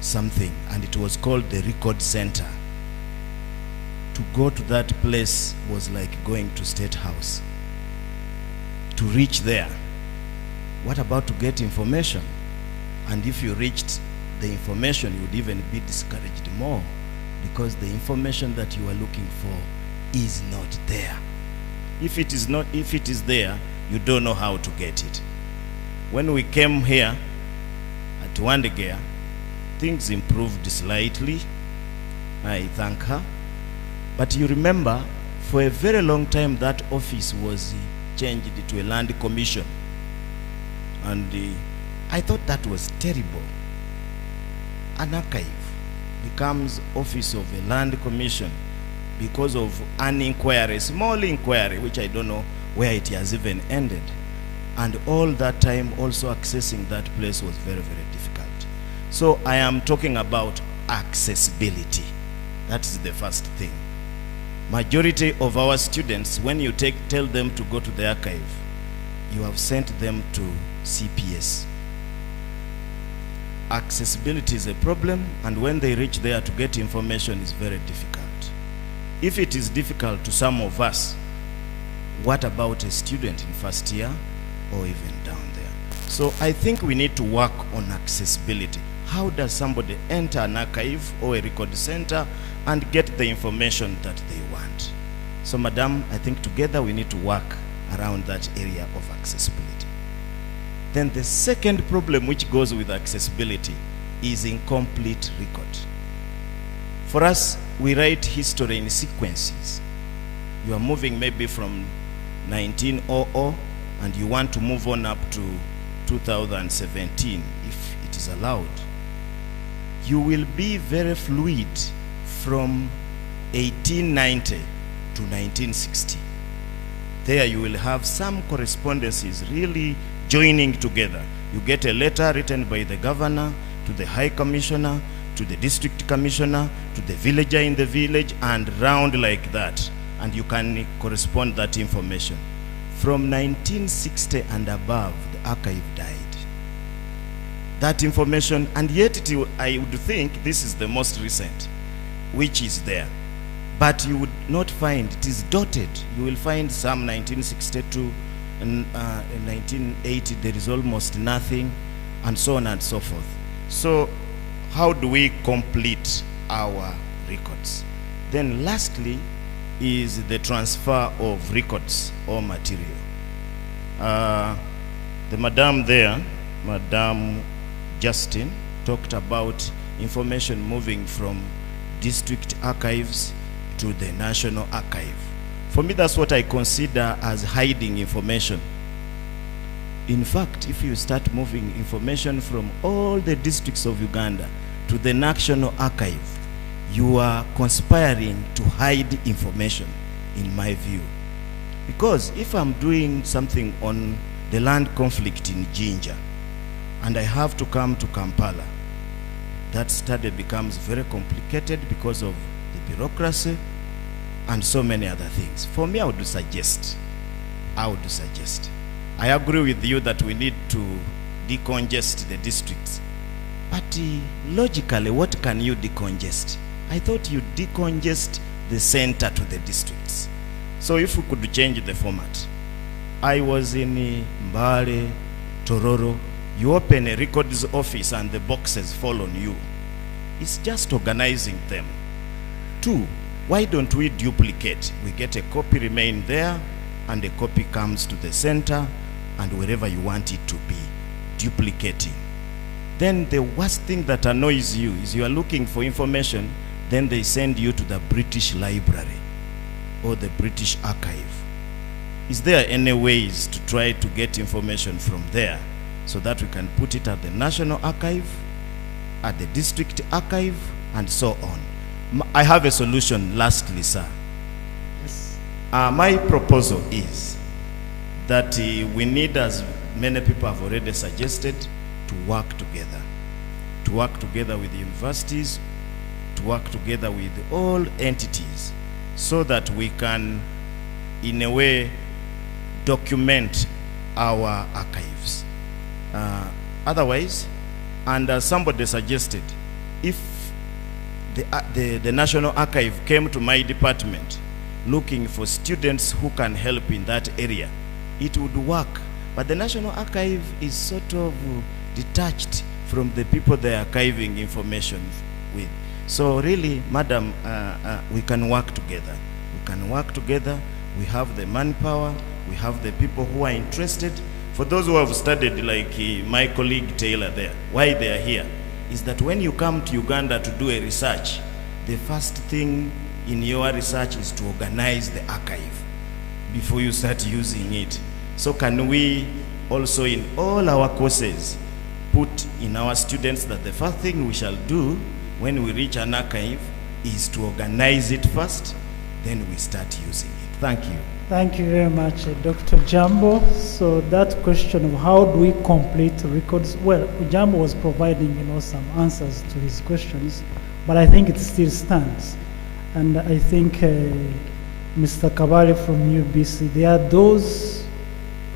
something, and it was called the Record Center. To go to that place was like going to State House. To reach there, what about to get information? And if you reached the information, you would even be discouraged more, because the information that you are looking for is not there. If it is there, you don't know how to get it. When we came here at Wandegea, things improved slightly. I thank her. But you remember, for a very long time, that office was changed to a land commission. And I thought that was terrible. An archive becomes office of a land commission because of an inquiry, small inquiry, which I don't know where it has even ended. And all that time also accessing that place was very, very difficult. So I am talking about accessibility. That is the first thing. Majority of our students, when you tell them to go to the archive, you have sent them to CPS. Accessibility is a problem, and when they reach there to get information is very difficult. If it is difficult to some of us, what about a student in first year or even down there? So I think we need to work on accessibility. How does somebody enter an archive or a record center and get the information that they want? So madam, I think together we need to work around that area of accessibility. Then the second problem which goes with accessibility is incomplete record. For us, we write history in sequences. You are moving maybe from 1900 and you want to move on up to 2017, if it is allowed. You will be very fluid from 1890 to 1960. There you will have some correspondences really joining together. You get a letter written by the governor to the high commissioner, to the district commissioner, to the villager in the village, and round like that. And you can correspond that information. From 1960 and above, the archive died. That information, and yet I would think this is the most recent, which is there. But you would not find, it is dotted. You will find some 1962 and 1980, there is almost nothing, and so on and so forth. So how do we complete our records? Then lastly, is the transfer of records or material. The madam there, Madam Justin, talked about information moving from district archives to the National Archive. For me, that's what I consider as hiding information. In fact, if you start moving information from all the districts of Uganda to the National Archive, you are conspiring to hide information, in my view. Because if I'm doing something on the land conflict in Jinja, and I have to come to Kampala, that study becomes very complicated because of the bureaucracy and so many other things. For me, I would suggest, I agree with you that we need to decongest the districts. But logically, what can you decongest? I thought you decongest the center to the districts. So if we could change the format. I was in Mbale, Tororo. You open a records office and the boxes fall on you. It's just organizing them. 2, why don't we duplicate? We get a copy remain there, and a copy comes to the center, and wherever you want it to be, duplicating. Then the worst thing that annoys you is you are looking for information, then they send you to the British Library or the British Archive. Is there any ways to try to get information from there so that we can put it at the National Archive, at the District Archive, and so on? I have a solution lastly, sir. Yes. My proposal is that we need, as many people have already suggested, to work together. To work together with the universities, to work together with all entities, so that we can, in a way, document our archives. Otherwise, and as somebody suggested, if the National Archive came to my department looking for students who can help in that area, it would work. But the National Archive is sort of detached from the people they are archiving information with. So really, madam, we can work together. We can work together. We have the manpower. We have the people who are interested. For those who have studied, like my colleague Taylor there, why they are here is that when you come to Uganda to do a research, the first thing in your research is to organize the archive before you start using it. So can we also in all our courses put in our students that the first thing we shall do when we reach an archive is to organize it first, then we start using it. Thank you. Thank you very much, Dr. Jambo. So that question of how do we complete records, well, Jambo was providing, some answers to his questions, but I think it still stands. And I think Mr. Kabale from UBC, there are those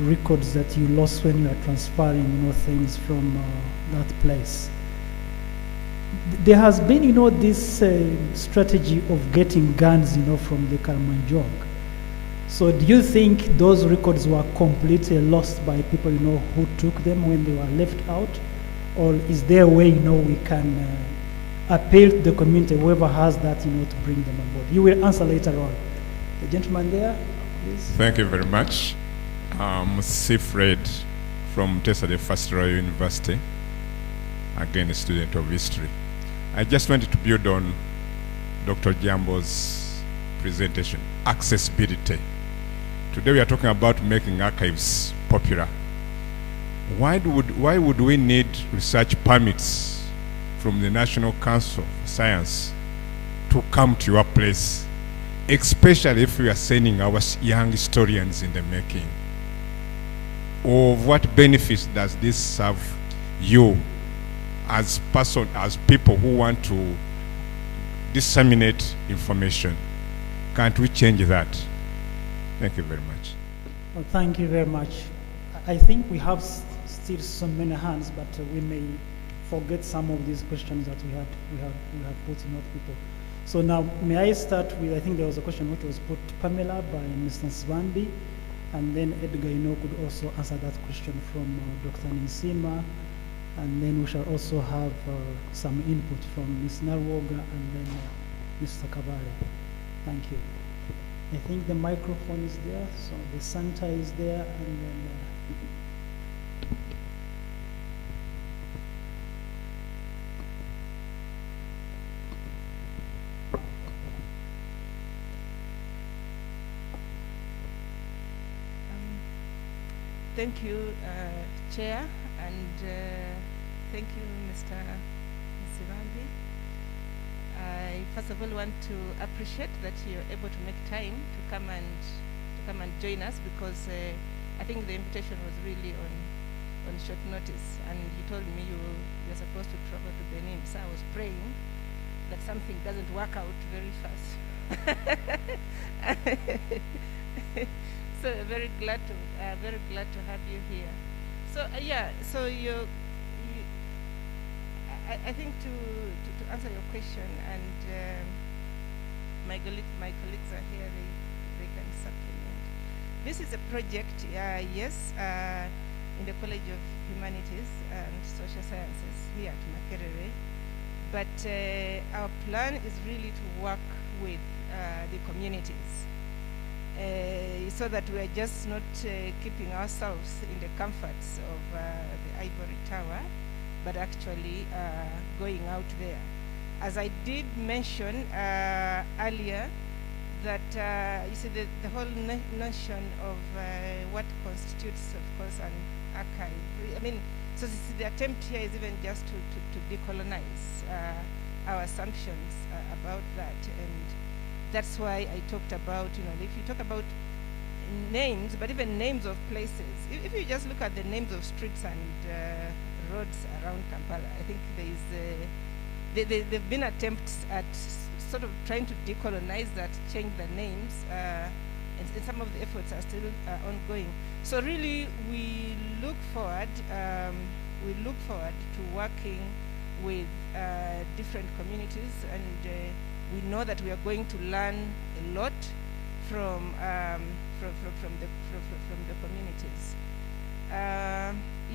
records that you lost when you are transferring, things from that place. There has been, this strategy of getting guns, from the Karamanjong. So do you think those records were completely lost by people, who took them when they were left out? Or is there a way, we can appeal to the community, whoever has that, to bring them on board? You will answer later on. The gentleman there, please. Thank you very much. I'm Sifred from Tesade First Royal University, again a student of history. I just wanted to build on Dr. Jambo's presentation, accessibility. Today we are talking about making archives popular. Why would we need research permits from the National Council of Science to come to your place, especially if we are sending our young historians in the making? Of what benefits does this serve you as people who want to disseminate information? Can't we change that? Thank you very much. Well, thank you very much. I think we have still so many hands, but we may forget some of these questions that we have put in other people. So now, may I start with, I think there was a question which was put to Pamela by Mr. Svambi, and then Edgar, could also answer that question from Dr. Ninsima, and then we shall also have some input from Ms. Narwoga and then Mr. Kabale. Thank you. I think the microphone is there, so the Santa is there, and then Thank you, Chair, and thank you, Mr. Sivambi. I first of all want to appreciate that you're able to make time to come and join us, because I think the invitation was really on short notice, and you told me you're supposed to travel to Benin, so I was praying that something doesn't work out very fast. So very glad to have you here. So yeah, so I think to answer your question, and my colleagues are here, they can supplement. This is a project, yes, in the College of Humanities and Social Sciences here at Makerere, but our plan is really to work with the communities. So that we are just not keeping ourselves in the comforts of the ivory tower, but actually going out there. As I did mention earlier, that you see the whole notion of what constitutes, of course, an archive. I mean, so the attempt here is even just to decolonize our assumptions about that, and that's why I talked about, if you talk about names, but even names of places, if you just look at the names of streets and roads around Kampala, I think there've been attempts at sort of trying to decolonize that, change the names, and some of the efforts are still ongoing. So really, we look forward to working with different communities, and we know that we are going to learn a lot from the communities.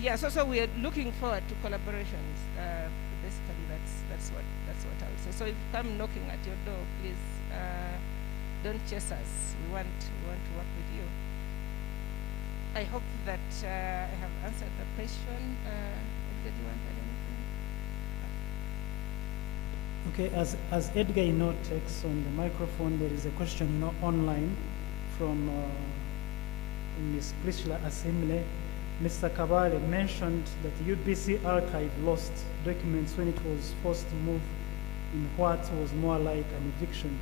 Yeah, so we are looking forward to collaborations. Basically, that's what I'll say. So if you come knocking at your door, please don't chase us. We want to work with you. I hope that I have answered the question. Edgar, do you want to add anything? Okay, as Edgar takes on the microphone, there is a question online from Ms. Priscilla Asimile. Mr. Kabale mentioned that the UBC archive lost documents when it was forced to move in what was more like an eviction.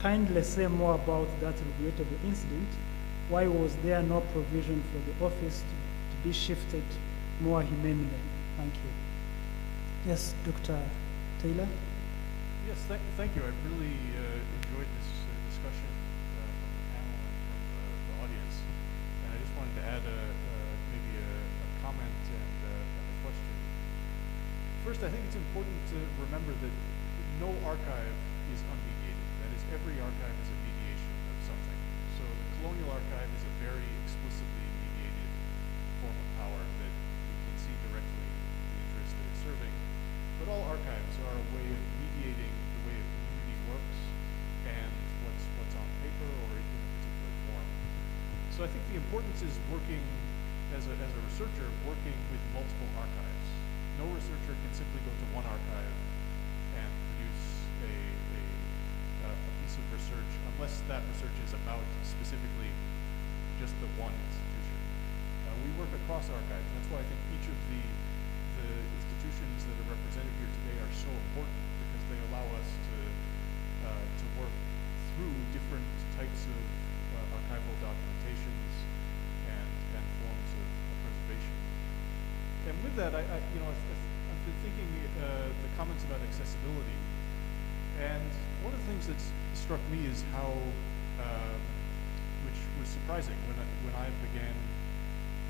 Kindly say more about that regrettable incident. Why was there no provision for the office to be shifted more humanely? Thank you. Yes, Dr. Taylor? Yes, thank you. I really enjoyed this discussion from the panel and from the audience. And I just wanted to add maybe a comment and a question. First, I think it's important to remember that no archive is unmediated. That is, every archive is a mediation of something. So the colonial archive is a very explicitly mediated form of power that we can see directly the interest that it's serving. But all archives are a way of mediating the way a community works and what's on paper or in a particular form. So I think the importance is working as a researcher, working with multiple archives. No researcher can simply go to one archive and produce a piece of research unless that research is about specifically just the one institution. We work across archives, and that's why I think each of the institutions that are represented here today are so important, because they allow us to work through different types of archival documentations and forms of preservation. And with that, I've been thinking the comments about accessibility, and one of the things that's struck me is how, which was surprising when I began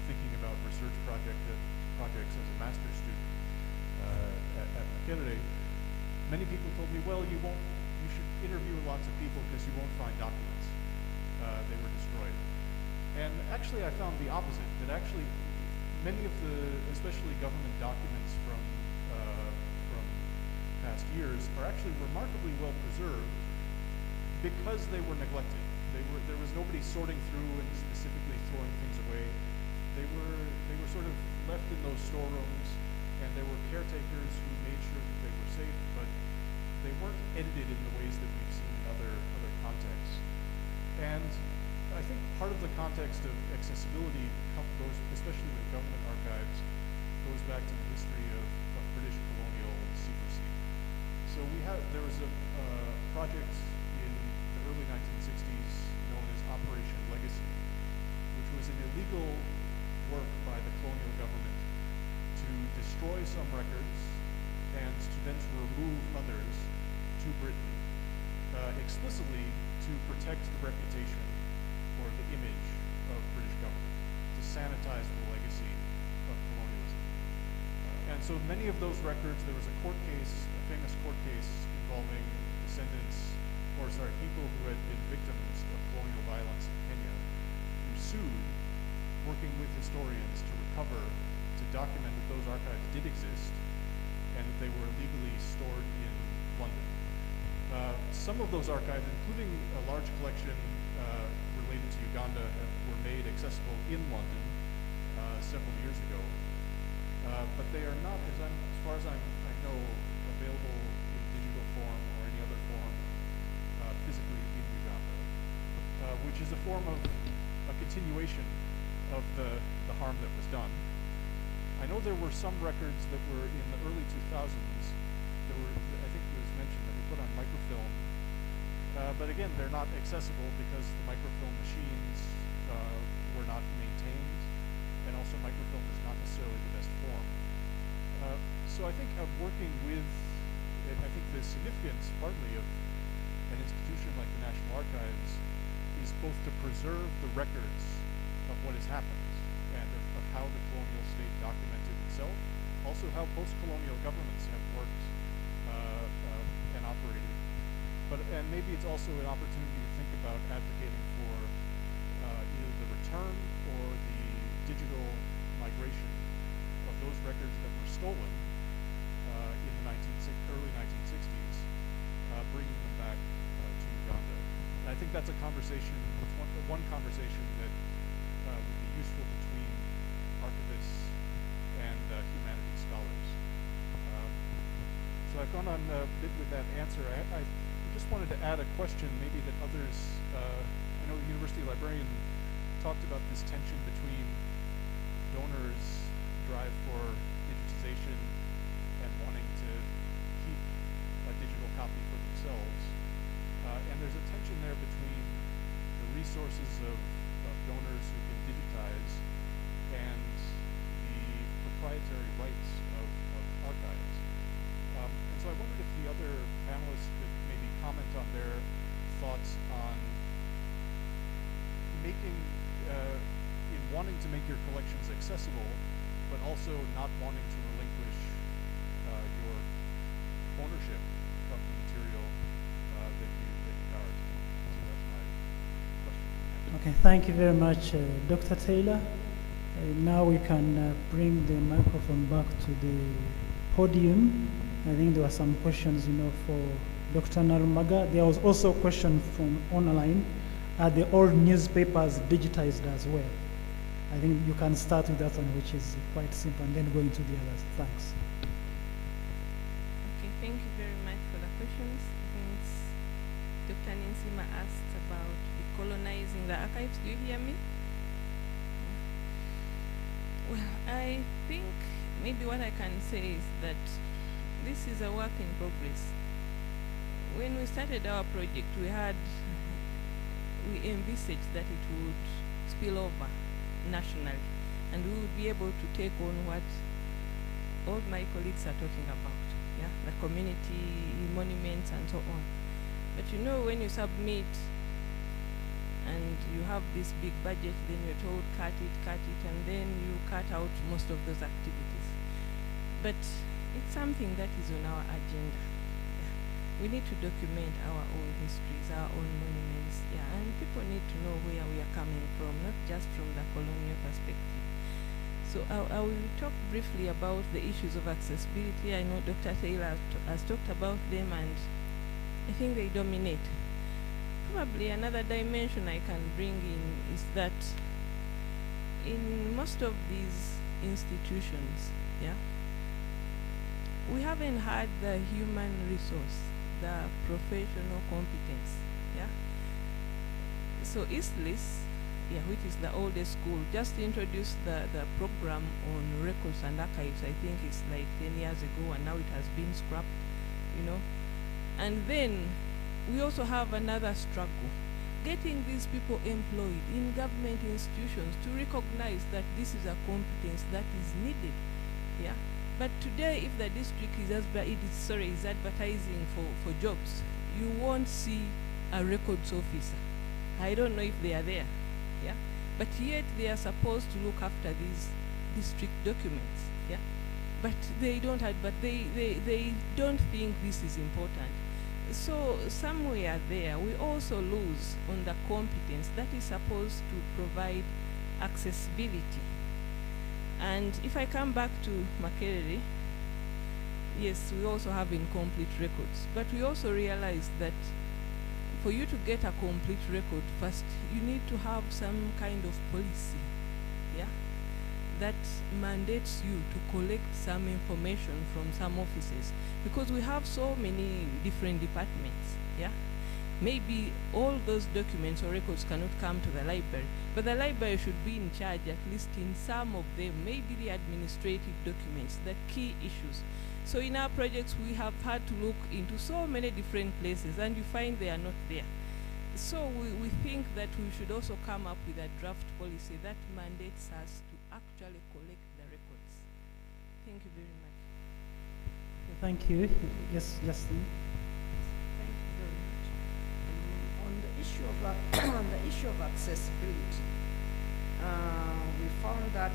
thinking about research projects as a master's student at Makerere, many people told me, well, you should interview lots of people because you won't find documents. They were destroyed. And actually I found the opposite, that actually many of the, especially government documents from past years, are actually remarkably well preserved because they were neglected. there was nobody sorting through and specifically throwing things away. They were sort of left in those storerooms, and there were caretakers who made sure that they were safe, but they weren't edited in the ways that we've seen in other contexts. And I think part of the context of accessibility goes, especially with government archives, goes back to the history of British colonial secrecy. So there was a project in the early 1960s known as Operation Legacy, which was an illegal work by the colonial government to destroy some records and then to remove others to Britain, explicitly to protect the reputation or the image of British government, to sanitize the legacy of colonialism. And so many of those records, there was a court case, a famous court case involving people who had been victims of colonial violence in Kenya, who sued, working with historians to recover, to document that those archives did exist, and that they were illegally stored in London. Some of those archives, including a large collection related to Uganda, were made accessible in London several years ago. But they are not, as far as I know, available in digital form or any other form physically in Uganda, which is a form of a continuation of the harm that was done. I know there were some records that were in the early 2000s that were, I think it was mentioned, that were put on microfilm. But again, they're not accessible because the microfilm machines were not maintained, and also microfilm is not necessarily the best form. So I think working with, I think the significance partly of an institution like the National Archives is both to preserve the records of what has happened and of how the colonial state documented itself, also how post-colonial governments have worked and operated. And maybe it's also an opportunity to think about advocating for either the return or the digital migration of those records that were stolen in the early 1960s, bringing them back to Uganda. And I think that's a conversation, one conversation that would be useful between archivists and humanities scholars. So I've gone on a bit with that answer. I just wanted to add a question maybe that others, I know the university librarian talked about this tension between donors' drive for digitization and wanting to keep a digital copy for themselves. And there's a tension there between the resources of donors who can digitize and the proprietary rights of archives. And so I wondered if the other panelists could maybe comment on their thoughts on making, in wanting to make your collections accessible, but also not wanting to relinquish your ownership of the material that you guard. So that's my question. Okay, thank you very much, Dr. Taylor. Now we can bring the microphone back to the podium. I think there were some questions, for Dr. Narumaga. There was also a question from online. Are the old newspapers digitized as well? I think you can start with that one, which is quite simple, and then go into the others. Thanks. Okay, thank you very much for the questions. I think Dr. Ninsima asked about decolonizing the archives. Do you hear me? Well, I think maybe what I can say is that this is a work in progress. When we started our project, we envisaged that it would spill over nationally, and we would be able to take on what all my colleagues are talking about, the community monuments and so on. But when you submit and you have this big budget, then you're told cut it, and then you cut out most of those activities. But it's something that is on our agenda. We need to document our own histories, our own monuments, and people need to know where we are coming from, not just from the colonial perspective. So I will talk briefly about the issues of accessibility. I know Dr. Taylor has talked about them, and I think they dominate. probably another dimension I can bring in is that in most of these institutions, yeah, we haven't had the human resource, the professional competence, yeah. So Eastlis, yeah, which is the oldest school, just introduced the program on records and archives. I think it's like 10 years ago, and now it has been scrapped, you know. And then we also have another struggle, getting these people employed in government institutions to recognize that this is a competence that is needed, yeah. But today, if the district is advertising for jobs, you won't see a records officer. I don't know if they are there, yeah. But yet they are supposed to look after these district documents, yeah. But they don't they don't think this is important. So somewhere there, we also lose on the competence that is supposed to provide accessibility. And if I come back to Makerere, yes, we also have incomplete records, but we also realize that for you to get a complete record, first you need to have some kind of policy, yeah, that mandates you to collect some information from some offices, because we have so many different departments, yeah. Maybe all those documents or records cannot come to the library, but the library should be in charge, at least in some of them, maybe the administrative documents, the key issues. So in our projects, we have had to look into so many different places, and you find they are not there. So we think that we should also come up with a draft policy that mandates us to actually collect the records. Thank you very much. Thank you. Yes, Justin. Thank you very much. On the issue of on the issue of accessibility, we found that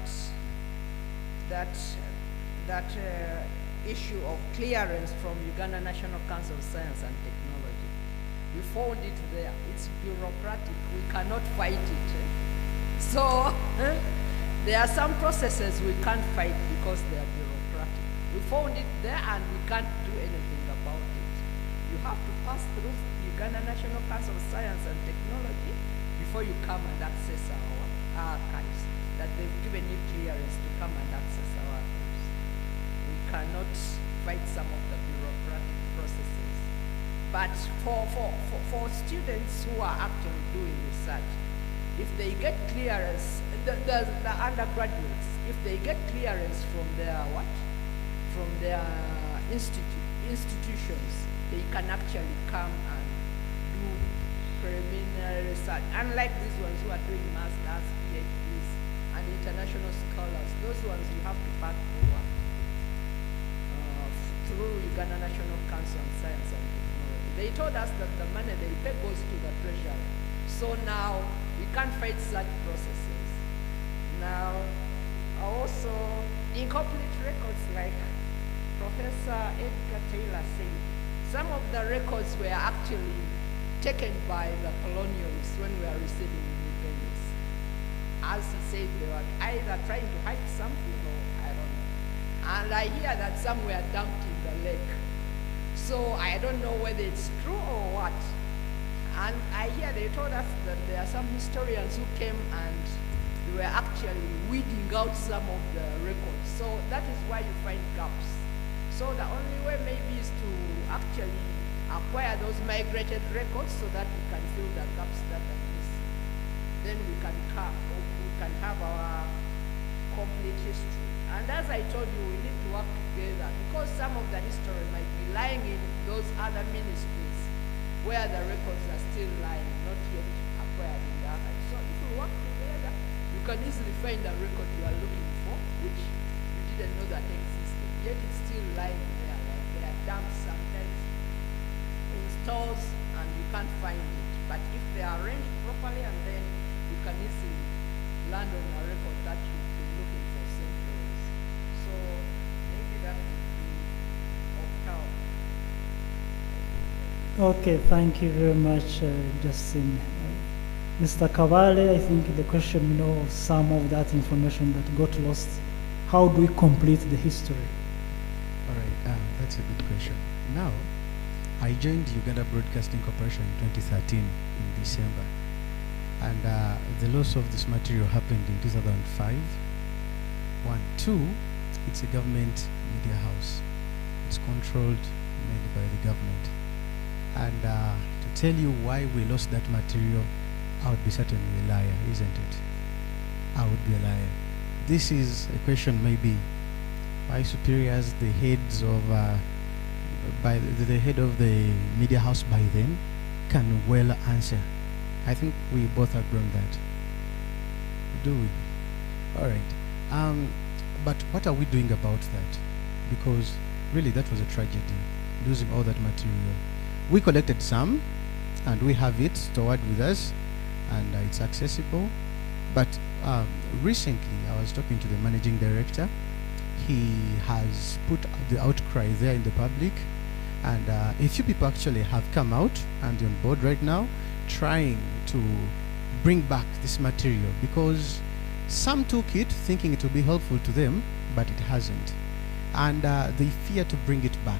issue of clearance from Uganda National Council of Science and Technology. We found it there. It's bureaucratic. We cannot fight it. So there are some processes we can't fight because they are bureaucratic. We found it there and we can't do anything about it. You have to pass through Uganda National Council of Science and Technology before you come and access our archives, that they've given you clearance to come and access our archives. We cannot fight some of the bureaucratic processes. But for students who are actually doing research, if they get clearance, the undergraduates, if they get clearance from their from their institutions, they can actually come and do preliminary research. Unlike these ones who are doing masters, PhDs, and international scholars, those ones you have to pass through Uganda National Council on Science and Technology. They told us that the money they pay goes to the treasury. So now we can't fight such processes. Now, also, incomplete records, like Professor Edgar Taylor said, some of the records were actually taken by the colonialists when we were receiving independence. As he said, they were either trying to hide something or I don't know. And I hear that some were dumped in the lake. So I don't know whether it's true or what. And I hear they told us that there are some historians who came and they were actually weeding out some of the records. So that is why you find gaps. So the only way maybe is to actually acquire those migrated records so that we can fill the gaps that are missing. Then we can have our complete history. And as I told you, we need to work together because some of the history might be lying in those other ministries where the records are still lying, not yet acquired in the archive. So if we work together, you can easily find the record you are looking for, which you didn't know that existed, yet it's still lying there, like they are dumped sometimes in stores and you can't find it. But if they are arranged properly, and then you can easily land on a record that you've been looking for centuries. So maybe that would be of help. Okay, thank you very much, Justin. Mr. Kavale, I think the question, of some of that information that got lost, how do we complete the history? All right, that's a good question. Now, I joined Uganda Broadcasting Corporation in 2013 in December. And the loss of this material happened in 2005. One. Two, it's a government media house. It's controlled mainly by the government. And to tell you why we lost that material, I would be certainly a liar, isn't it? I would be a liar. This is a question maybe my superiors, the heads of, the head of the media house by then can well answer. I think we both agree on that. Do we? All right. But what are we doing about that? Because really that was a tragedy, losing all that material. We collected some, and we have it stored with us, and it's accessible. But recently, I was talking to the managing director. He has put the outcry there in the public, and a few people actually have come out and on board right now, trying to bring back this material, because some took it thinking it will be helpful to them, but it hasn't. And they fear to bring it back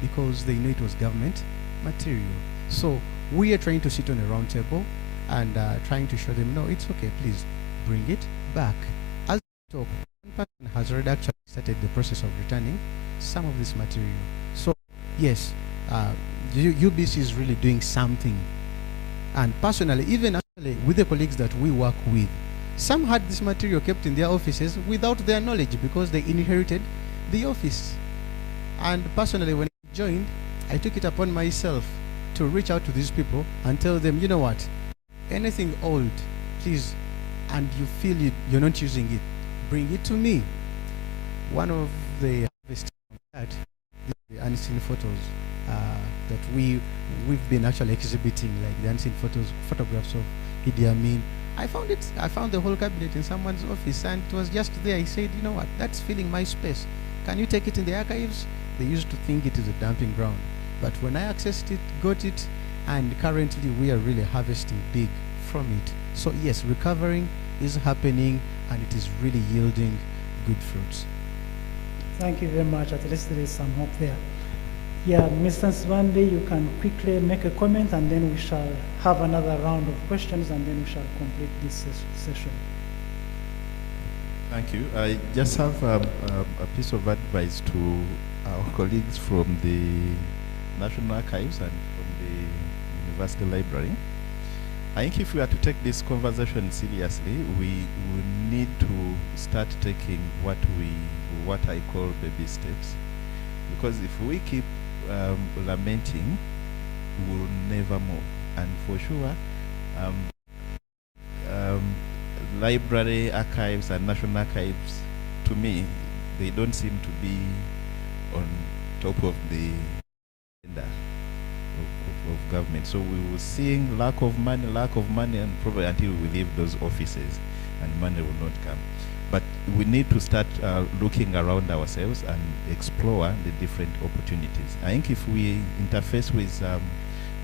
because they know it was government material. So we are trying to sit on a round table and trying to show them, no, it's okay, please bring it back. As we talk, one person has already actually started the process of returning some of this material. So yes, UBC is really doing something. And personally, even actually with the colleagues that we work with, some had this material kept in their offices without their knowledge because they inherited the office. And personally, when I joined, I took it upon myself to reach out to these people and tell them, you know what, anything old, please, and you feel you're not using it, bring it to me. One of the harvest that the unseen photos that we've been actually exhibiting, like the unseen photographs of Idi Amin. I found the whole cabinet in someone's office, and it was just there. I said, you know what, that's filling my space. Can you take it in the archives? They used to think it is a dumping ground. But when I accessed it, got it, and currently we are really harvesting big from it. So yes, recovering is happening, and it is really yielding good fruits. Thank you very much. At least there is some hope there. Yeah, Mr. Svande, you can quickly make a comment, and then we shall have another round of questions, and then we shall complete this session. Thank you. I just have a piece of advice to our colleagues from the National Archives and from the University Library. I think if we are to take this conversation seriously, we need to start taking what I call baby steps. Because if we keep lamenting, we'll never move. And for sure, library archives and national archives, to me, they don't seem to be on top of the agenda of government. So we will seeing lack of money, and probably until we leave those offices, and money will not come. But we need to start looking around ourselves and explore the different opportunities. I think if we interface with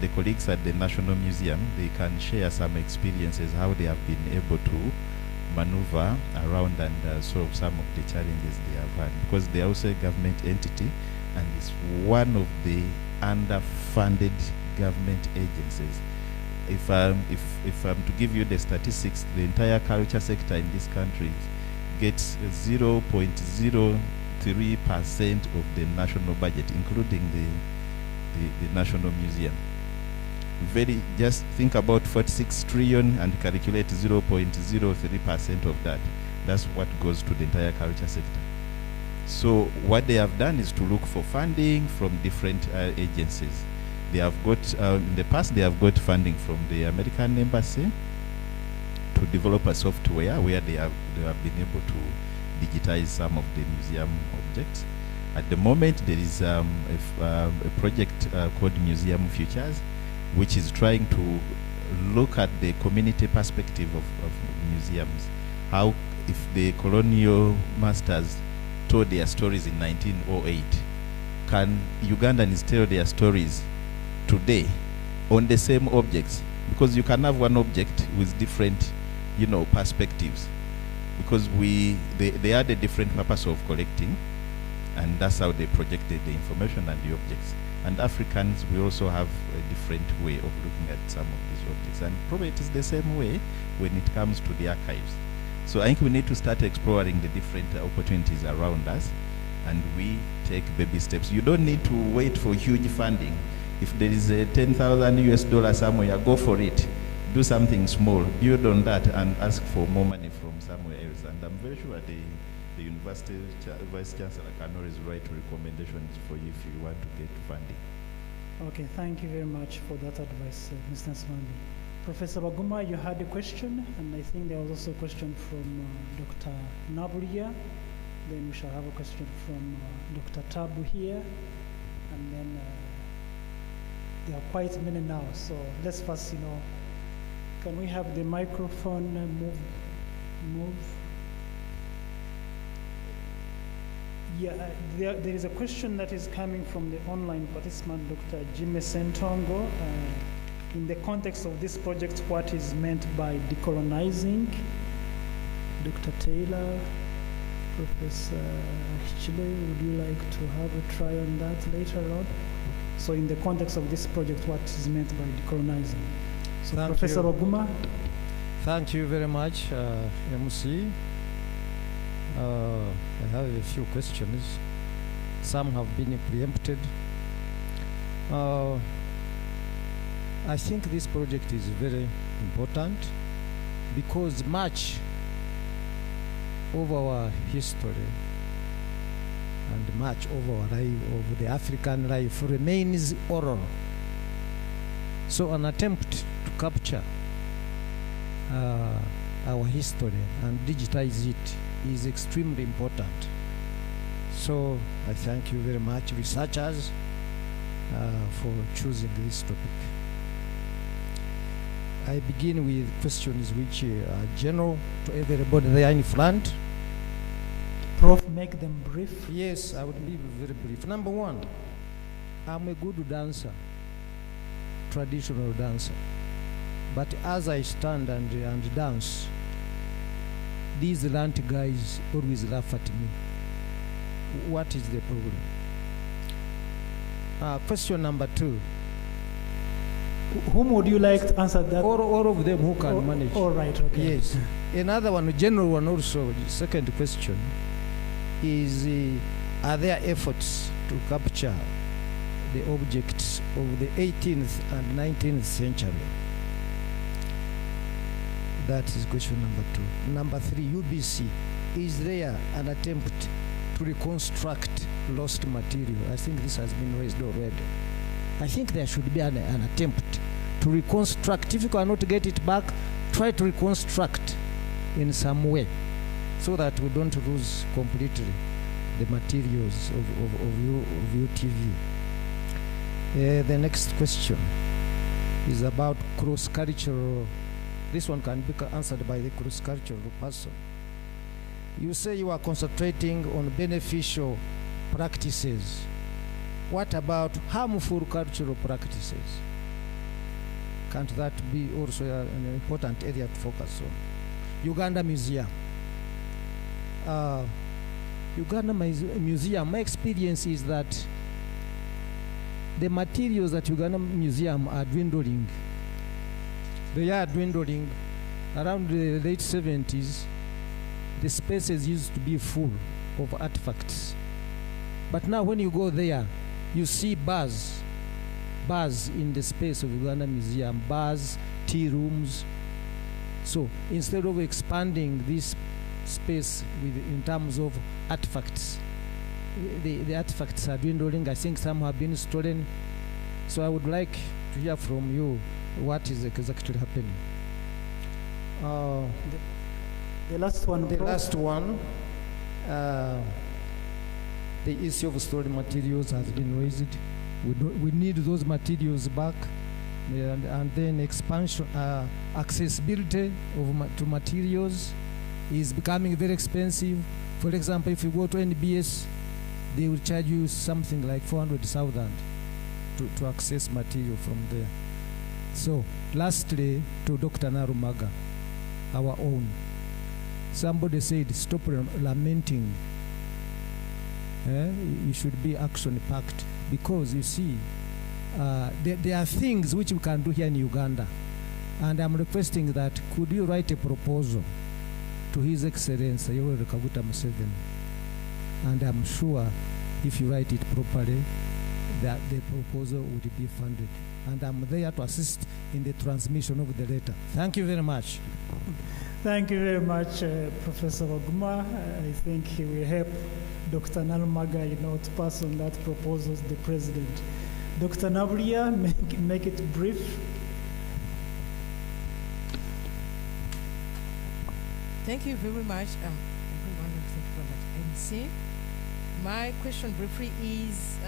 the colleagues at the National Museum, they can share some experiences, how they have been able to maneuver around and solve some of the challenges they have had. Because they are also a government entity, and it's one of the underfunded government agencies. If I'm to give you the statistics, the entire culture sector in this country gets 0.03% of the national budget, including the National Museum. Just think about 46 trillion and calculate 0.03% of that. That's what goes to the entire culture sector. So what they have done is to look for funding from different agencies. They have got, in the past, they have got funding from the American Embassy to develop a software where they have been able to digitize some of the museum objects. At the moment, there is a project called Museum Futures, which is trying to look at the community perspective of museums. How, if the colonial masters told their stories in 1908, can Ugandans tell their stories today on the same objects? Because you can have one object with different, perspectives, because they had a different purpose of collecting, and that's how they projected the information and the objects. And Africans, we also have a different way of looking at some of these objects. And probably it is the same way when it comes to the archives. So I think we need to start exploring the different opportunities around us, and we take baby steps. You don't need to wait for huge funding. If there is a 10,000 US dollars somewhere, go for it. Do something small, build on that, and ask for more money from somewhere else. And I'm very sure the University Vice Chancellor can always write recommendations for you if you want to get funding. Okay, thank you very much for that advice, Mr. Swami. Professor Baguma, you had a question, and I think there was also a question from Dr. Naburia. Then we shall have a question from Dr. Tabu here, and then there are quite many now. So let's first, can we have the microphone move? Yeah, there is a question that is coming from the online participant, Dr. Jimmy Sentongo. In the context of this project, what is meant by decolonizing? Dr. Taylor, Professor Chile, would you like to have a try on that later on? So in the context of this project, what is meant by decolonizing? So Professor Oguma. Thank you very much, MC. I have a few questions. Some have been preempted. I think this project is very important because much of our history and much of our life, of the African life, remains oral. So an attempt to capture our history and digitize it is extremely important. So I thank you very much, researchers, for choosing this topic. I begin with questions which are general to everybody there in front. Prof, make them brief. Yes, I would be very brief. Number one, I'm a good dancer, traditional dancer. But as I stand and dance, these land guys always laugh at me. What is the problem? Question number two. Whom would you like to answer that? All of them who can manage. All right, okay. Yes. Another one, a general one also, the second question is, are there efforts to capture the objects of the 18th and 19th century? That is question number two. Number three, UBC, is there an attempt to reconstruct lost material? I think this has been raised already. I think there should be an attempt to reconstruct. If you cannot get it back, try to reconstruct in some way so that we don't lose completely the materials of UTV. The next question is about cross-cultural. This one can be answered by the cross-cultural person. You say you are concentrating on beneficial practices. What about harmful cultural practices? Can't that be also an important area to focus on? Uganda Museum. Uganda Museum, my experience is that the materials at Uganda Museum are dwindling. They are dwindling. Around the late 70s, the spaces used to be full of artifacts. But now when you go there, you see bars in the space of Uganda Museum, bars, tea rooms. So instead of expanding this space in terms of artifacts, the artifacts are dwindling. I think some have been stolen. So I would like to hear from you what is exactly happening. The last one. The last one. The issue of stolen materials has been raised. We need those materials back, and then expansion, accessibility to materials is becoming very expensive. For example, if you go to NBS, they will charge you something like 400,000 to access material from there. So, lastly, to Dr. Narumaga, our own. Somebody said, stop lamenting It should be action-packed because you see, there are things which we can do here in Uganda, and I'm requesting that could you write a proposal to His Excellency Yoweri Kaguta Museveni, and I'm sure if you write it properly, that the proposal would be funded. And I'm there to assist in the transmission of the letter. Thank you very much. Thank you very much, Professor Oguma. I think he will help Dr. Nalmaga, to pass on that proposal to the President. Dr. Nabria, make it brief. Thank you very much, everyone. Thank you very much, MC. My question briefly is,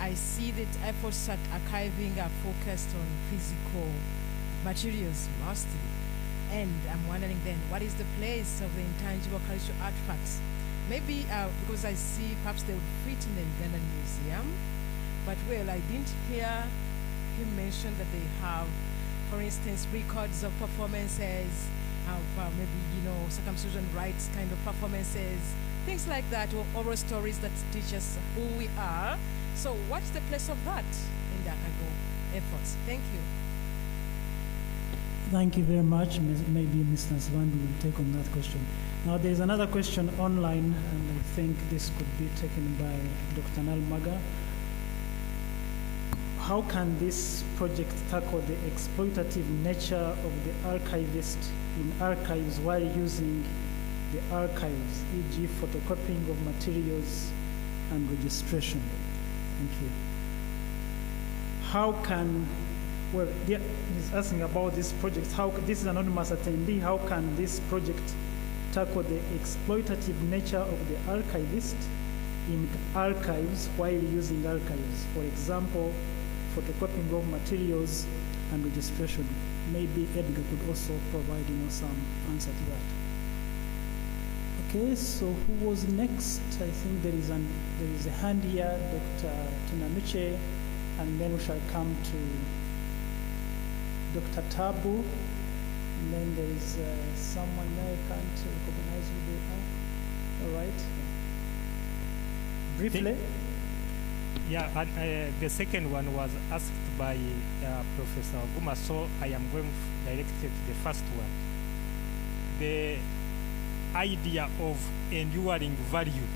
I see that efforts at archiving are focused on physical materials mostly. And I'm wondering then, what is the place of the intangible cultural artifacts? Maybe because I see perhaps they would fit in the Ugandan Museum, but well, I didn't hear him mention that they have, for instance, records of performances, of maybe, circumcision rites kind of performances, things like that, or oral stories that teach us who we are. So what's the place of that in the archival efforts? Thank you. Thank you very much. Maybe Mr. Svandi will take on that question. Now there's another question online, and I think this could be taken by Dr. Nalmaga. How can this project tackle the exploitative nature of the archivist in archives while using the archives, e.g. photocopying of materials and registration? Thank you. How can, well, he's asking about this project. This is an anonymous attendee. How can this project tackle the exploitative nature of the archivist in archives while using archives? For example, photocopying of materials and registration. Maybe Edgar could also provide some answer to that. Okay, so who was next? I think there is a hand here, Dr. Tunanuche, and then we shall come to Dr. Tabu, and then there is someone there I can't recognize who they are. All right. Briefly. Yeah, and the second one was asked by Professor Oguma, so I am going directly to the first one. The idea of enduring value.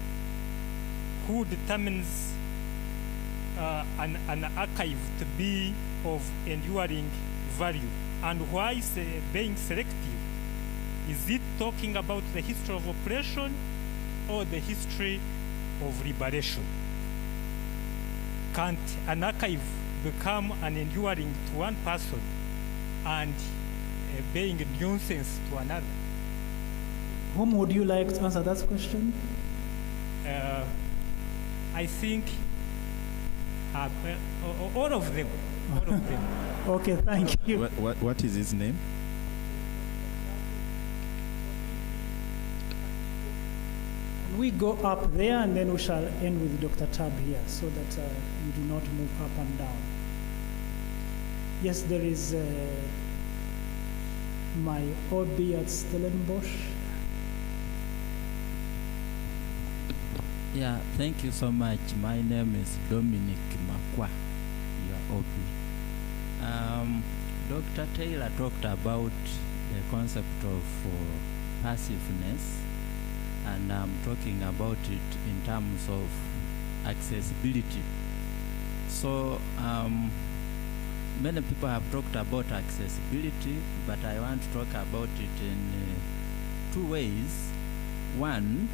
Who determines an archive to be of enduring value, and why is being selective? Is it talking about the history of oppression or the history of liberation? Can't an archive become an enduring to one person and being a nuisance to another? Whom would you like to answer that question? I think all of them. All of them. Okay, thank you. What is his name? We go up there and then we shall end with Dr. Tab here so that we do not move up and down. Yes, there is my OB at Stellenbosch. Yeah, thank you so much. My name is Dominic Makwa, your OB. Dr. Taylor talked about the concept of passiveness, and I'm talking about it in terms of accessibility. So many people have talked about accessibility, but I want to talk about it in two ways. One,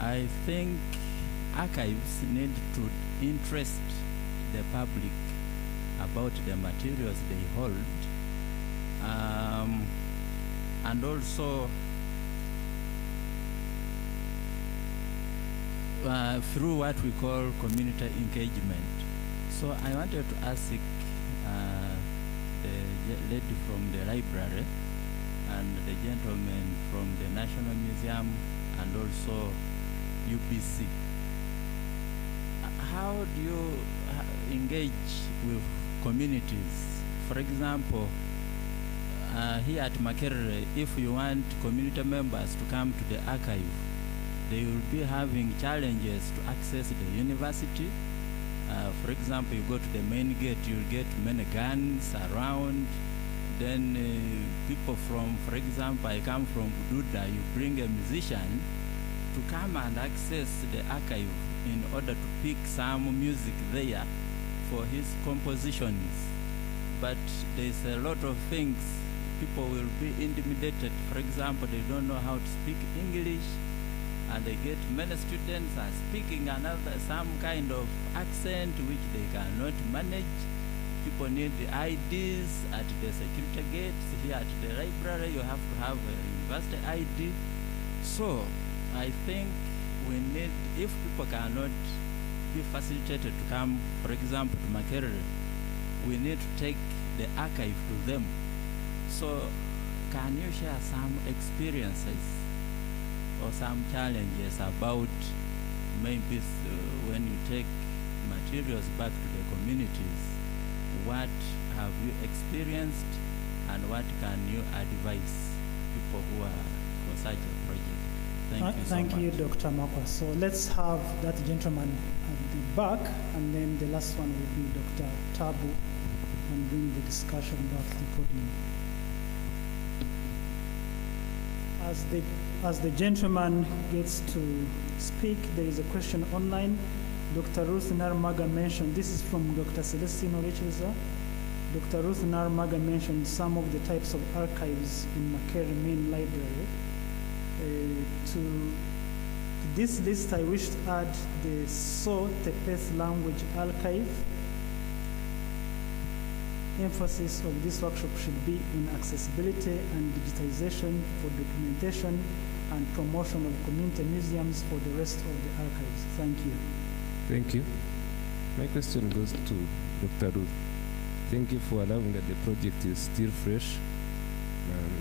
I think archives need to interest the public about the materials they hold, and also through what we call community engagement. So I wanted to ask the lady from the library and the gentleman from the National Museum and also UBC. How do you engage with communities? For example, here at Makerere, if you want community members to come to the archive, they will be having challenges to access the university. For example, you go to the main gate, you'll get many guns around. Then people from, for example, I come from Bududa, you bring a musician to come and access the archive in order to pick some music there for his compositions. But there's a lot of things. People will be intimidated. For example, they don't know how to speak English, and they get many students are speaking some kind of accent which they cannot manage. People need the IDs at the security gates. Here at the library, you have to have a university ID. So I think we need, if people cannot be facilitated to come, for example, to Makerere, we need to take the archive to them. So can you share some experiences or some challenges about maybe when you take materials back to the communities? What have you experienced and what can you advise people who are for such a project? Thank you, Dr. Makwa. So let's have that gentleman at the back, and then the last one will be Dr. Tabu, and bring the discussion back to the podium. As the gentleman gets to speak, there is a question online. Dr. Ruth Narmaga mentioned, this is from Dr. Celestino Richeza. Dr. Ruth Narmaga mentioned some of the types of archives in Makerere Main Library. To this list, I wish to add the So Tepes Language Archive. Emphasis of this workshop should be in accessibility and digitization for documentation and promotion of community museums for the rest of the archives. Thank you. Thank you. My question goes to Dr. Ruth. Thank you for allowing that the project is still fresh.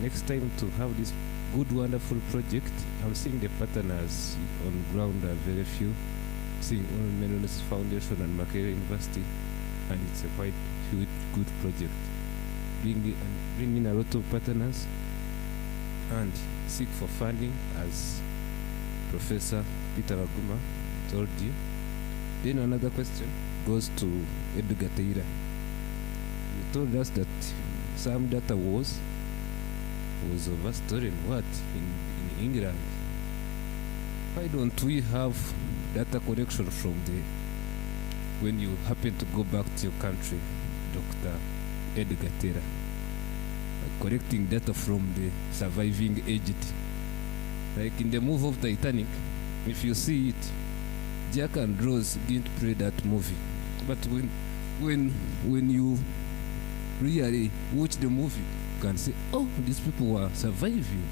Next time to have this good, wonderful project, I'm seeing the partners on ground are very few. Seeing only Menon's Foundation and Makerere University, and it's a quite huge, good project. Bring in a lot of partners and seek for funding, as Professor Peter Waguma told you. Then another question goes to Edgar Teira. You told us that some data was overstored in England. Why don't we have data collection from when you happen to go back to your country, Dr. Edgar Teira? Collecting data from the surviving aged. Like in the movie of Titanic, if you see it, Jack and Rose didn't play that movie. But when you really watch the movie, you can say, oh, these people were surviving.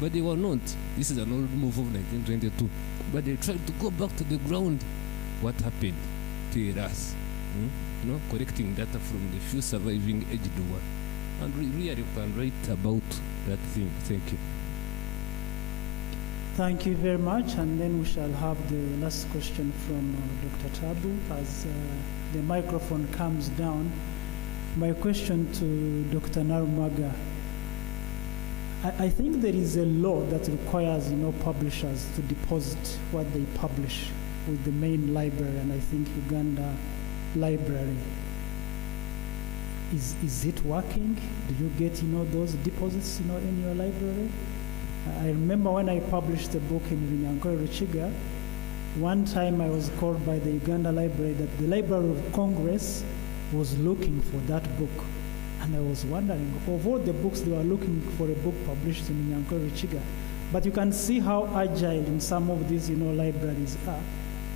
But they were not. This is an old movie of 1922. But they tried to go back to the ground. What happened? Tell us. Collecting data from the few surviving aged ones. And really you can write about that thing. Thank you. Thank you very much, and then we shall have the last question from Dr. Tabu as the microphone comes down. My question to Dr. Narmaga, I think there is a law that requires publishers to deposit what they publish with the main library, and I think Uganda Library. Is it working? Do you get those deposits in your library? I remember when I published the book in Runyankore Ruchiga, one time I was called by the Uganda Library that the Library of Congress was looking for that book. And I was wondering, of all the books, they were looking for a book published in Runyankore Ruchiga. But you can see how agile in some of these libraries are.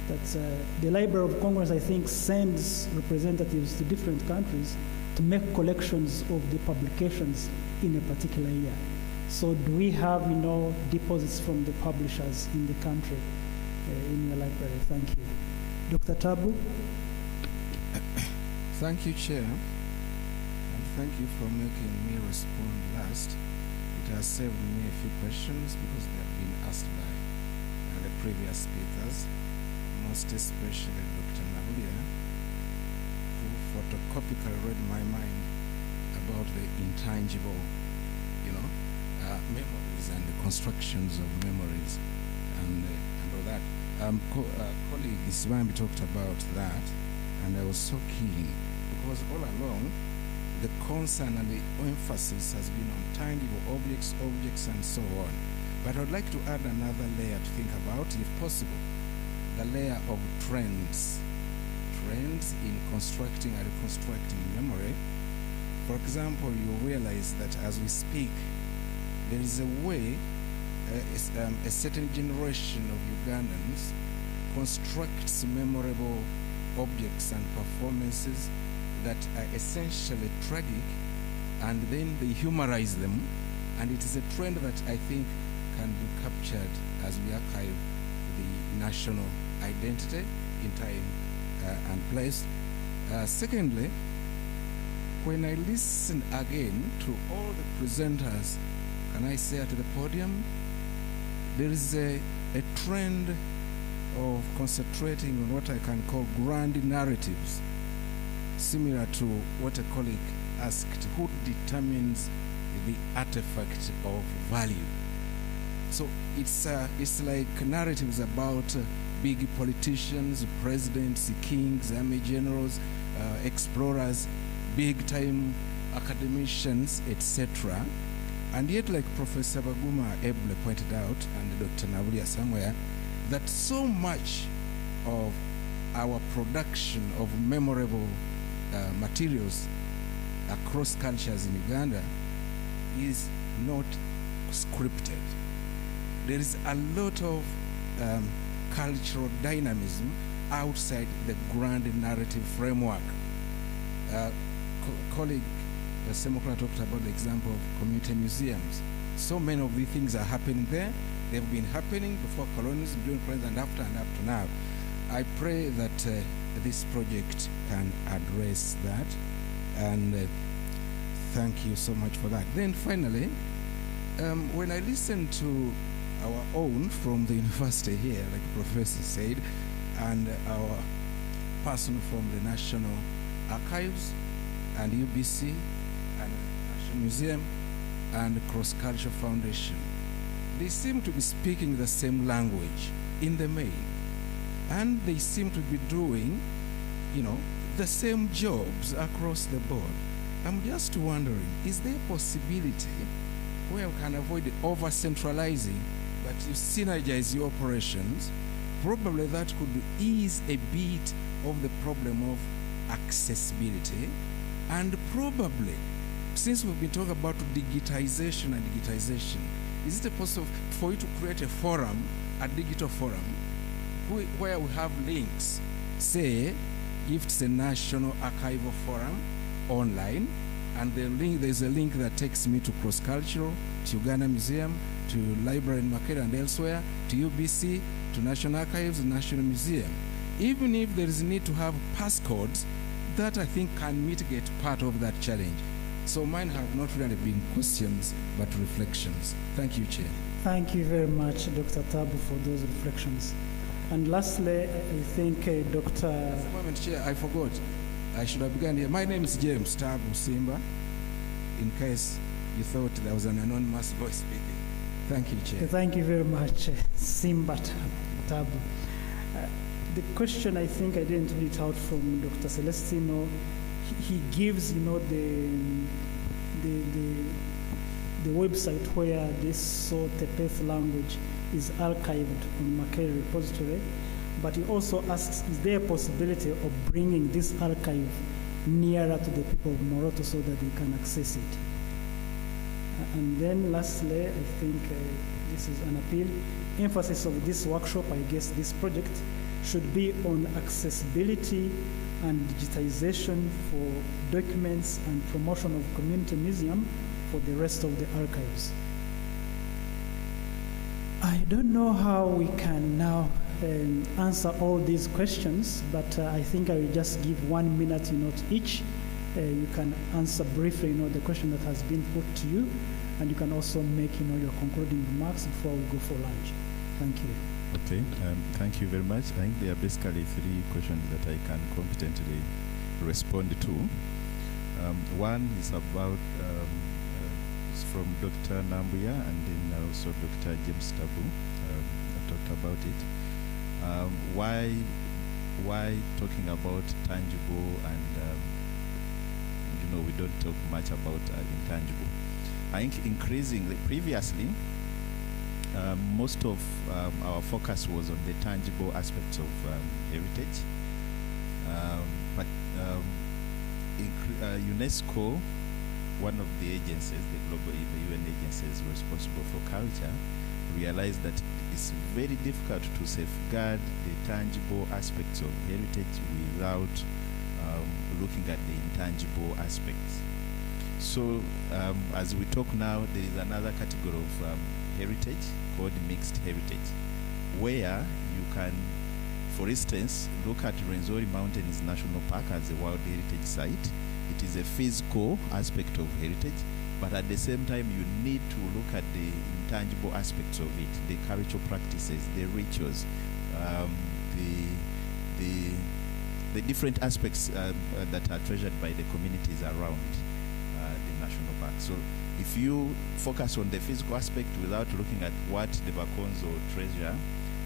That the Library of Congress, I think, sends representatives to different countries to make collections of the publications in a particular year. So do we have, deposits from the publishers in the country in your library? Thank you. Dr. Tabu? Thank you, Chair. And thank you for making me respond last. It has saved me a few questions because they have been asked by the previous speakers, most especially Dr. Nabulia, who photocopically read my mind about the intangible memories and the constructions of memories and Colleague Ismambi talked about that, and I was so keen because all along the concern and the emphasis has been on tangible objects, and so on. But I would like to add another layer to think about, if possible, the layer of trends in constructing and reconstructing memory. For example, you realize that as we speak, there is a way a certain generation of Ugandans constructs memorable objects and performances that are essentially tragic, and then they humorize them, and it is a trend that I think can be captured as we archive the national identity in time and place. Secondly, when I listen again to all the presenters, can I say at the podium, there is a trend of concentrating on what I can call grand narratives, similar to what a colleague asked, who determines the artifact of value? So it's like narratives about big politicians, presidents, kings, army generals, explorers, big-time academicians, etc. And yet, like Professor Baguma Eble pointed out, and Dr. Nabulia somewhere, that so much of our production of memorable materials across cultures in Uganda is not scripted. There is a lot of cultural dynamism outside the grand narrative framework. Colleague Semokola talked about the example of community museums. So many of these things are happening there. They've been happening before colonialism, during colonialism, and after, and up to now. I pray that this project can address that, and thank you so much for that. Then finally, when I listen to our own from the university here, like the professor said, and our person from the National Archives and UBC and National Museum and Cross Culture Foundation, they seem to be speaking the same language in the main, and they seem to be doing, the same jobs across the board. I'm just wondering, is there a possibility where we can avoid over-centralizing, but you synergize your operations? Probably that could ease a bit of the problem of accessibility, and probably, since we've been talking about digitization, is it possible for you to create a forum, a digital forum, where we have links, say, if it's a National Archival Forum online, and there's a link that takes me to Cross Cultural, to Uganda Museum, to Library in Makerere and elsewhere, to UBC, to National Archives and National Museum. Even if there is a need to have passcodes, that I think can mitigate part of that challenge. So mine have not really been questions, but reflections. Thank you, Chair. Thank you very much, Dr. Tabu, for those reflections. And lastly, I think Dr. Just a moment, Chair, I forgot. I should have begun here. My name is James Tabu Simba, in case you thought there was an anonymous voice speaking. Thank you, Chair. Thank you very much, Simba Tabu. The question, I think I didn't read it out from Dr. Celestino. He gives, the website where this Tepeth language is archived on Makerere repository, but he also asks, is there a possibility of bringing this archive nearer to the people of Moroto so that they can access it? And then lastly, I think this is an appeal. Emphasis of this workshop, I guess this project, should be on accessibility and digitization for documents and promotion of community museum for the rest of the archives. I don't know how we can now answer all these questions, but I think I will just give 1 minute to each. You can answer briefly the question that has been put to you, and you can also make your concluding remarks before we go for lunch. Thank you. Okay, thank you very much. I think there are basically 3 questions that I can competently respond to. One is about, it's from Dr. Nambuya, and then also Dr. James Tabu talked about it. Why talking about tangible and we don't talk much about intangible? I think increasingly, previously, most of our focus was on the tangible aspects of heritage, but UNESCO, one of the agencies, the UN agencies responsible for culture, realized that it's very difficult to safeguard the tangible aspects of heritage without looking at the intangible aspects. So as we talk now, there is another category of heritage called mixed heritage, where you can, for instance, look at Rwenzori Mountains National Park as a World Heritage Site. It is a physical aspect of heritage, but at the same time you need to look at the intangible aspects of it, the cultural practices, the rituals, the different aspects that are treasured by the communities around the national park. So if you focus on the physical aspect without looking at what the Bakonzo treasure,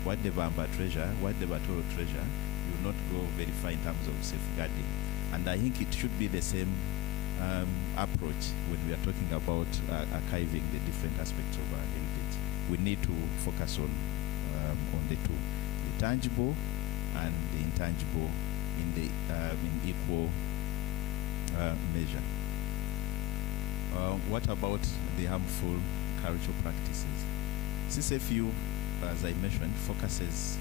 what the Bamba treasure, what the Batoro treasure, you will not go very far in terms of safeguarding. And I think it should be the same approach when we are talking about archiving the different aspects of our heritage. We need to focus on the two, the tangible and the intangible in equal measure. What about the harmful cultural practices? CCFU, as I mentioned, focuses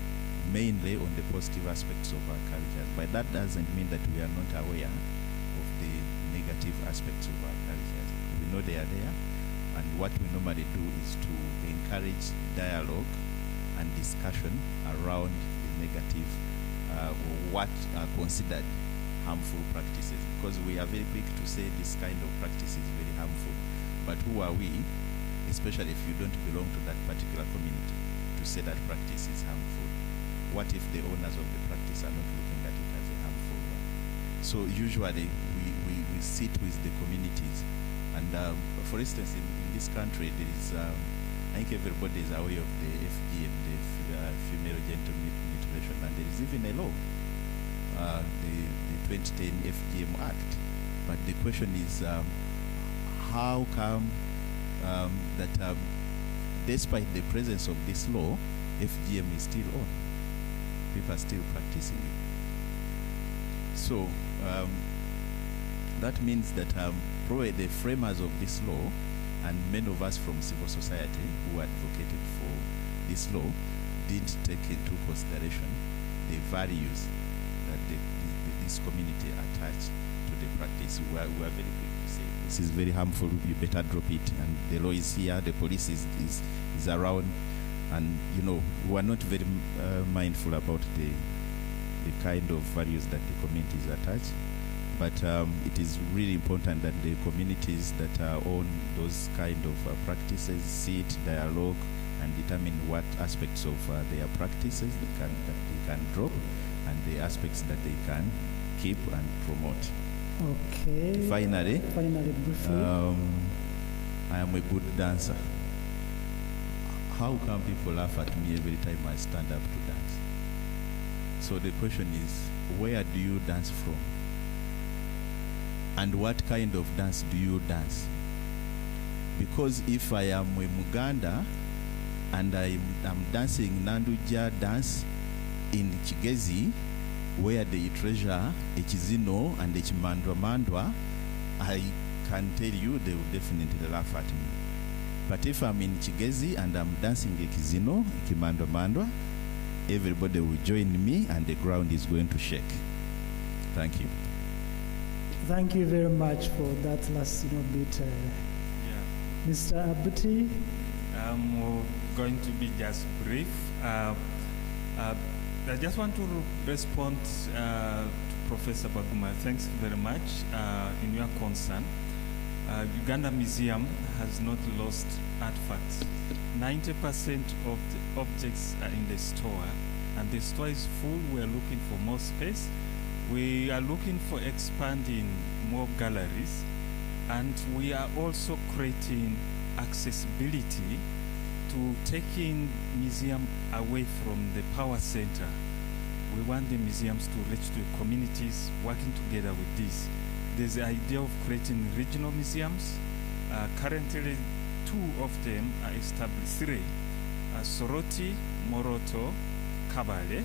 mainly on the positive aspects of our cultures, but that doesn't mean that we are not aware of the negative aspects of our cultures. We know they are there, and what we normally do is to encourage dialogue and discussion around the negative or what are considered harmful practices, because we are very quick to say this kind of practice is very harmful, but who are we, especially if you don't belong to that particular community, to say that practice is harmful? What if the owners of the practice are not looking at it as a harmful one? So usually we sit with the communities, and for instance in this country there is, I think everybody is aware of the FGM, the female genital mutilation, and there is even a law, the 2010 FGM Act. But the question is, how come that despite the presence of this law, FGM is still on? People are still practicing it. So that means that probably the framers of this law and many of us from civil society who advocated for this law didn't take into consideration the values that this community attach to the practice. We are very quick to say this is very harmful, you better drop it, and the law is here, the police is around, and we are not very mindful about the kind of values that the communities attach. But it is really important that the communities that own those kind of practices sit, dialogue, and determine what aspects of their practices that they can drop, and the aspects that they can keep and promote. Okay. Finally, briefly. I am a good dancer. How come people laugh at me every time I stand up to dance? So the question is, where do you dance from? And what kind of dance do you dance? Because if I am a Muganda and I'm dancing Nanduja dance in Kigezi, where they treasure Echizino and Echimandwa, I can tell you they will definitely laugh at me. But if I'm in Kigezi and I'm dancing Echizino, Ekimandwa, everybody will join me and the ground is going to shake. Thank you. Thank you very much for that last bit. Mr. Abuti? I'm going to be just brief. I just want to respond to Professor Baguma. Thanks very much in your concern. Uganda Museum has not lost artifacts. 90% of the objects are in the store, and the store is full. We are looking for more space. We are looking for expanding more galleries, and we are also creating accessibility to taking museum away from the power center. We want the museums to reach to communities working together with this. There's the idea of creating regional museums. Currently, 2 of them are established, 3. Soroti, Moroto, Kabale.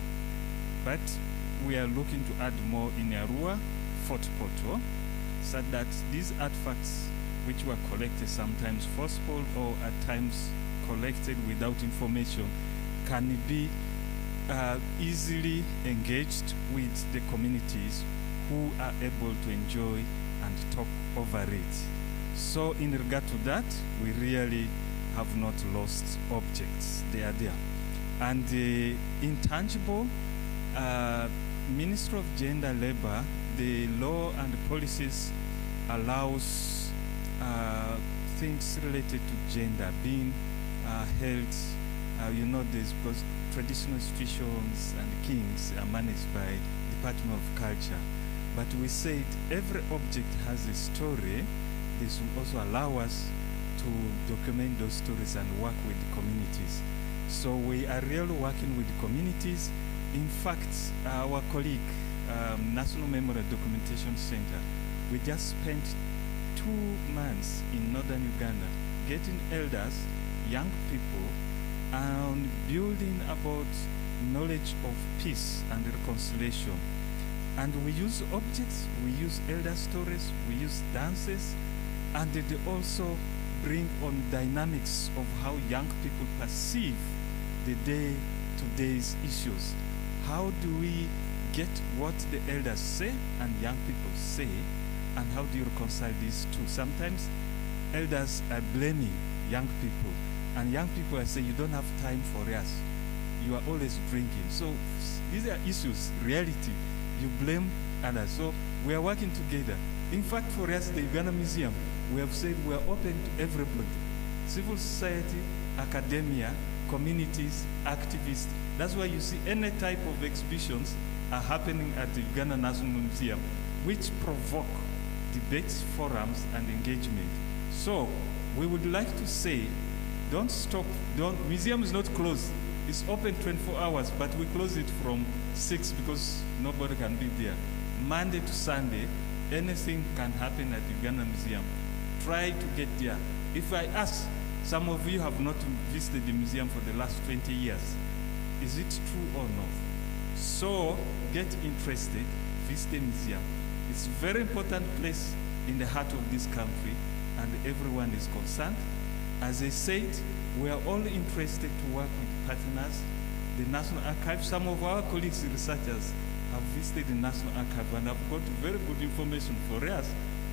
But we are looking to add more in Arua, Fort Poto, so that these artifacts which were collected, sometimes forceful or at times collected without information, can be easily engaged with the communities who are able to enjoy and talk over it. So in regard to that, we really have not lost objects. They are there. And the intangible, Ministry of Gender Labor, the law and the policies allows things related to gender being held, you know this, because traditional institutions and kings are managed by Department of Culture. But we said every object has a story. This will also allow us to document those stories and work with the communities. So we are really working with the communities. In fact, our colleague, National Memory Documentation Center, we just spent 2 months in northern Uganda getting elders, young people, and building about knowledge of peace and reconciliation. And we use objects, we use elder stories, we use dances, and they also bring on dynamics of how young people perceive the day-to-day's issues. How do we get what the elders say and young people say, and how do you reconcile these two? Sometimes elders are blaming young people, and young people are saying, you don't have time for us. You are always drinking. So these are issues, reality. You blame others. So we are working together. In fact, for us, the Uganda Museum, we have said we are open to everybody. Civil society, academia, communities, activists. That's why you see any type of exhibitions are happening at the Uganda National Museum, which provoke debates, forums, and engagement. So we would like to say, don't stop. Museum is not closed. It's open 24 hours, but we close it from 6 because nobody can be there. Monday to Sunday, anything can happen at the Uganda Museum. Try to get there. If I ask, some of you have not visited the museum for the last 20 years. Is it true or not? So get interested, visit the museum. It's a very important place in the heart of this country, and everyone is concerned. As I said, we are all interested to work with partners. The National Archive, some of our colleagues, researchers, have visited the National Archive and have got very good information for us.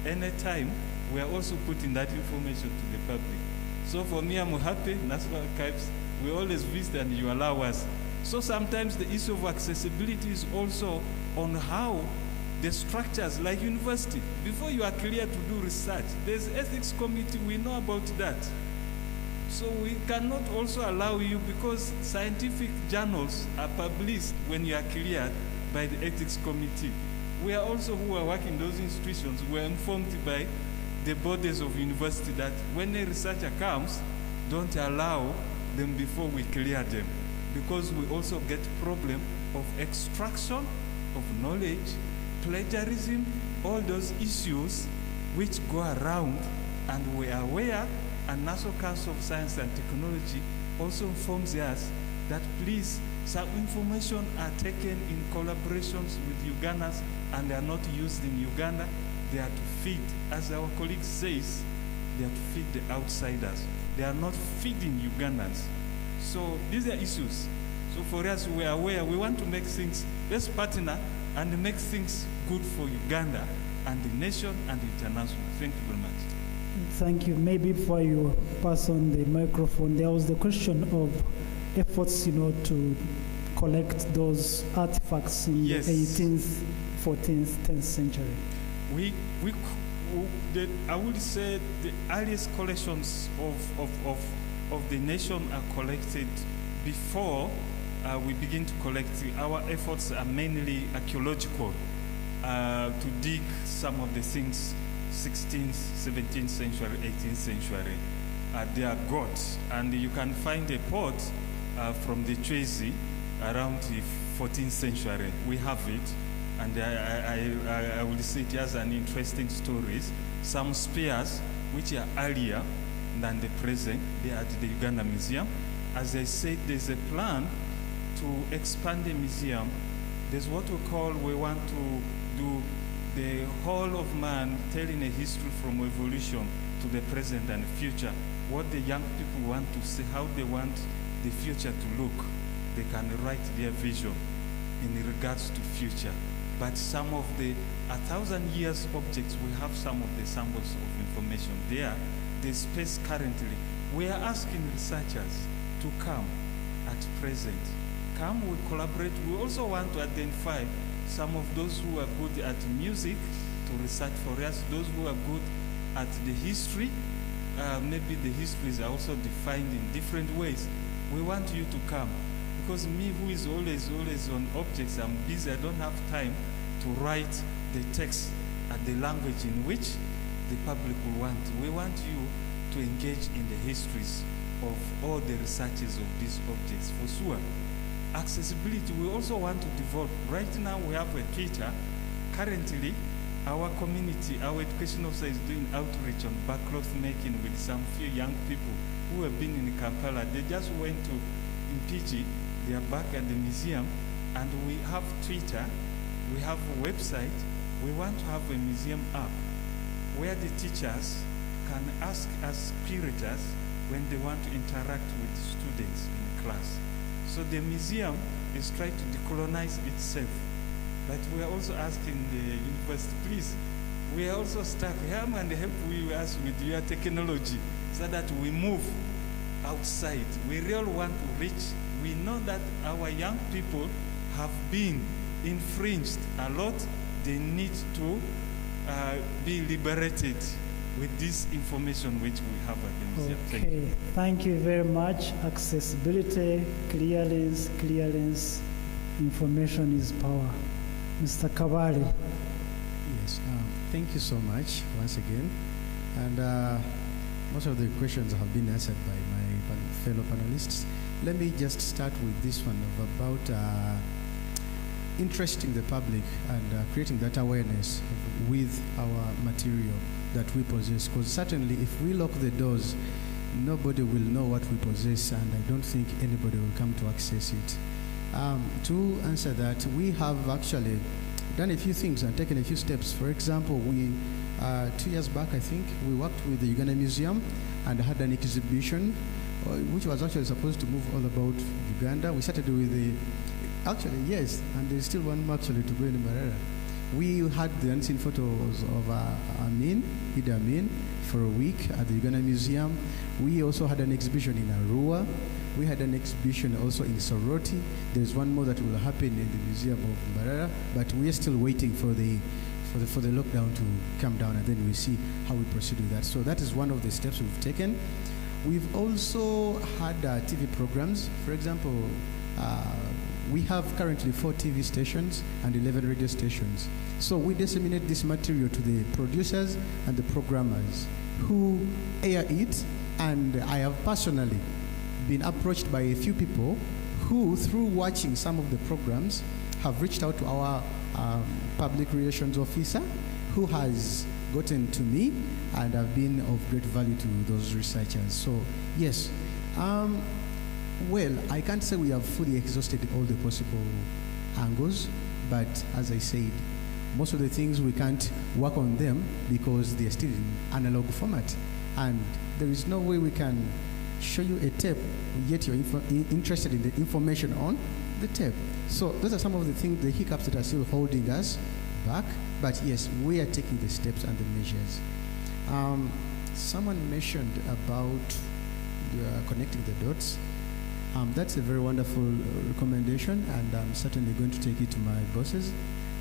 Anytime, we are also putting that information to the public. So for me, I'm happy, National Archives, we always visit and you allow us. So sometimes the issue of accessibility is also on how the structures, like university, before you are clear to do research, there's ethics committee, we know about that. So we cannot also allow you, because scientific journals are published when you are cleared by the ethics committee. We are also, who are working in those institutions, we are informed by the bodies of university that when a researcher comes, don't allow them before we clear them, because we also get problem of extraction of knowledge, plagiarism, all those issues which go around, and we are aware, and National Council of Science and Technology also informs us that please, some information are taken in collaborations with Ugandans and they are not used in Uganda. They are to feed, as our colleague says, they are to feed the outsiders. They are not feeding Ugandans. So these are issues. So for us, we are aware, we want to make things, let's partner and make things good for Uganda and the nation and the international. Thank you very much. Thank you. Maybe before you pass on the microphone, there was the question of efforts, to collect those artifacts in the 18th, 14th, 10th century. I would say the earliest collections of the nation are collected before we begin to collect. Our efforts are mainly archaeological, to dig some of the things 16th, 17th century, 18th century. they are gods. And you can find a pot from the CHUSS around the 14th century. We have it, and I will say it has an interesting stories. Some spears which are earlier than the present, they are at the Uganda Museum. As I said, there's a plan to expand the museum. There's what we want to do the whole of man, telling a history from evolution to the present and future. What the young people want to see, how they want the future to look. They can write their vision in regards to future. But some of the 1,000 years objects, we have some of the samples of information there. The space currently, we are asking researchers to come at present. Come, we collaborate. We also want to identify some of those who are good at music to research for us, those who are good at the history. Maybe the histories are also defined in different ways. We want you to come. Because me, who is always on objects, I'm busy, I don't have time to write the text at the language in which the public will want. We want you to engage in the histories of all the researches of these objects. For sure, accessibility, we also want to develop. Right now, we have a Twitter. Currently, our community, our education officer is doing outreach on backcloth making with some few young people who have been in Kampala. They just went to Mpigi. They are back at the museum, and we have Twitter, we have a website. We want to have a museum app where the teachers can ask us curators when they want to interact with students in class. So the museum is trying to decolonize itself. But we are also asking the university, please, we are also stuck. Come and help us with your technology so that we move outside. We really want to reach. We know that our young people have been infringed a lot. They need to be liberated with this information which we have at the museum. Okay, thank you very much. Accessibility, clearance, information is power. Mr. Kabale. Yes, thank you so much once again. And most of the questions have been answered by my fellow panelists. Let me just start with this one about interesting the public and creating that awareness with our material that we possess. Because certainly if we lock the doors, nobody will know what we possess, and I don't think anybody will come to access it. To answer that, we have actually done a few things and taken a few steps. For example, we 2 years back, I think, we worked with the Uganda Museum and had an exhibition which was actually supposed to move all about Uganda. We started with actually, yes, and there's still one more actually to go in Makerere. We had the unseen photos of Idi Amin, for a week at the Uganda Museum. We also had an exhibition in Arua. We had an exhibition also in Soroti. There's one more that will happen in the Museum of Makerere, but we are still waiting for the lockdown to come down, and then we see how we proceed with that. So that is one of the steps we've taken. We've also had TV programs. For example, we have currently 4 TV stations and 11 radio stations. So we disseminate this material to the producers and the programmers who air it, and I have personally been approached by a few people who, through watching some of the programs, have reached out to our public relations officer, who has gotten to me and have been of great value to those researchers. So yes, well, I can't say we have fully exhausted all the possible angles, but as I said, most of the things we can't work on them because they're still in analog format, and there is no way we can show you a tape, yet you're interested in the information on the tape. So those are some of the things, the hiccups that are still holding us back, but yes, we are taking the steps and the measures. Someone mentioned about connecting the dots. That's a very wonderful recommendation, and I'm certainly going to take it to my bosses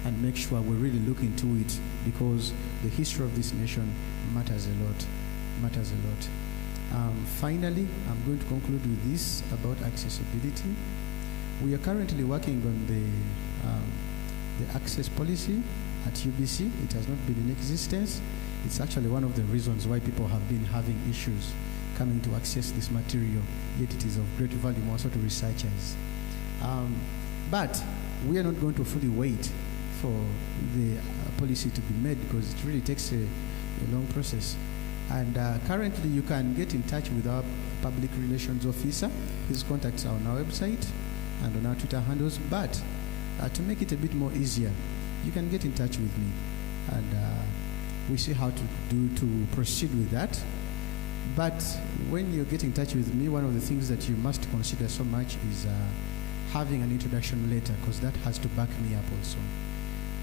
and make sure we really look into it, because the history of this nation matters a lot. Finally, I'm going to conclude with this about accessibility. We are currently working on the access policy at UBC. It has not been in existence. It's actually one of the reasons why people have been having issues coming to access this material, yet it is of great value also to researchers. But we are not going to fully wait for the policy to be made, because it really takes a long process. And currently you can get in touch with our public relations officer. His contacts are on our website and on our Twitter handles. But to make it a bit more easier, you can get in touch with me, and we see how to proceed with that. But when you get in touch with me, one of the things that you must consider so much is having an introduction letter, because that has to back me up also.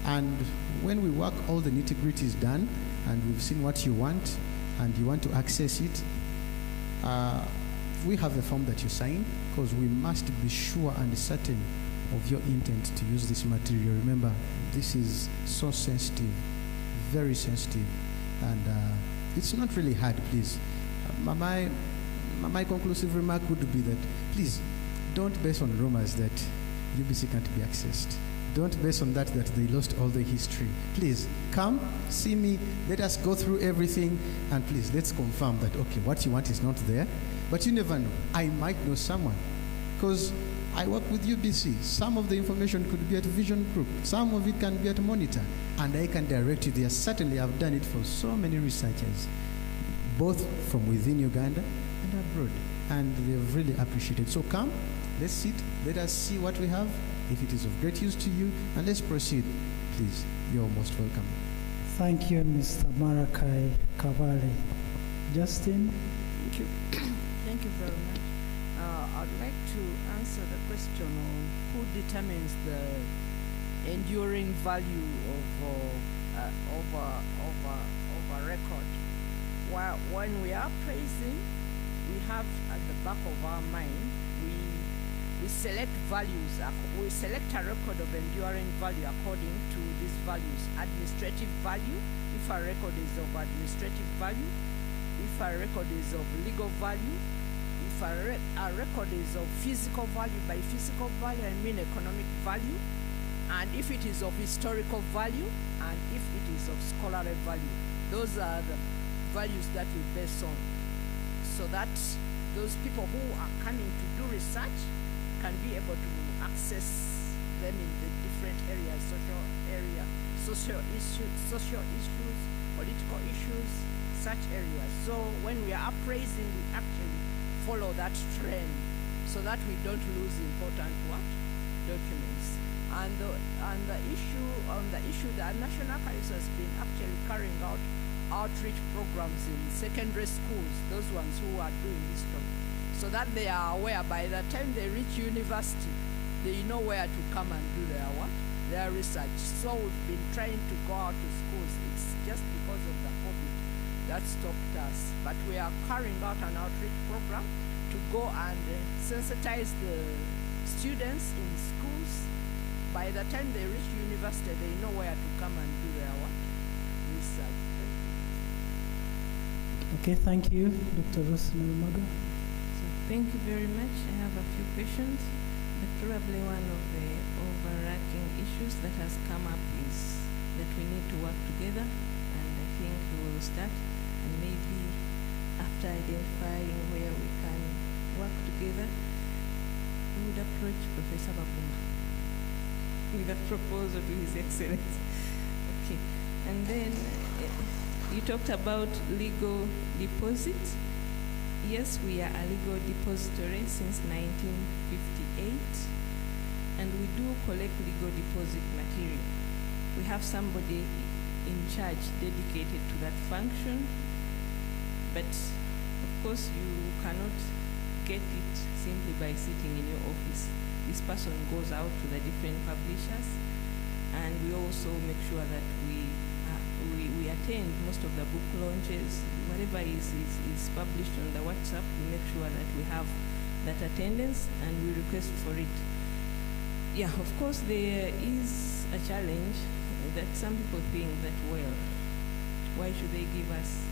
And when we work, all the nitty-gritty is done, and we've seen what you want, and you want to access it, we have the form that you sign, because we must be sure and certain of your intent to use this material. Remember, this is so sensitive, very sensitive, and it's not really hard, please. My conclusive remark would be that, please, don't base on rumors that UBC can't be accessed. Don't base on that they lost all the history. Please, come, see me, let us go through everything, and please, let's confirm that, okay, what you want is not there. But you never know. I might know someone, because I work with UBC. Some of the information could be at Vision Group. Some of it can be at Monitor, and I can direct you there. Certainly, I've done it for so many researchers, both from within Uganda and abroad, and they've really appreciated. So come, let's sit, let us see what we have, if it is of great use to you, and let's proceed. Please, you're most welcome. Thank you, Mr. Malachi Kabale. Justin? Thank you. Thank you very much. I'd like to answer the question on who determines the enduring value of a record. While when we are praising, we have at the back of our mind, we select values. We select a record of enduring value according to these values. Administrative value, if a record is of administrative value, if a record is of legal value, if a record is of physical value. By physical value, I mean economic value, and if it is of historical value, and if it is of scholarly value. Those are the values that we base on, so that those people who are coming to do research can be able to access them in the different areas, social issues, political issues, such areas. So when we are appraising, we actually follow that trend, so that we don't lose important documents. And the issue, the National Archives has been actually carrying out outreach programs in secondary schools, those ones who are doing history, so that they are aware by the time they reach university, they know where to come and do their research. So we've been trying to go out to schools. It's just because of the COVID that stopped us. But we are carrying out an outreach program to go and sensitize the students in schools. By the time they reach university, they know where to come and do their research. Okay, thank you, Dr. Ruth Maga. Thank you very much. I have a few questions, but probably one of the overarching issues that has come up is that we need to work together, and I think we will start, and maybe after identifying where we can work together, we would approach Professor Baguma with a proposal to His Excellency. Okay, and then you talked about legal deposit. Yes, we are a legal depository since 1958, and we do collect legal deposit material. We have somebody in charge dedicated to that function, but of course you cannot get it simply by sitting in your office. This person goes out to the different publishers, and we also make sure that we attend most of the book launches. Whatever is published on the WhatsApp, we make sure that we have that attendance, and we request for it. Yeah, of course there is a challenge that some people think that, well, why should they give us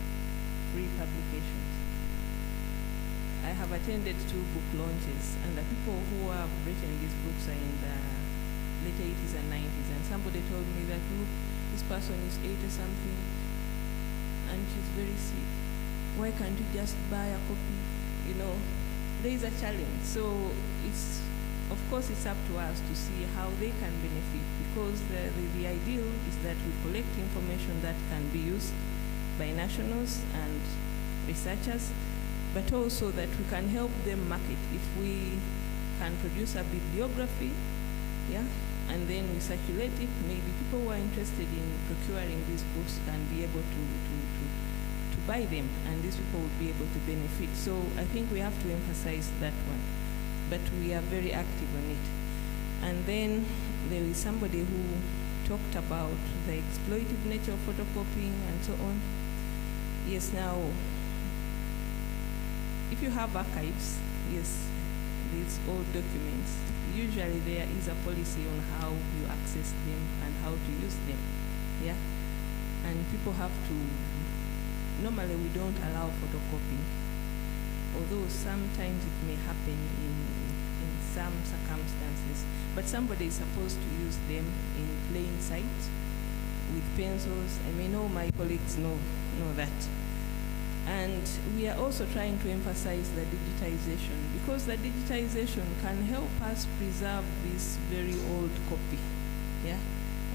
free publications? I have attended 2 book launches, and the people who have written these books are in the late 80s and 90s, and somebody told me that, look, this person is 80-something, and she's very sick. why can't you just buy a copy? You know, there is a challenge. So it's, of course, it's up to us to see how they can benefit, because the ideal is that we collect information that can be used by nationals and researchers, but also that we can help them market. If we can produce a bibliography, yeah, and then we circulate it, maybe people who are interested in procuring these books can be able to buy them, and these people will be able to benefit. So I think we have to emphasize that one, but we are very active on it. And then there is somebody who talked about the exploitative nature of photocopying and so on. Yes, now, if you have archives, yes, these old documents, usually there is a policy on how you access them and how to use them, yeah? And people have to, normally we don't allow photocopying, although sometimes it may happen in some circumstances, but somebody is supposed to use them in plain sight with pencils. I mean, all my colleagues know that. And we are also trying to emphasize the digitization, because the digitization can help us preserve this very old copy, yeah?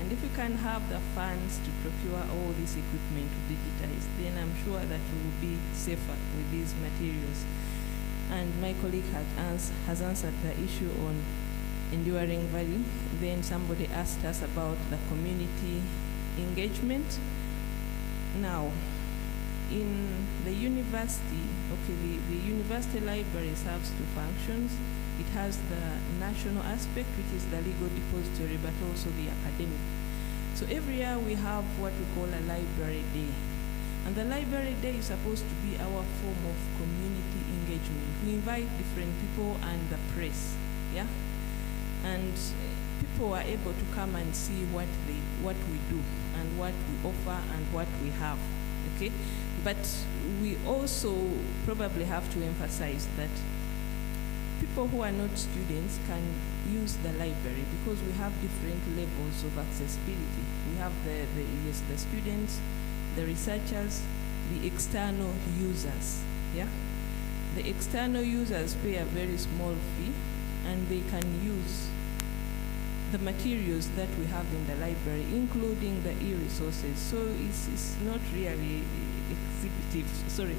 And if we can have the funds to procure all this equipment to digitize, then I'm sure that we will be safer with these materials. And my colleague has answered the issue on enduring value. Then somebody asked us about the community engagement. Now, in the university, okay, the university library serves two functions. It has the national aspect, which is the legal depository, but also the academic. So every year we have what we call a library day. And the library day is supposed to be our form of community engagement. We invite different people and the press, yeah? And people are able to come and see what we do and what we offer and what we have, okay? But we also probably have to emphasize that people who are not students can use the library, because we have different levels of accessibility. We have the students, the researchers, the external users, yeah? The external users pay a very small fee, and they can use the materials that we have in the library, including the e-resources. So it's not really exhibitive, sorry,